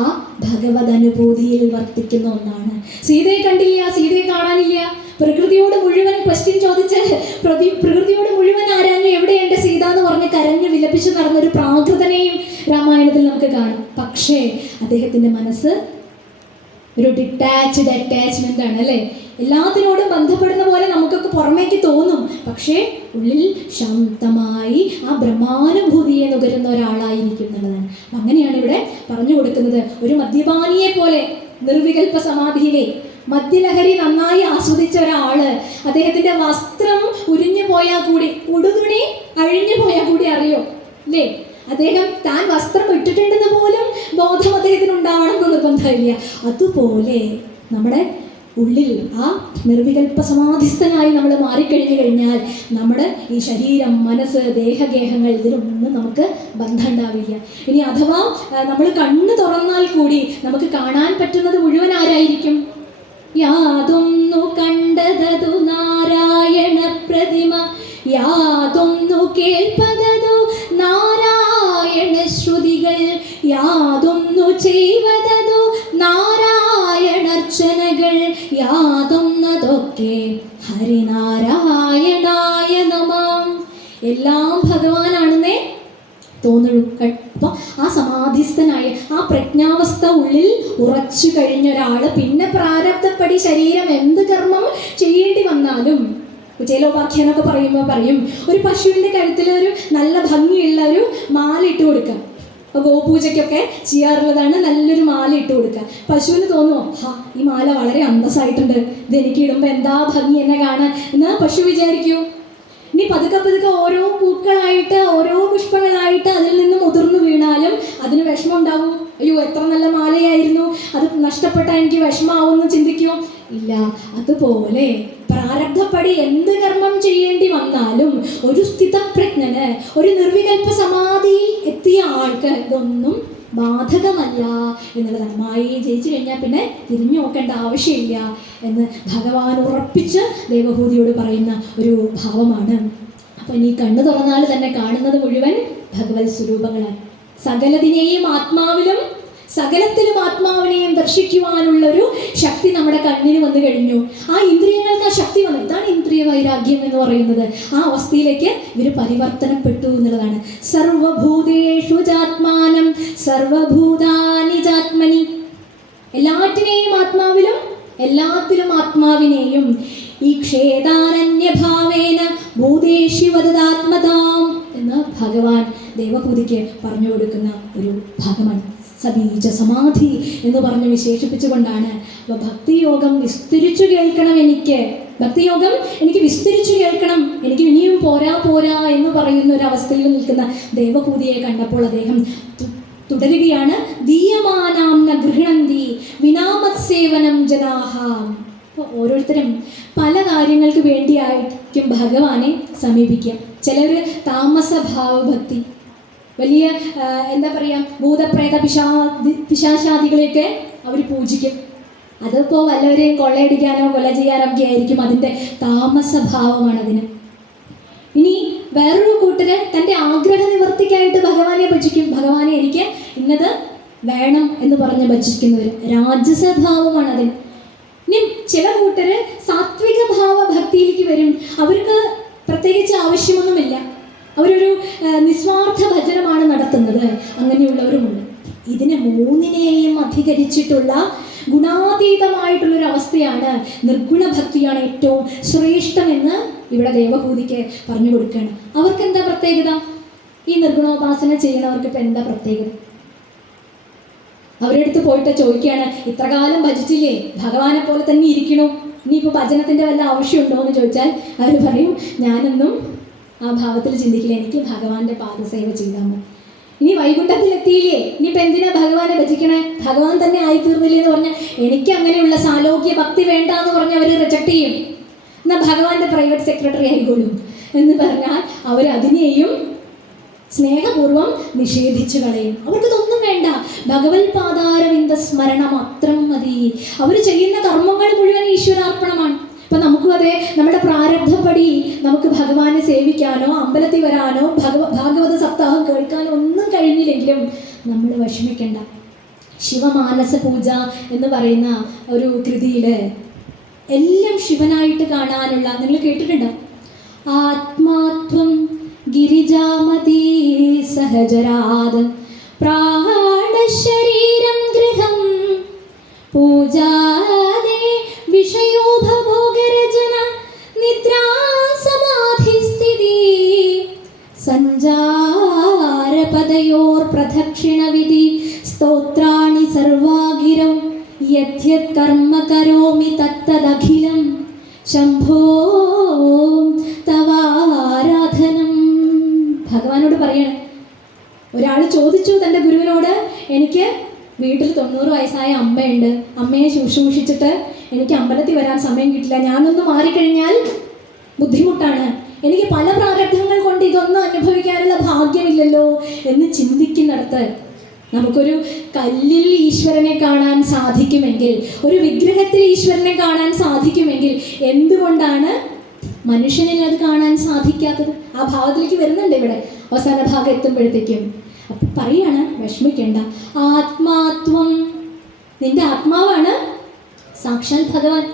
ആ ഭഗവത് അനുഭൂതിയിൽ വർത്തിക്കുന്ന ഒന്നാണ്. സീതയെ കണ്ടില്ല, സീതയെ കാണാനില്ല. പ്രകൃതിയോട് മുഴുവൻ ക്വസ്റ്റ്യൻ ചോദിച്ച് പ്രകൃതിയോട് മുഴുവൻ ആരാഞ്ഞു എവിടെ എൻ്റെ സീത എന്ന് പറഞ്ഞ് കരഞ്ഞു വിലപിച്ച് നടന്നൊരു പ്രാകൃതനെയും രാമായണത്തിൽ നമുക്ക് കാണാം. പക്ഷേ അദ്ദേഹത്തിൻ്റെ മനസ്സ് ഒരു അറ്റാച്ച്മെൻ്റ് ആണ് അല്ലേ. എല്ലാത്തിനോടും ബന്ധപ്പെടുന്ന പോലെ നമുക്കൊക്കെ പുറമേക്ക് തോന്നും, പക്ഷേ ഉള്ളിൽ ശാന്തമായി ആ ബ്രഹ്മാനുഭൂതിയെ നുകരുന്ന ഒരാളായിരിക്കും എന്നുള്ളതാണ്. അങ്ങനെയാണ് ഇവിടെ പറഞ്ഞു കൊടുക്കുന്നത്. ഒരു മദ്യപാനിയെ പോലെ നിർവികൽപ്പ സമാധിയിലെ മദ്യലഹരി നന്നായി ആസ്വദിച്ച ഒരാള്, അദ്ദേഹത്തിന്റെ വസ്ത്രം ഉരിഞ്ഞു പോയാൽ കൂടി, ഉടുതുണി അഴിഞ്ഞു പോയാൽ കൂടി അറിയോ അല്ലേ? അദ്ദേഹം താൻ വസ്ത്രം ഇട്ടിട്ടുണ്ടെന്ന് പോലും ബോധം അദ്ദേഹത്തിന് ഉണ്ടാവണം എന്ന് നിർബന്ധമില്ല. അതുപോലെ നമ്മുടെ ഉള്ളിൽ ആ നിർവികൽപ്പ സമാധിസ്ഥനായി നമ്മൾ മാറിക്കഴിഞ്ഞു കഴിഞ്ഞാൽ നമ്മുടെ ഈ ശരീരം, മനസ്സ്, ദേഹഗേഹങ്ങൾ ഇതിലൊന്നും നമുക്ക് ബന്ധം ഉണ്ടാവില്ല. ഇനി അഥവാ നമ്മൾ കണ്ണ് തുറന്നാൽ കൂടി നമുക്ക് കാണാൻ പറ്റുന്നത് മുഴുവൻ ആരായിരിക്കും? യാതൊന്നു കണ്ടതതു നാരായണ പ്രതിമ, യാതൊന്നു കേൾപ്പതതു നാരായണ ശ്രുതികൾ, യാതൊന്നു ചെയ്വതതു നാരായണർച്ചനകൾ, യാതൊന്നതൊക്കെ ഹരിനാരായണായ നമഃ. എല്ലാം ഭഗവാനാണെന്നേ തോന്നുള്ളൂ. അപ്പോൾ ആ സമാധിസ്ഥനായ ആ പ്രജ്ഞാവസ്ഥ ഉള്ളിൽ ഉറച്ചു കഴിഞ്ഞ ഒരാൾ പിന്നെ പ്രാരബ്ധപ്പടി ശരീരം എന്ത് കർമ്മം ചെയ്യേണ്ടി വന്നാലും, കുചേലോപാഖ്യാനൊക്കെ പറയുമ്പോൾ പറയും, ഒരു പശുവിൻ്റെ കഴുത്തിൽ ഒരു നല്ല ഭംഗിയുള്ള ഒരു മാല ഇട്ട് കൊടുക്കുക. അപ്പോൾ ഗോപൂജയ്ക്കൊക്കെ ചെയ്യാറുള്ളതാണ്, നല്ലൊരു മാല ഇട്ട് കൊടുക്കുക. പശുവിന് തോന്നുമോ, ഈ മാല വളരെ അന്തസ്സായിട്ടുണ്ട്, ഇത് എനിക്ക് ഇടുമ്പോൾ എന്താ ഭംഗി എന്നെ കാണാൻ എന്ന് പശു വിചാരിക്കൂ. ഇനി പതുക്കെ പതുക്കെ ഓരോ പൂക്കളായിട്ട്, ഓരോ പുഷ്പങ്ങളായിട്ട് അതിൽ നിന്ന് മുതിർന്നു വീണാലും അതിന് വിഷമം ഉണ്ടാവും. അയ്യോ, എത്ര നല്ല മാലയായിരുന്നു, അത് നഷ്ടപ്പെട്ടാൽ എനിക്ക് വിഷമാവുമെന്ന് ചിന്തിക്കുമോ? ഇല്ല. അതുപോലെ പ്രാരബ്ധപ്പടി എന്ത് കർമ്മം ചെയ്യേണ്ടി വന്നാലും ഒരു സ്ഥിതപ്രജ്ഞന്, ഒരു നിർവികൽപ്പ സമാധിയിൽ എത്തിയ ആൾക്ക് ഇതൊന്നും ബാധകമല്ല എന്നുള്ളതാണ്. മായയെ ജയിച്ചു കഴിഞ്ഞാൽ പിന്നെ തിരിഞ്ഞു നോക്കേണ്ട ആവശ്യമില്ല എന്ന് ഭഗവാൻ ഉറപ്പിച്ച് ദേവഹൂതിയോട് പറയുന്ന ഒരു ഭാവമാണ്. അപ്പം ഇനി കണ്ണു തുറന്നാൽ തന്നെ കാണുന്നത് മുഴുവൻ ഭഗവത് സ്വരൂപങ്ങളാണ്. സകലതിനെയും ആത്മാവിലും സകലത്തിലും ആത്മാവിനെയും ദർശിക്കുവാനുള്ളൊരു ശക്തി നമ്മുടെ കണ്ണിന് വന്നു കഴിഞ്ഞു. ആ ഇന്ദ്രിയങ്ങൾക്ക് ആ ശക്തി വന്നു. ഇതാണ് ഇന്ദ്രിയ വൈരാഗ്യം എന്ന് പറയുന്നത്. ആ അവസ്ഥയിലേക്ക് ഇവർ പരിവർത്തനപ്പെട്ടു എന്നുള്ളതാണ്. സർവഭൂതേഷു ചാത്മാനം സർവഭൂതാനി ചാത്മനി. എല്ലാറ്റിനെയും ആത്മാവിലും എല്ലാത്തിലും ആത്മാവിനെയും ഈ ക്ഷേതാനന്യഭാവേന ഭൂതേഷു വദതാത്മതാം എന്ന് ഭഗവാൻ ദേവഹൂതിക്ക് പറഞ്ഞു കൊടുക്കുന്ന ഒരു ഭാഗമാണ്. സബീജ സമാധി എന്ന് പറഞ്ഞ് വിശേഷിപ്പിച്ചുകൊണ്ടാണ്. അപ്പോൾ ഭക്തിയോഗം വിസ്തരിച്ചു കേൾക്കണം, ഭക്തിയോഗം എനിക്ക് വിസ്തരിച്ചു കേൾക്കണം, എനിക്ക് ഇനിയും പോരാ എന്ന് പറയുന്ന ഒരു അവസ്ഥയിൽ നിൽക്കുന്ന ദേവഹൂതിയെ കണ്ടപ്പോൾ അദ്ദേഹം തുടരുകയാണ്. ദീയമാനാം ന ഗൃഹണന്തി വിനാമത്സേവനം ജനാഹ. അപ്പോൾ ഓരോരുത്തരും പല കാര്യങ്ങൾക്ക് വേണ്ടിയായിരിക്കും ഭഗവാനെ സമീപിക്കുക. ചിലർ താമസഭാവഭക്തി, വലിയ എന്താ പറയുക, ഭൂതപ്രേത പിശാചാദികളെയൊക്കെ അവർ പൂജിക്കും. അതിപ്പോൾ വല്ലവരെയും കൊള്ളയടിക്കാനോ കൊല ചെയ്യാനോ ഒക്കെ ആയിരിക്കും, അതിൻ്റെ താമസഭാവമാണ് അതിന്. ഇനി വേറൊരു കൂട്ടര് തൻ്റെ ആഗ്രഹ നിവർത്തിക്കായിട്ട് ഭഗവാനെ ഭജിക്കും. ഭഗവാനെ എനിക്ക് ഇന്നത് വേണം എന്ന് പറഞ്ഞ് ഭജിക്കുന്നവർ, രാജസഭാവമാണ് അതിന്. ഇനി ചില കൂട്ടര് സാത്വിക ഭാവ ഭക്തിയിലേക്ക് വരും. അവർക്ക് പ്രത്യേകിച്ച് ആവശ്യമൊന്നുമില്ല, അവരൊരു നിസ്വാർത്ഥ ഭജനമാണ് നടത്തുന്നത്. അങ്ങനെയുള്ളവരുമുണ്ട്. ഇതിനെ മൂന്നിനെയും അധികരിച്ചിട്ടുള്ള ഗുണാതീതമായിട്ടുള്ളൊരു അവസ്ഥയാണ് നിർഗുണ ഭക്തിയാണ് ഏറ്റവും ശ്രേഷ്ഠമെന്ന് ഇവിടെ ദേവഹൂതിക്ക് പറഞ്ഞു കൊടുക്കുകയാണ്. അവർക്ക് എന്താ പ്രത്യേകത? ഈ നിർഗുണോപാസന ചെയ്യുന്നവർക്ക് ഇപ്പം എന്താ പ്രത്യേകത? അവരുടെ അടുത്ത് പോയിട്ട് ചോദിക്കുകയാണ്, ഇത്ര കാലം ഭജിച്ചില്ലേ, ഭഗവാനെ പോലെ തന്നെ ഇരിക്കണോ, ഇനിയിപ്പോൾ ഭജനത്തിൻ്റെ വല്ല ആവശ്യമുണ്ടോ എന്ന് ചോദിച്ചാൽ അവർ പറയും, ഞാനൊന്നും ആ ഭാവത്തിൽ ചിന്തിക്കില്ല, എനിക്ക് ഭഗവാന്റെ പാദസേവ ചെയ്താൽ മതി. ഇനി വൈകുണ്ഠത്തിലെത്തിയില്ലേ, ഇനിയിപ്പോൾ എന്തിനാ ഭഗവാനെ ഭജിക്കണേ, ഭഗവാൻ തന്നെ ആയിത്തീർന്നില്ലേ എന്ന് പറഞ്ഞാൽ എനിക്ക് അങ്ങനെയുള്ള സാലോക്യ ഭക്തി വേണ്ട എന്ന് പറഞ്ഞ് അവർ റിജക്റ്റ് ചെയ്യും. എന്നാൽ ഭഗവാന്റെ പ്രൈവറ്റ് സെക്രട്ടറി ആയിക്കോളും എന്ന് പറഞ്ഞാൽ അവർ അതിനെയും സ്നേഹപൂർവ്വം നിഷേധിച്ചു കളയും. അവർക്കിതൊന്നും വേണ്ട, ഭഗവത് പാദാരവിന്ദ സ്മരണം മാത്രം മതി. അവർ ചെയ്യുന്ന കർമ്മങ്ങൾ മുഴുവൻ ഈശ്വരാർപ്പണമാണ്. അപ്പം നമുക്കും അതെ, നമ്മുടെ പ്രാരബ്ധപ്പടി നമുക്ക് ഭഗവാനെ സേവിക്കാനോ അമ്പലത്തിൽ വരാനോ ഭാഗവത സപ്താഹം കേൾക്കാനോ ഒന്നും കഴിഞ്ഞില്ലെങ്കിലും നമ്മൾ വിഷമിക്കേണ്ട. ശിവമാനസ പൂജ എന്ന് പറയുന്ന ഒരു കൃതിയിൽ എല്ലാം ശിവനായിട്ട് കാണാനുള്ള, നിങ്ങൾ കേട്ടിട്ടുണ്ടോ? ആത്മാത്വം ഗിരിജാമതീ സഹജരാത് പ്രാണശരീരം ഗൃഹം പൂജാദേ വിഷയോപഭോഗരചന നിദ്രാ സമാധിസ്ഥിതി സഞ്ചാരപദയോർ പ്രദക്ഷിണവിധി സ്തോത്രാണി സർവാഗിരം യദ്യത് കർമ്മ കരോമി തത്തദഖിലം ശംഭോ തവാരാധനം. ഭഗവാനോട് പറയണം. ഒരാൾ ചോദിച്ചു തൻ്റെ ഗുരുവിനോട്, എനിക്ക് വീട്ടിൽ 90 വയസ്സായ അമ്മയുണ്ട്, അമ്മയെ ശുശ്രൂഷിച്ചിട്ട് എനിക്ക് അമ്പലത്തിൽ വരാൻ സമയം കിട്ടില്ല, ഞാനൊന്ന് മാറിക്കഴിഞ്ഞാൽ ബുദ്ധിമുട്ടാണ്, എനിക്ക് പല പ്രാരബ്ധങ്ങൾ കൊണ്ട് ഇതൊന്നും അനുഭവിക്കാനുള്ള ഭാഗ്യമില്ലല്ലോ എന്ന് ചിന്തിക്കുന്നിടത്ത് നമുക്കൊരു കല്ലിൽ ഈശ്വരനെ കാണാൻ സാധിക്കുമെങ്കിൽ, ഒരു വിഗ്രഹത്തിൽ ഈശ്വരനെ കാണാൻ സാധിക്കുമെങ്കിൽ എന്തുകൊണ്ടാണ് മനുഷ്യനിൽ അത് കാണാൻ സാധിക്കാത്തത്? ആ ഭാവത്തിലേക്ക് വരുന്നുണ്ട് ഇവിടെ അവസാന ഭാഗം എത്തുമ്പോഴത്തേക്കും. അപ്പം പറയാണ്, വിഷമിക്കേണ്ട, ആത്മാത്വം, നിന്റെ ആത്മാവാണ് സാക്ഷാൽ ഭഗവാൻ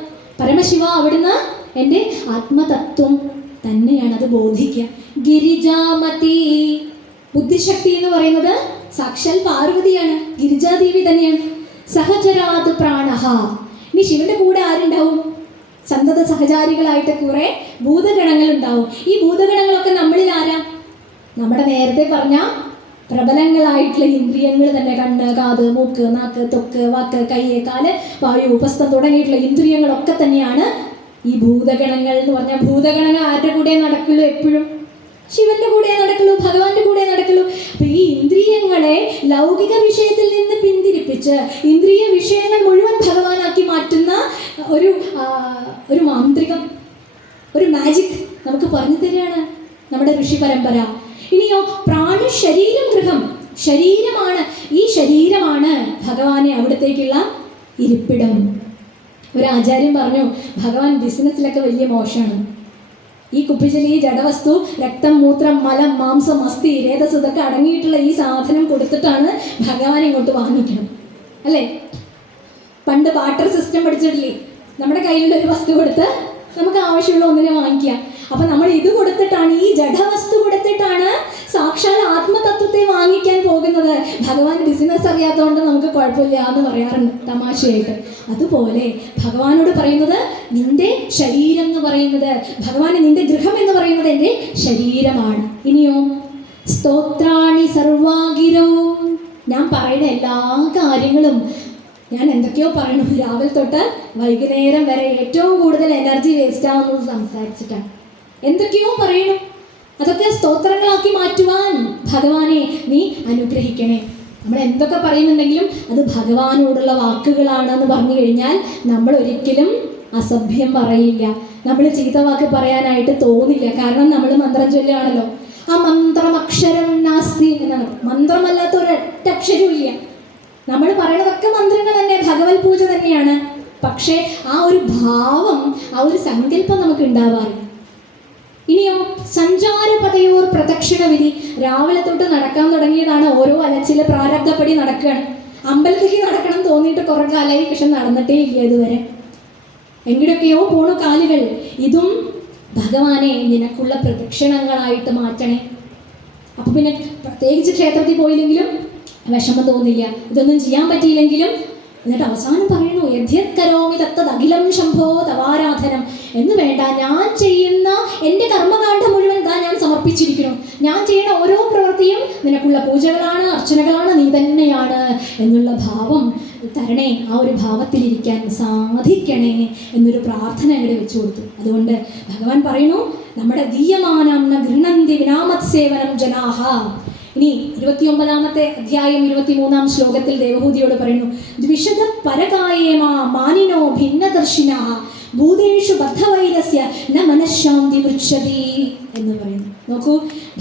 പരമശിവ. അവിടുന്ന് എൻ്റെ ആത്മതത്വം തന്നെയാണ്, അത് ബോധിക്കുക. ഗിരിജാമതി, ബുദ്ധിശക്തി എന്ന് പറയുന്നത് സാക്ഷാൽ പാർവതിയാണ്, ഗിരിജാദേവി തന്നെയാണ്. സഹചരാത് പ്രാണഹ, ഇനി ശിവന്റെ കൂടെ ആരുണ്ടാവും? സന്തത സഹചാരികളായിട്ട് കുറെ ഭൂതഗണങ്ങൾ ഉണ്ടാവും. ഈ ഭൂതഗണങ്ങളൊക്കെ നമ്മളിൽ ആരാ? നമ്മുടെ നേരത്തെ പറഞ്ഞ പ്രബലങ്ങളായിട്ടുള്ള ഇന്ദ്രിയങ്ങൾ തന്നെ, കണ്ണ്, കാത്, മൂക്ക്, നാക്ക്, ത്വക്ക്, വാക്ക്, കയ്യ്, കാല്, വായു, ഉപസ്ഥം തുടങ്ങിയിട്ടുള്ള ഇന്ദ്രിയങ്ങളൊക്കെ തന്നെയാണ് ഈ ഭൂതഗണങ്ങൾ എന്ന് പറഞ്ഞാൽ. ഭൂതഗണങ്ങൾ ആരുടെ കൂടെ നടക്കുള്ളൂ? എപ്പോഴും ശിവന്റെ കൂടെ നടക്കുള്ളൂ, ഭഗവാന്റെ കൂടെ നടക്കുള്ളൂ. അപ്പൊ ഈ ഇന്ദ്രിയങ്ങളെ ലൗകിക വിഷയത്തിൽ നിന്ന് പിന്തിരിപ്പിച്ച് ഇന്ദ്രിയ വിഷയങ്ങൾ മുഴുവൻ ഭഗവാനാക്കി മാറ്റുന്ന ഒരു മാന്ത്രികം, ഒരു മാജിക് നമുക്ക് പറഞ്ഞു തരികയാണ് നമ്മുടെ ഋഷി പരമ്പര. ഇനിയോ പ്രാണശരീരം ഗൃഹം, ശരീരമാണ്, ഈ ശരീരമാണ് ഭഗവാനെ അവിടത്തേക്കുള്ള ഇരിപ്പിടം. ഒരു ആചാര്യൻ പറഞ്ഞു, ഭഗവാൻ ബിസിനസ്സിലൊക്കെ വലിയ മോശമാണ്. ഈ കുപ്പിച്ചെലി, ജഡവസ്തു, രക്തം, മൂത്രം, മലം, മാംസം, അസ്ഥി, രേതസ് ഇതൊക്കെ അടങ്ങിയിട്ടുള്ള ഈ സാധനം കൊടുത്തിട്ടാണ് ഭഗവാൻ ഇങ്ങോട്ട് വാങ്ങിക്കണം, അല്ലേ? പണ്ട് ബാർട്ടർ സിസ്റ്റം പഠിച്ചിട്ടില്ലേ? നമ്മുടെ കയ്യിലുള്ള ഒരു വസ്തു കൊടുത്ത് നമുക്ക് ആവശ്യമുള്ള ഒന്നിനെ വാങ്ങിക്കാം. അപ്പം നമ്മൾ ഇത് കൊടുത്തിട്ടാണ്, ഈ ജഡവസ്തു കൊടുത്തിട്ടാണ് സാക്ഷാൽ ആത്മതത്വത്തെ വാങ്ങിക്കാൻ പോകുന്നത്. ഭഗവാൻ ബിസിനസ് അറിയാത്തതുകൊണ്ട് നമുക്ക് കുഴപ്പമില്ല എന്ന് പറയാറുണ്ട് തമാശയായിട്ട്. അതുപോലെ ഭഗവാനോട് പറയുന്നത്, നിന്റെ ശരീരം എന്ന് പറയുന്നത്, ഭഗവാന് നിന്റെ ഗൃഹം എന്ന് പറയുന്നത് എൻ്റെ ശരീരമാണ്. ഇനിയോ സ്തോത്രാണി സർവാഗിരോ, ഞാൻ പറയുന്ന എല്ലാ കാര്യങ്ങളും, ഞാൻ എന്തൊക്കെയോ പറയണു, രാവിലെ തൊട്ട് വൈകുന്നേരം വരെ ഏറ്റവും കൂടുതൽ എനർജി വേസ്റ്റ് ആവുന്നത് സംസാരിച്ചിട്ടാണ്. എന്തൊക്കെയോ പറയണു, അതൊക്കെ സ്തോത്രങ്ങളാക്കി മാറ്റുവാൻ ഭഗവാനെ നീ അനുഗ്രഹിക്കണേ. നമ്മൾ എന്തൊക്കെ പറയുന്നുണ്ടെങ്കിലും അത് ഭഗവാനോടുള്ള വാക്കുകളാണെന്ന് പറഞ്ഞു കഴിഞ്ഞാൽ നമ്മൾ ഒരിക്കലും അസഭ്യം പറയില്ല, നമ്മൾ ചീത്ത വാക്ക് പറയാനായിട്ട് തോന്നില്ല. കാരണം നമ്മൾ മന്ത്രം ചൊല്ലുകയാണല്ലോ. ആ മന്ത്രം അക്ഷരം നാസ്തി എന്നാണ്, മന്ത്രമല്ലാത്ത ഒരൊറ്റ അക്ഷരവും ഇല്ല. നമ്മൾ പറയണതൊക്കെ മന്ത്രങ്ങൾ തന്നെ, ഭഗവത് പൂജ തന്നെയാണ്. പക്ഷേ ആ ഒരു ഭാവം, ആ ഒരു സങ്കല്പം നമുക്ക് ഉണ്ടാവാറില്ല. ഇനിയോ സഞ്ചാരപതയോർ പ്രദക്ഷിണ വിധി, രാവിലെ തൊട്ട് നടക്കാൻ തുടങ്ങിയതാണ്, ഓരോ അലച്ചിലെ പ്രാരബ്ധപ്പടി നടക്കുകയാണ്. അമ്പലത്തിലേക്ക് നടക്കണം തോന്നിയിട്ട് കുറെ കാലമായി, പക്ഷെ നടന്നിട്ടേ ഇല്ല ഇതുവരെ. എങ്കിടൊക്കെയോ പോണു കാലുകൾ. ഇതും ഭഗവാനെ നിനക്കുള്ള പ്രദക്ഷിണങ്ങളായിട്ട് മാറ്റണേ. അപ്പൊ പിന്നെ പ്രത്യേകിച്ച് ക്ഷേത്രത്തിൽ പോയില്ലെങ്കിലും വിഷമം തോന്നില്ല, ഇതൊന്നും ചെയ്യാൻ പറ്റിയില്ലെങ്കിലും. എന്നിട്ട് അവസാനം പറയണു, യദ്യത് കരോമി തത്തത് അഖിലം ശംഭോ തവാരാധനം എന്ന് വേണ്ട, ഞാൻ ചെയ്യുന്ന എൻ്റെ കർമ്മകാണ്ഡം മുഴുവൻ ഞാൻ സമർപ്പിച്ചിരിക്കുന്നു. ഞാൻ ചെയ്യുന്ന ഓരോ പ്രവൃത്തിയും നിനക്കുള്ള പൂജകളാണ്, അർച്ചനകളാണ്, നീ തന്നെയാണ് എന്നുള്ള ഭാവം തരണേ. ആ ഒരു ഭാവത്തിലിരിക്കാൻ സാധിക്കണേ എന്നൊരു പ്രാർത്ഥന ഇവിടെ വെച്ചു കൊടുത്തു. അതുകൊണ്ട് ഭഗവാൻ പറയുന്നു, നമ്മുടെ ദീയമാനം ന ഗൃഹന്തി വിനാമത് സേവനം ജനാഹ. ഇനി 29-ാമത്തെ അധ്യായം 23-ാം ശ്ലോകത്തിൽ ദേവഹൂതിയോട് പറയുന്നു, ദ്വിഷദ പരകായേമ മാനിനോ ഭിന്നദർശിന ഭൂതേഷു ബദ്ധവൈരസ്യ ന മനഃശാന്തി വൃക്ഷതി എന്ന് പറയുന്നു. നോക്കൂ,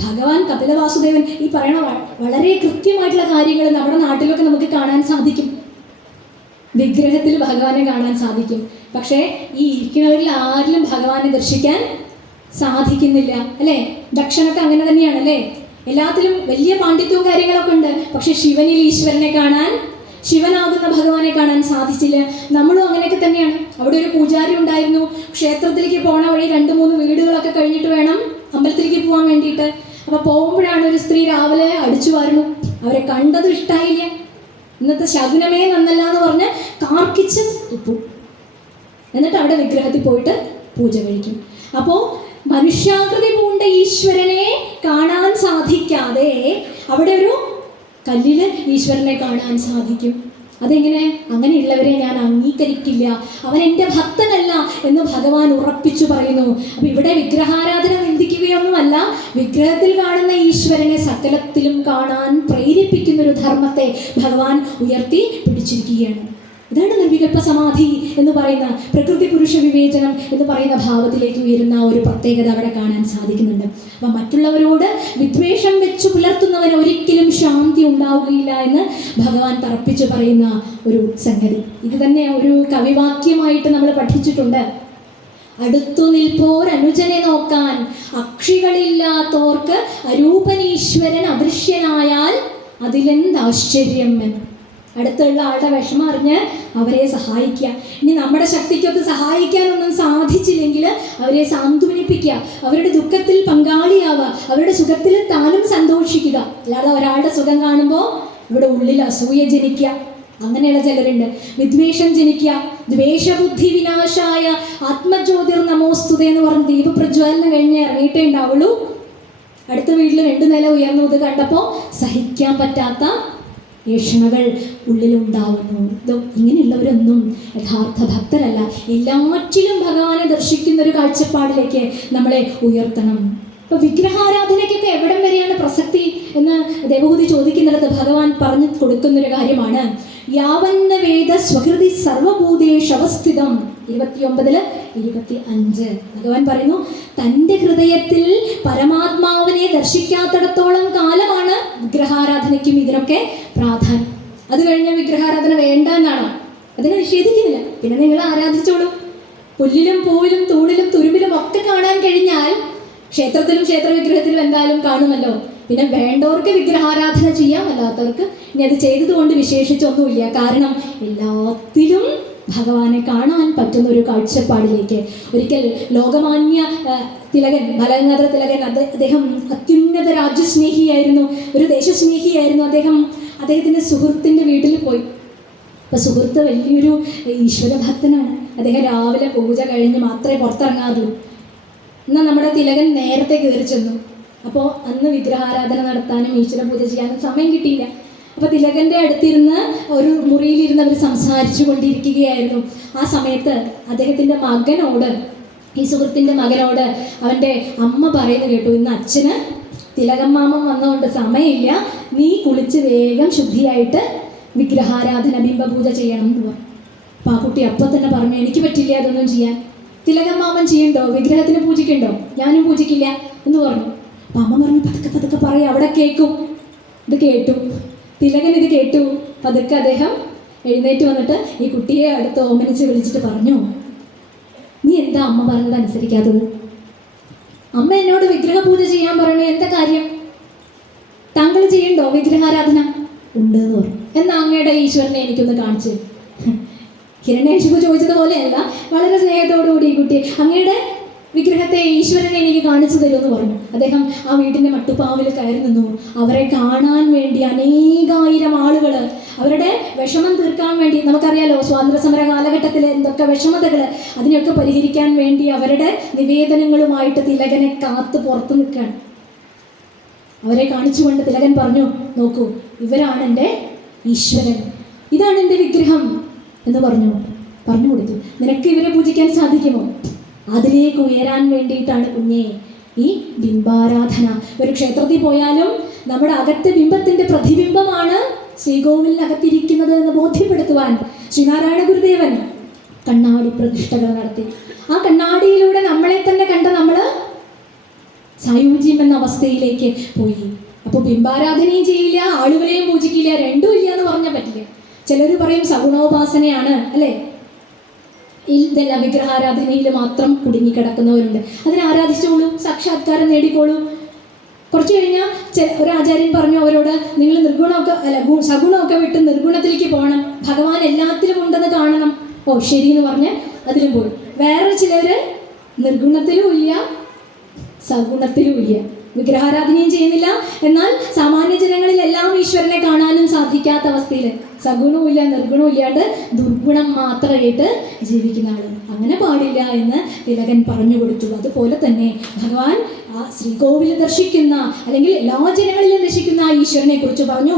ഭഗവാൻ കപിലവാസുദേവൻ ഈ പറയണ വളരെ കൃത്യമായിട്ടുള്ള കാര്യങ്ങൾ നമ്മുടെ നാട്ടിലൊക്കെ നമുക്ക് കാണാൻ സാധിക്കും. വിഗ്രഹത്തിൽ ഭഗവാനെ കാണാൻ സാധിക്കും. പക്ഷേ ഈ ഇരിക്കുന്നവരിൽ ആരിലും ഭഗവാനെ ദർശിക്കാൻ സാധിക്കുന്നില്ല, അല്ലേ? ദക്ഷനൊക്കെ അങ്ങനെ തന്നെയാണ്, അല്ലേ? എല്ലാത്തിലും വലിയ പാണ്ഡിത്യവും കാര്യങ്ങളൊക്കെ ഉണ്ട്, പക്ഷെ ശിവനിൽ ഈശ്വരനെ കാണാൻ, ശിവനാകുന്ന ഭഗവാനെ കാണാൻ സാധിച്ചില്ല. നമ്മളും അങ്ങനെയൊക്കെ തന്നെയാണ്. അവിടെ ഒരു പൂജാരി ഉണ്ടായിരുന്നു. ക്ഷേത്രത്തിലേക്ക് പോണ വഴി 2-3 വീടുകളൊക്കെ കഴിഞ്ഞിട്ട് വേണം അമ്പലത്തിലേക്ക് പോകാൻ വേണ്ടിയിട്ട്. അപ്പോൾ പോകുമ്പോഴാണ് ഒരു സ്ത്രീ രാവിലെ അടിച്ചു വാരുന്നു. അവരെ കണ്ടതും ഇഷ്ടമായില്ല. ഇന്നത്തെ ശകുനമേ നന്നല്ല എന്ന് പറഞ്ഞ് കാർക്കിച്ച് തുപ്പു. എന്നിട്ട് അവിടെ വിഗ്രഹത്തിൽ പോയിട്ട് പൂജ കഴിക്കും. അപ്പോൾ മനുഷ്യാകൃതി പൂണ്ട ഈശ്വരനെ കാണാൻ സാധിക്കാതെ അവിടെ ഒരു കല്ലിൽ ഈശ്വരനെ കാണാൻ സാധിക്കും. അതെങ്ങനെ? അങ്ങനെയുള്ളവരെ ഞാൻ അംഗീകരിക്കില്ല, അവൻ എൻ്റെ ഭക്തനല്ല എന്ന് ഭഗവാൻ ഉറപ്പിച്ചു പറയുന്നു. അപ്പം ഇവിടെ വിഗ്രഹാരാധന നിന്ദിക്കുകയൊന്നുമല്ല, വിഗ്രഹത്തിൽ കാണുന്ന ഈശ്വരനെ സകലത്തിലും കാണാൻ പ്രേരിപ്പിക്കുന്ന ഒരു ധർമ്മത്തെ ഭഗവാൻ ഉയർത്തി പിടിച്ചിരിക്കുകയാണ്. ഇതാണ് നിർവികൽപ്പ സമാധി എന്ന് പറയുന്ന, പ്രകൃതി പുരുഷ വിവേചനം എന്ന് പറയുന്ന ഭാവത്തിലേക്ക് ഉയരുന്ന ഒരു പ്രത്യേകത അവിടെ കാണാൻ സാധിക്കുന്നുണ്ട്. അപ്പം മറ്റുള്ളവരോട് വിദ്വേഷം വെച്ച് പുലർത്തുന്നവന് ഒരിക്കലും ശാന്തി ഉണ്ടാവുകയില്ല എന്ന് ഭഗവാൻ തറപ്പിച്ച് പറയുന്ന ഒരു സംഗതി. ഇത് തന്നെ ഒരു കവിവാക്യമായിട്ട് നമ്മൾ പഠിച്ചിട്ടുണ്ട്. അടുത്തു നിൽപ്പോരനുജനെ നോക്കാൻ അക്ഷികളില്ലാത്തോർക്ക് അരൂപനീശ്വരൻ അദൃശ്യനായാൽ അതിലെന്താശ്ചര്യം എന്ന്. അടുത്തുള്ള ആളുടെ വിഷമം അറിഞ്ഞ് അവരെ സഹായിക്കുക. ഇനി നമ്മുടെ ശക്തിക്കൊത്ത് സഹായിക്കാനൊന്നും സാധിച്ചില്ലെങ്കിൽ അവരെ സാന്ത്വനിപ്പിക്കുക, അവരുടെ ദുഃഖത്തിൽ പങ്കാളിയാവുക, അവരുടെ സുഖത്തിൽ താനും സന്തോഷിക്കുക. അല്ലാതെ ഒരാളുടെ സുഖം കാണുമ്പോൾ ഇവിടെ ഉള്ളിൽ അസൂയ ജനിക്കുക, അങ്ങനെയുള്ള ചിലരുണ്ട്. വിദ്വേഷം ജനിക്കുക, ദ്വേഷബുദ്ധി വിനാശായ ആത്മജ്യോതിർ നമോസ്തുത എന്ന് പറഞ്ഞ് ദീപപ്രജ്വാലനം കഴിഞ്ഞ് ഇറങ്ങിയിട്ടേ ഉണ്ടാവുള്ളൂ. അടുത്ത വീട്ടിൽ 2 നില ഉയർന്നത് കണ്ടപ്പോൾ സഹിക്കാൻ പറ്റാത്ത ഏഷണകൾ ഉള്ളിലുണ്ടാവുന്നു. ഇങ്ങനെയുള്ളവരൊന്നും യഥാർത്ഥ ഭക്തരല്ല. എല്ലാറ്റിലും ഭഗവാനെ ദർശിക്കുന്ന ഒരു കാഴ്ചപ്പാടിലേക്ക് നമ്മളെ ഉയർത്തണം. ഇപ്പൊ വിഗ്രഹാരാധനയ്ക്കൊക്കെ എവിടം വരെയാണ് പ്രസക്തി എന്ന് ദേവഹൂതി ചോദിക്കുന്നിടത്ത് ഭഗവാൻ പറഞ്ഞു കൊടുക്കുന്നൊരു കാര്യമാണ്. യാവന്ന വേദ സ്വകൃതി സർവഭൂതേഷവസ്ഥിതം 29-25 ഭഗവാൻ പറയുന്നു, തൻ്റെ ഹൃദയത്തിൽ പരമാത്മാവിനെ ദർശിക്കാത്തിടത്തോളം കാലമാണ് വിഗ്രഹാരാധനയ്ക്കും ഇതിനൊക്കെ പ്രാധാന്യം. അത് കഴിഞ്ഞ വിഗ്രഹാരാധന വേണ്ട എന്നാണോ? അതിനെ നിഷേധിക്കുന്നില്ല. പിന്നെ നിങ്ങൾ ആരാധിച്ചോളൂ. പുല്ലിലും പൂവിലും തൂണിലും തുരുമ്പിലും ഒക്കെ കാണാൻ കഴിഞ്ഞാൽ ക്ഷേത്രത്തിലും ക്ഷേത്ര വിഗ്രഹത്തിലും എന്തായാലും കാണുമല്ലോ. പിന്നെ വേണ്ടവർക്ക് വിഗ്രഹാരാധന ചെയ്യാം, അല്ലാത്തവർക്ക് ഇനി അത് ചെയ്തതുകൊണ്ട് വിശേഷിച്ചൊന്നുമില്ല. കാരണം എല്ലാത്തിലും ഭഗവാനെ കാണാൻ പറ്റുന്ന ഒരു കാഴ്ചപ്പാടിലേക്ക്. ഒരിക്കൽ ലോകമാന്യ തിലകൻ, ബാലഗംഗാധര തിലകൻ, അദ്ദേഹം അത്യുന്നത രാജ്യസ്നേഹിയായിരുന്നു, ഒരു ദേശസ്നേഹിയായിരുന്നു. അദ്ദേഹത്തിൻ്റെ സുഹൃത്തിൻ്റെ വീട്ടിൽ പോയി. അപ്പോൾ സുഹൃത്ത് വലിയൊരു ഈശ്വരഭക്തനാണ്. അദ്ദേഹം രാവിലെ പൂജ കഴിഞ്ഞ് മാത്രമേ പുറത്തിറങ്ങാറുള്ളൂ. എന്നാൽ നമ്മുടെ തിലകൻ നേരത്തെ കയറി ചെന്നു. അപ്പോൾ അന്ന് വിഗ്രഹാരാധന നടത്താനും ഈശ്വര പൂജ ചെയ്യാനും സമയം കിട്ടിയില്ല. അപ്പോൾ തിലകൻ്റെ അടുത്തിരുന്ന് ഒരു മുറിയിലിരുന്ന് അവർ സംസാരിച്ചു കൊണ്ടിരിക്കുകയായിരുന്നു. ആ സമയത്ത് അദ്ദേഹത്തിൻ്റെ മകനോട്, ഈ സുഹൃത്തിൻ്റെ മകനോട് അവൻ്റെ അമ്മ പറയുന്നത് കേട്ടു, ഇന്ന് അച്ഛന് തിലകമ്മാമൻ വന്നതുകൊണ്ട് സമയമില്ല, നീ കുളിച്ച് വേഗം ശുദ്ധിയായിട്ട് വിഗ്രഹാരാധന ബിംബപൂജ ചെയ്യണം എന്ന് പറഞ്ഞു. അപ്പോൾ ആ കുട്ടി അപ്പം തന്നെ പറഞ്ഞു, എനിക്ക് പറ്റില്ല അതൊന്നും ചെയ്യാൻ. തിലകമ്മാമൻ ചെയ്യണ്ടോ, വിഗ്രഹത്തിന് പൂജിക്കണ്ടോ? ഞാനും പൂജിക്കില്ല എന്ന് പറഞ്ഞു. അപ്പം അമ്മ പറഞ്ഞു, പതുക്കെ പതുക്കെ പറയും, അവിടെ കേൾക്കും. ഇത് കേട്ടു, തിലകൻ ഇത് കേട്ടു. പതുക്കെ അദ്ദേഹം എഴുന്നേറ്റ് വന്നിട്ട് ഈ കുട്ടിയെ അടുത്ത് ഓമനിച്ച് വിളിച്ചിട്ട് പറഞ്ഞു, നീ എന്താ അമ്മ പറഞ്ഞത് അനുസരിക്കാത്തത്? അമ്മ എന്നോട് വിഗ്രഹ പൂജ ചെയ്യാൻ പറഞ്ഞു, എന്താ കാര്യം? താങ്കൾ ചെയ്യണ്ടോ വിഗ്രഹാരാധന? ഉണ്ട് എന്ന് പറഞ്ഞു. എന്നാ അങ്ങയുടെ ഈശ്വരനെ എനിക്കൊന്ന് കാണിച്ച്. ഹിരണ്യാക്ഷിപു ചോദിച്ചതുപോലെയല്ല, വളരെ സ്നേഹത്തോടുകൂടി ഈ കുട്ടി അങ്ങയുടെ വിഗ്രഹത്തെ, ഈശ്വരനെ എനിക്ക് കാണിച്ചു തരുമെന്ന് പറഞ്ഞു. അദ്ദേഹം ആ വീട്ടിൻ്റെ മട്ടുപ്പാവിൽ കയറി നിന്നു. അവരെ കാണാൻ വേണ്ടി അനേകായിരം ആളുകൾ, അവരുടെ വിഷമം തീർക്കാൻ വേണ്ടി, നമുക്കറിയാലോ സ്വാതന്ത്ര്യ സമര കാലഘട്ടത്തിൽ എന്തൊക്കെ വിഷമതകൾ, അതിനെയൊക്കെ പരിഹരിക്കാൻ വേണ്ടി അവരുടെ നിവേദനങ്ങളുമായിട്ട് തിലകനെ കാത്ത് പുറത്തു നിൽക്കുകയാണ്. അവരെ കാണിച്ചുകൊണ്ട് തിലകൻ പറഞ്ഞു, നോക്കൂ, ഇവരാണ് എൻ്റെ ഈശ്വരൻ, ഇതാണ് എൻ്റെ വിഗ്രഹം എന്ന് പറഞ്ഞു കൊടുത്തു. നിനക്ക് ഇവരെ പൂജിക്കാൻ സാധിക്കുമോ? അതിലേക്ക് ഉയരാൻ വേണ്ടിയിട്ടാണ് കുഞ്ഞേ ഈ ബിംബാരാധന. ഒരു ക്ഷേത്രത്തിൽ പോയാലും നമ്മുടെ അകത്തെ ബിംബത്തിൻ്റെ പ്രതിബിംബമാണ് ശ്രീകോവിലിനകത്തിരിക്കുന്നത് എന്ന് ബോധ്യപ്പെടുത്തുവാൻ ശ്രീനാരായണ ഗുരുദേവൻ കണ്ണാടി പ്രതിഷ്ഠകൾ നടത്തി. ആ കണ്ണാടിയിലൂടെ നമ്മളെ തന്നെ കണ്ട നമ്മൾ സായുജ്യം എന്ന അവസ്ഥയിലേക്ക് പോയി. അപ്പോൾ ബിംബാരാധനയും ചെയ്യില്ല, ആളുകളെയും പൂജിക്കില്ല, രണ്ടും ഇല്ല എന്ന് പറഞ്ഞാൽ പറ്റില്ല. ചിലർ പറയും സഗുണോപാസനയാണ് അല്ലേ, ഇതെല്ലാം വിഗ്രഹാരാധനയിൽ മാത്രം കുടുങ്ങിക്കിടക്കുന്നവരുണ്ട്. അതിനെ ആരാധിച്ചോളൂ, സാക്ഷാത്കാരം നേടിക്കോളൂ. കുറച്ച് കഴിഞ്ഞാൽ ഒരു ആചാര്യൻ പറഞ്ഞു അവരോട്, നിങ്ങൾ നിർഗുണമൊക്കെ സഗുണമൊക്കെ വിട്ട് നിർഗുണത്തിലേക്ക് പോകണം, ഭഗവാൻ എല്ലാത്തിലും ഉണ്ടെന്ന് കാണണം. ഓ ശരി എന്ന് പറഞ്ഞ് അതിലും പോയി. വേറെ ചിലർ നിർഗുണത്തിലും ഇല്ല, സഗുണത്തിലും ഇല്ല, വിഗ്രഹാരാധനയും ചെയ്യുന്നില്ല, എന്നാൽ സാമാന്യ ജനങ്ങളിൽ എല്ലാം ഈശ്വരനെ കാണാനും സാധിക്കാത്ത അവസ്ഥയിൽ സഗുണവും ഇല്ല നിർഗുണവും ഇല്ലാണ്ട് ദുർഗുണം മാത്രമായിട്ട് ജീവിക്കുന്ന ആൾ. അങ്ങനെ പാടില്ല എന്ന് തിലകൻ പറഞ്ഞു കൊടുത്തു. അതുപോലെ തന്നെ ഭഗവാൻ ആ ശ്രീകോവിൽ ദർശിക്കുന്ന, അല്ലെങ്കിൽ എല്ലാ ജനങ്ങളിലും ദർശിക്കുന്ന ആ ഈശ്വരനെ കുറിച്ച് പറഞ്ഞു,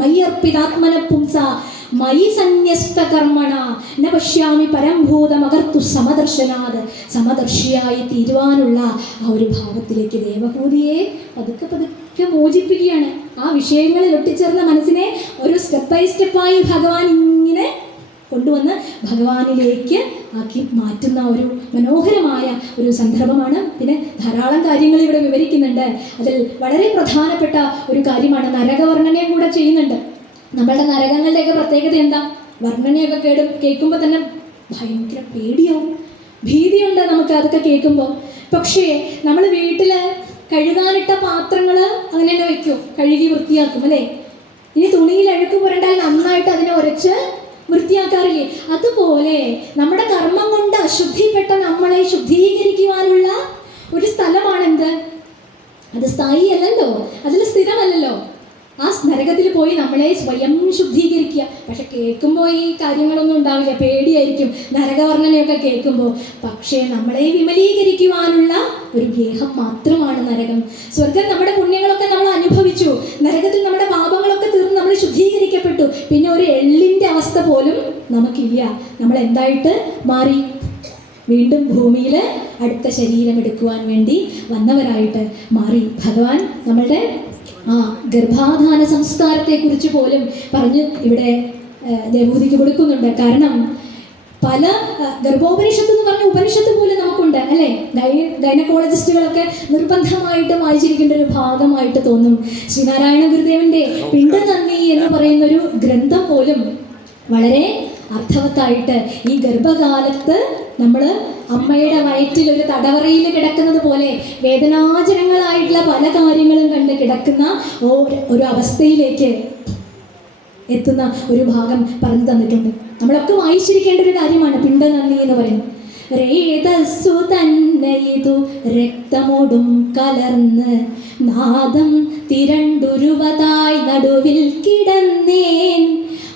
മയ്യർപ്പിതാത്മന പുംസ മയി സന്യസ്ത കർമ്മണ ന പശ്യാമി പരംഭൂതമകർത്തു സമദർശനാത്. സമദർശിയായി തീരുവാനുള്ള ആ ഒരു ഭാവത്തിലേക്ക് ദേവഹൂതിയെ പതുക്കെ പതുക്കെ മോചിപ്പിക്കുകയാണ്. ആ വിഷയങ്ങളിൽ ഒട്ടിച്ചേർന്ന മനസ്സിനെ ഒരു സ്റ്റെപ്പ് ബൈ സ്റ്റെപ്പായി ഭഗവാൻ ഇങ്ങനെ കൊണ്ടുവന്ന് ഭഗവാനിലേക്ക് ആക്കി മാറ്റുന്ന ഒരു മനോഹരമായ ഒരു സന്ദർഭമാണ്. പിന്നെ ധാരാളം കാര്യങ്ങൾ ഇവിടെ വിവരിക്കുന്നുണ്ട്. അതിൽ വളരെ പ്രധാനപ്പെട്ട ഒരു കാര്യമാണ് നരകവർണ്ണനയും കൂടെ ചെയ്യുന്നുണ്ട്. നമ്മളുടെ നരകങ്ങളുടെയൊക്കെ പ്രത്യേകത എന്താ? വർണ്ണനയൊക്കെ കേൾക്കുമ്പോൾ തന്നെ ഭയങ്കര പേടിയാവും, ഭീതിയുണ്ട് നമുക്ക് അതൊക്കെ കേൾക്കുമ്പോൾ. പക്ഷേ നമ്മൾ വീട്ടിൽ കഴുകാനിട്ട പാത്രങ്ങൾ അങ്ങനെ തന്നെ വയ്ക്കും, കഴുകി വൃത്തിയാക്കും അല്ലേ? ഇനി തുണിയിൽ അഴുക്ക് പുരണ്ടാൽ നന്നായിട്ട് അതിനെ ഉരച്ച് വൃത്തിയാക്കാറില്ലേ? അതുപോലെ നമ്മുടെ കർമ്മം കൊണ്ട് അശുദ്ധിപ്പെട്ട നമ്മളെ ശുദ്ധീകരിക്കുവാനുള്ള ഒരു സ്ഥലമാണെന്ത്? അത് സ്ഥായി അല്ലല്ലോ, അതിൽ സ്ഥിരമല്ലല്ലോ. ആ നരകത്തിൽ പോയി നമ്മളെ സ്വയം ശുദ്ധീകരിക്കുക. പക്ഷെ കേൾക്കുമ്പോൾ ഈ കാര്യങ്ങളൊന്നും ഉണ്ടാവില്ല, പേടിയായിരിക്കും നരകവർണ്ണനയൊക്കെ കേൾക്കുമ്പോൾ. പക്ഷേ നമ്മളെ വിമലീകരിക്കുവാനുള്ള ഒരു ഗേഹം മാത്രമാണ് നരകം. സ്വർഗം നമ്മുടെ പുണ്യങ്ങളൊക്കെ നമ്മൾ അനുഭവിച്ചു, നരകത്തിൽ നമ്മുടെ പാപങ്ങളൊക്കെ തീർന്ന് നമ്മൾ ശുദ്ധീകരിക്കപ്പെട്ടു. പിന്നെ ഒരു എള്ളിൻ്റെ അവസ്ഥ പോലും നമുക്കില്ല. നമ്മൾ എന്തായിട്ട് മാറി? വീണ്ടും ഭൂമിയിൽ അടുത്ത ശരീരം എടുക്കുവാൻ വേണ്ടി വന്നവരായിട്ട് മാറി. ഭഗവാൻ നമ്മളുടെ ഗർഭാധാന സംസ്കാരത്തെക്കുറിച്ച് പോലും പറഞ്ഞ് ഇവിടെ ദേവഹൂതിക്ക് കൊടുക്കുന്നുണ്ട്. കാരണം പല ഗർഭോപനിഷത്ത് എന്ന് പറഞ്ഞ ഉപനിഷത്ത് പോലും നമുക്കുണ്ട് അല്ലേ? ഗൈനക്കോളജിസ്റ്റുകളൊക്കെ നിർബന്ധമായിട്ട് വായിച്ചിരിക്കേണ്ട ഒരു ഭാഗമായിട്ട് തോന്നും. ശ്രീനാരായണ ഗുരുദേവന്റെ പിണ്ടനന്ദി എന്ന് പറയുന്നൊരു ഗ്രന്ഥം പോലും വളരെ അർത്ഥവത്തായിട്ട് ഈ ഗർഭകാലത്ത് നമ്മൾ അമ്മയുടെ വയറ്റിൽ ഒരു തടവറയിൽ കിടക്കുന്നത് പോലെ വേദനാജനങ്ങളായിട്ടുള്ള പല കാര്യങ്ങളും കണ്ട് കിടക്കുന്ന ഒരു അവസ്ഥയിലേക്ക് എത്തുന്ന ഒരു ഭാഗം പറഞ്ഞു തന്നിട്ടുണ്ട്. നമ്മളൊക്കെ വായിച്ചിരിക്കേണ്ട ഒരു കാര്യമാണ് പിണ്ടനന്ദി എന്ന് പറയുന്നത്. രേതസ്സു തന്നെ ഇതു രക്തമോടും കലർന്ന് നാദം തിരണ്ടുരുവതായി നടുവിൽ കിടന്നേൻ.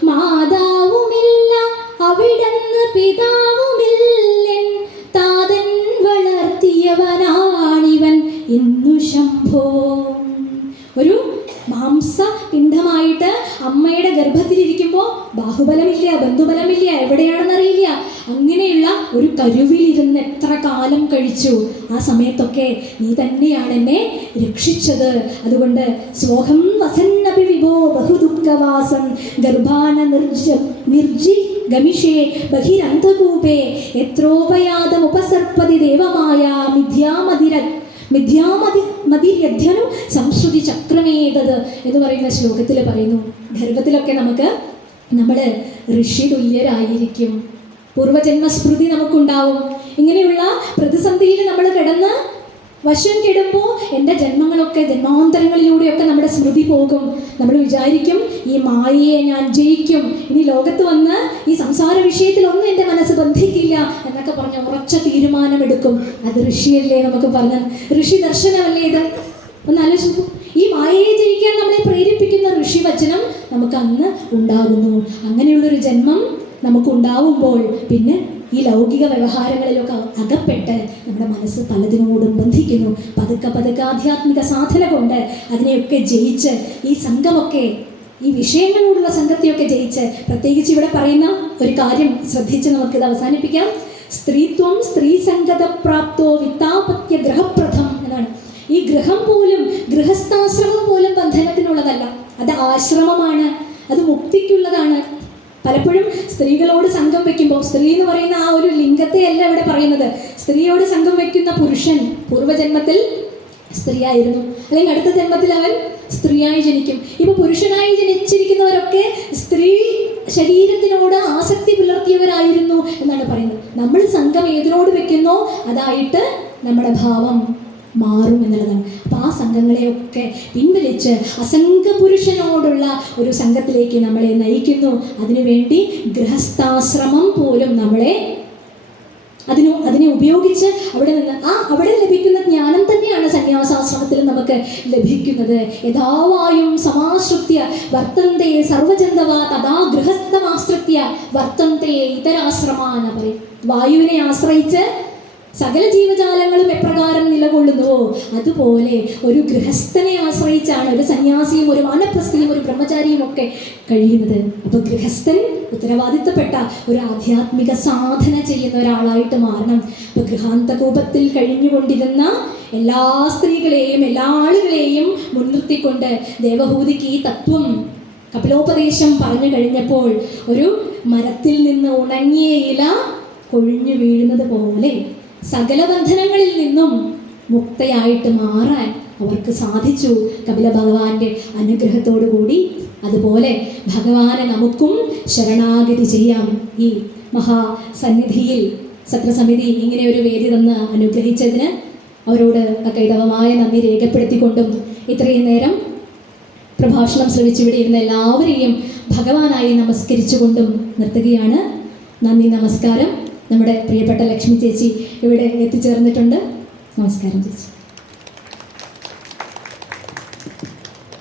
മാതാവുമില്ല അവിടന്ന് പിതാവുമില്ലൻ, താതൻ വളർത്തിയവനാണിവൻ ഇന്നു ശംഭോ. ഒരു മാംസപിണ്ഡമായിട്ട് അമ്മയുടെ ഗർഭത്തിലിരിക്കുമ്പോൾ ബാഹുബലമില്ല, ബന്ധുബലമില്ല, എവിടെയാണെന്നറിയില്ല. അങ്ങനെയുള്ള ഒരു കരുവിലിരുന്ന് എത്ര കാലം കഴിച്ചു. ആ സമയത്തൊക്കെ നീ തന്നെയാണ് എന്നെ രക്ഷിച്ചത്. അതുകൊണ്ട് സ്വഹം വസന്നപി വിഭോ ബഹുദുഃഖവാസം ഗർഭാന നിർജി ഗമിഷേ ബഹിരന്ധകൂപേ എത്രോപയാതമുപസർപ്പതി ദേവമായ മിഥ്യാമതിര്യധ്യനു സംശ്രുതി ചക്രമേതത് എന്ന് പറയുന്ന ശ്ലോകത്തിൽ പറയുന്നു. ഗർഭത്തിലൊക്കെ നമ്മൾ ഋഷി തുല്യരായിരിക്കും, പൂർവജന്മസ്മൃതി നമുക്കുണ്ടാവും. ഇങ്ങനെയുള്ള പ്രതിസന്ധിയിൽ നമ്മൾ കിടന്ന് വശം കെടുമ്പോൾ എൻ്റെ ജന്മങ്ങളൊക്കെ ജന്മാന്തരങ്ങളിലൂടെയൊക്കെ നമ്മുടെ സ്മൃതി പോകും. നമ്മൾ വിചാരിക്കും ഈ മായയെ ഞാൻ ജയിക്കും, ഇനി ലോകത്ത് വന്ന് ഈ സംസാര വിഷയത്തിലൊന്നും എൻ്റെ മനസ്സ് ബന്ധിക്കില്ല എന്നൊക്കെ പറഞ്ഞ് ഉറച്ച തീരുമാനമെടുക്കും. അത് ഋഷിയല്ലേ? നമുക്ക് പറഞ്ഞ ഋഷി ദർശനമല്ലേ ഇത്? ഒന്ന് ആലോചിച്ചു. ഈ മായയെ ജയിക്കാൻ നമ്മളെ പ്രേരിപ്പിക്കുന്ന ഋഷിവചനം നമുക്ക് അന്ന് ഉണ്ടാകുന്നു. അങ്ങനെയുള്ളൊരു ജന്മം നമുക്കുണ്ടാവുമ്പോൾ പിന്നെ ഈ ലൗകിക വ്യവഹാരങ്ങളിലൊക്കെ അകപ്പെട്ട് നമ്മുടെ മനസ്സ് പലതിനോടും ബന്ധിക്കുന്നു. പതുക്കെ ആധ്യാത്മിക സാധന കൊണ്ട് അതിനെയൊക്കെ ജയിച്ച് ഈ സംഘമൊക്കെ, ഈ വിഷയങ്ങളോടുള്ള സംഘത്തെയൊക്കെ ജയിച്ച്, പ്രത്യേകിച്ച് ഇവിടെ പറയുന്ന ഒരു കാര്യം ശ്രദ്ധിച്ച് നമുക്കിത് അവസാനിപ്പിക്കാം. സ്ത്രീത്വം സ്ത്രീസംഗത പ്രാപ്തോ വിത്താപത്യ ഗ്രഹപ്രഥം എന്നാണ്. ഈ ഗൃഹം പോലും, ഗൃഹസ്ഥാശ്രമം പോലും ബന്ധനത്തിനുള്ളതല്ല, അത് ആശ്രമമാണ്, അത് മുക്തിക്കുള്ളതാണ്. പലപ്പോഴും സ്ത്രീകളോട് സംഘം വയ്ക്കുമ്പോൾ, സ്ത്രീ എന്ന് പറയുന്ന ആ ഒരു ലിംഗത്തെ അല്ല ഇവിടെ പറയുന്നത്, സ്ത്രീയോട് സംഘം വയ്ക്കുന്ന പുരുഷൻ പൂർവ്വജന്മത്തിൽ സ്ത്രീയായിരുന്നു, അല്ലെങ്കിൽ അടുത്ത ജന്മത്തിൽ അവൻ സ്ത്രീയായി ജനിക്കും. ഇപ്പൊ പുരുഷനായി ജനിച്ചിരിക്കുന്നവരൊക്കെ സ്ത്രീ ശരീരത്തിനോട് ആസക്തി പുലർത്തിയവരായിരുന്നു എന്നാണ് പറയുന്നത്. നമ്മൾ സംഘം ഏതിനോട് വെക്കുന്നോ അതായിട്ട് നമ്മുടെ ഭാവം മാറും എന്നുള്ളതാണ്. അപ്പോൾ ആ സംഘങ്ങളെയൊക്കെ പിൻവലിച്ച് അസംഘപുരുഷനോടുള്ള ഒരു സംഘത്തിലേക്ക് നമ്മളെ നയിക്കുന്നു. അതിനുവേണ്ടി ഗൃഹസ്ഥാശ്രമം പോലും നമ്മളെ അതിനെ ഉപയോഗിച്ച് അവിടെ ലഭിക്കുന്ന ജ്ഞാനം തന്നെയാണ് സന്യാസാശ്രമത്തിൽ നമുക്ക് ലഭിക്കുന്നത്. യഥാവായും സമാശ്രിത്യ വർത്തന്തേ സർവജന്തവാ തഥാ ഗൃഹസ്ഥമാശ്രിത്യ വർത്തന്തേ ഇതരാശ്രമാന പറയും. വായുവിനെ ആശ്രയിച്ച് സകല ജീവജാലങ്ങളും എപ്രകാരം നിലകൊള്ളുന്നുവോ അതുപോലെ ഒരു ഗൃഹസ്ഥനെ ആശ്രയിച്ചാണ് ഒരു സന്യാസിയും ഒരു വാനപ്രസ്ഥിയും ഒരു ബ്രഹ്മചാരിയും ഒക്കെ കഴിയുന്നത്. അപ്പോൾ ഗൃഹസ്ഥൻ ഉത്തരവാദിത്തപ്പെട്ട ഒരു ആധ്യാത്മിക സാധന ചെയ്യുന്ന ഒരാളായിട്ട് മാറണം. അപ്പോൾ ഗൃഹാന്തകൂപത്തിൽ കഴിഞ്ഞുകൊണ്ടിരുന്ന എല്ലാ സ്ത്രീകളെയും എല്ലാ ആളുകളെയും മുൻനിർത്തിക്കൊണ്ട് ദേവഹൂതിക്ക് ഈ തത്വം കപിലോപദേശം പറഞ്ഞു കഴിഞ്ഞപ്പോൾ ഒരു മരത്തിൽ നിന്ന് ഉണങ്ങിയ ഇല കൊഴിഞ്ഞു വീഴുന്നത് പോലെ സകല ബന്ധനങ്ങളിൽ നിന്നും മുക്തയായിട്ട് മാറാൻ അവർക്ക് സാധിച്ചു കപില ഭഗവാന്റെ അനുഗ്രഹത്തോടു കൂടി. അതുപോലെ ഭഗവാനെ നമുക്കും ശരണാഗതി ചെയ്യാം. ഈ മഹാസന്നിധിയിൽ സത്രസമിതി ഇങ്ങനെ ഒരു വേദി തന്ന് അനുഗ്രഹിച്ചതിന് അവരോട് അകൈതവമായ നന്ദി രേഖപ്പെടുത്തിക്കൊണ്ടും ഇത്രയും നേരം പ്രഭാഷണം ശ്രവിച്ചിവിടെ ഇരുന്ന എല്ലാവരെയും ഭഗവാനായി നമസ്കരിച്ചുകൊണ്ടും നിർത്തുകയാണ്. നന്ദി, നമസ്കാരം. നമ്മുടെ പ്രിയപ്പെട്ട ലക്ഷ്മി ചേച്ചി ഇവിടെ എത്തിച്ചേർന്നിട്ടുണ്ട്. നമസ്കാരം ചേച്ചി.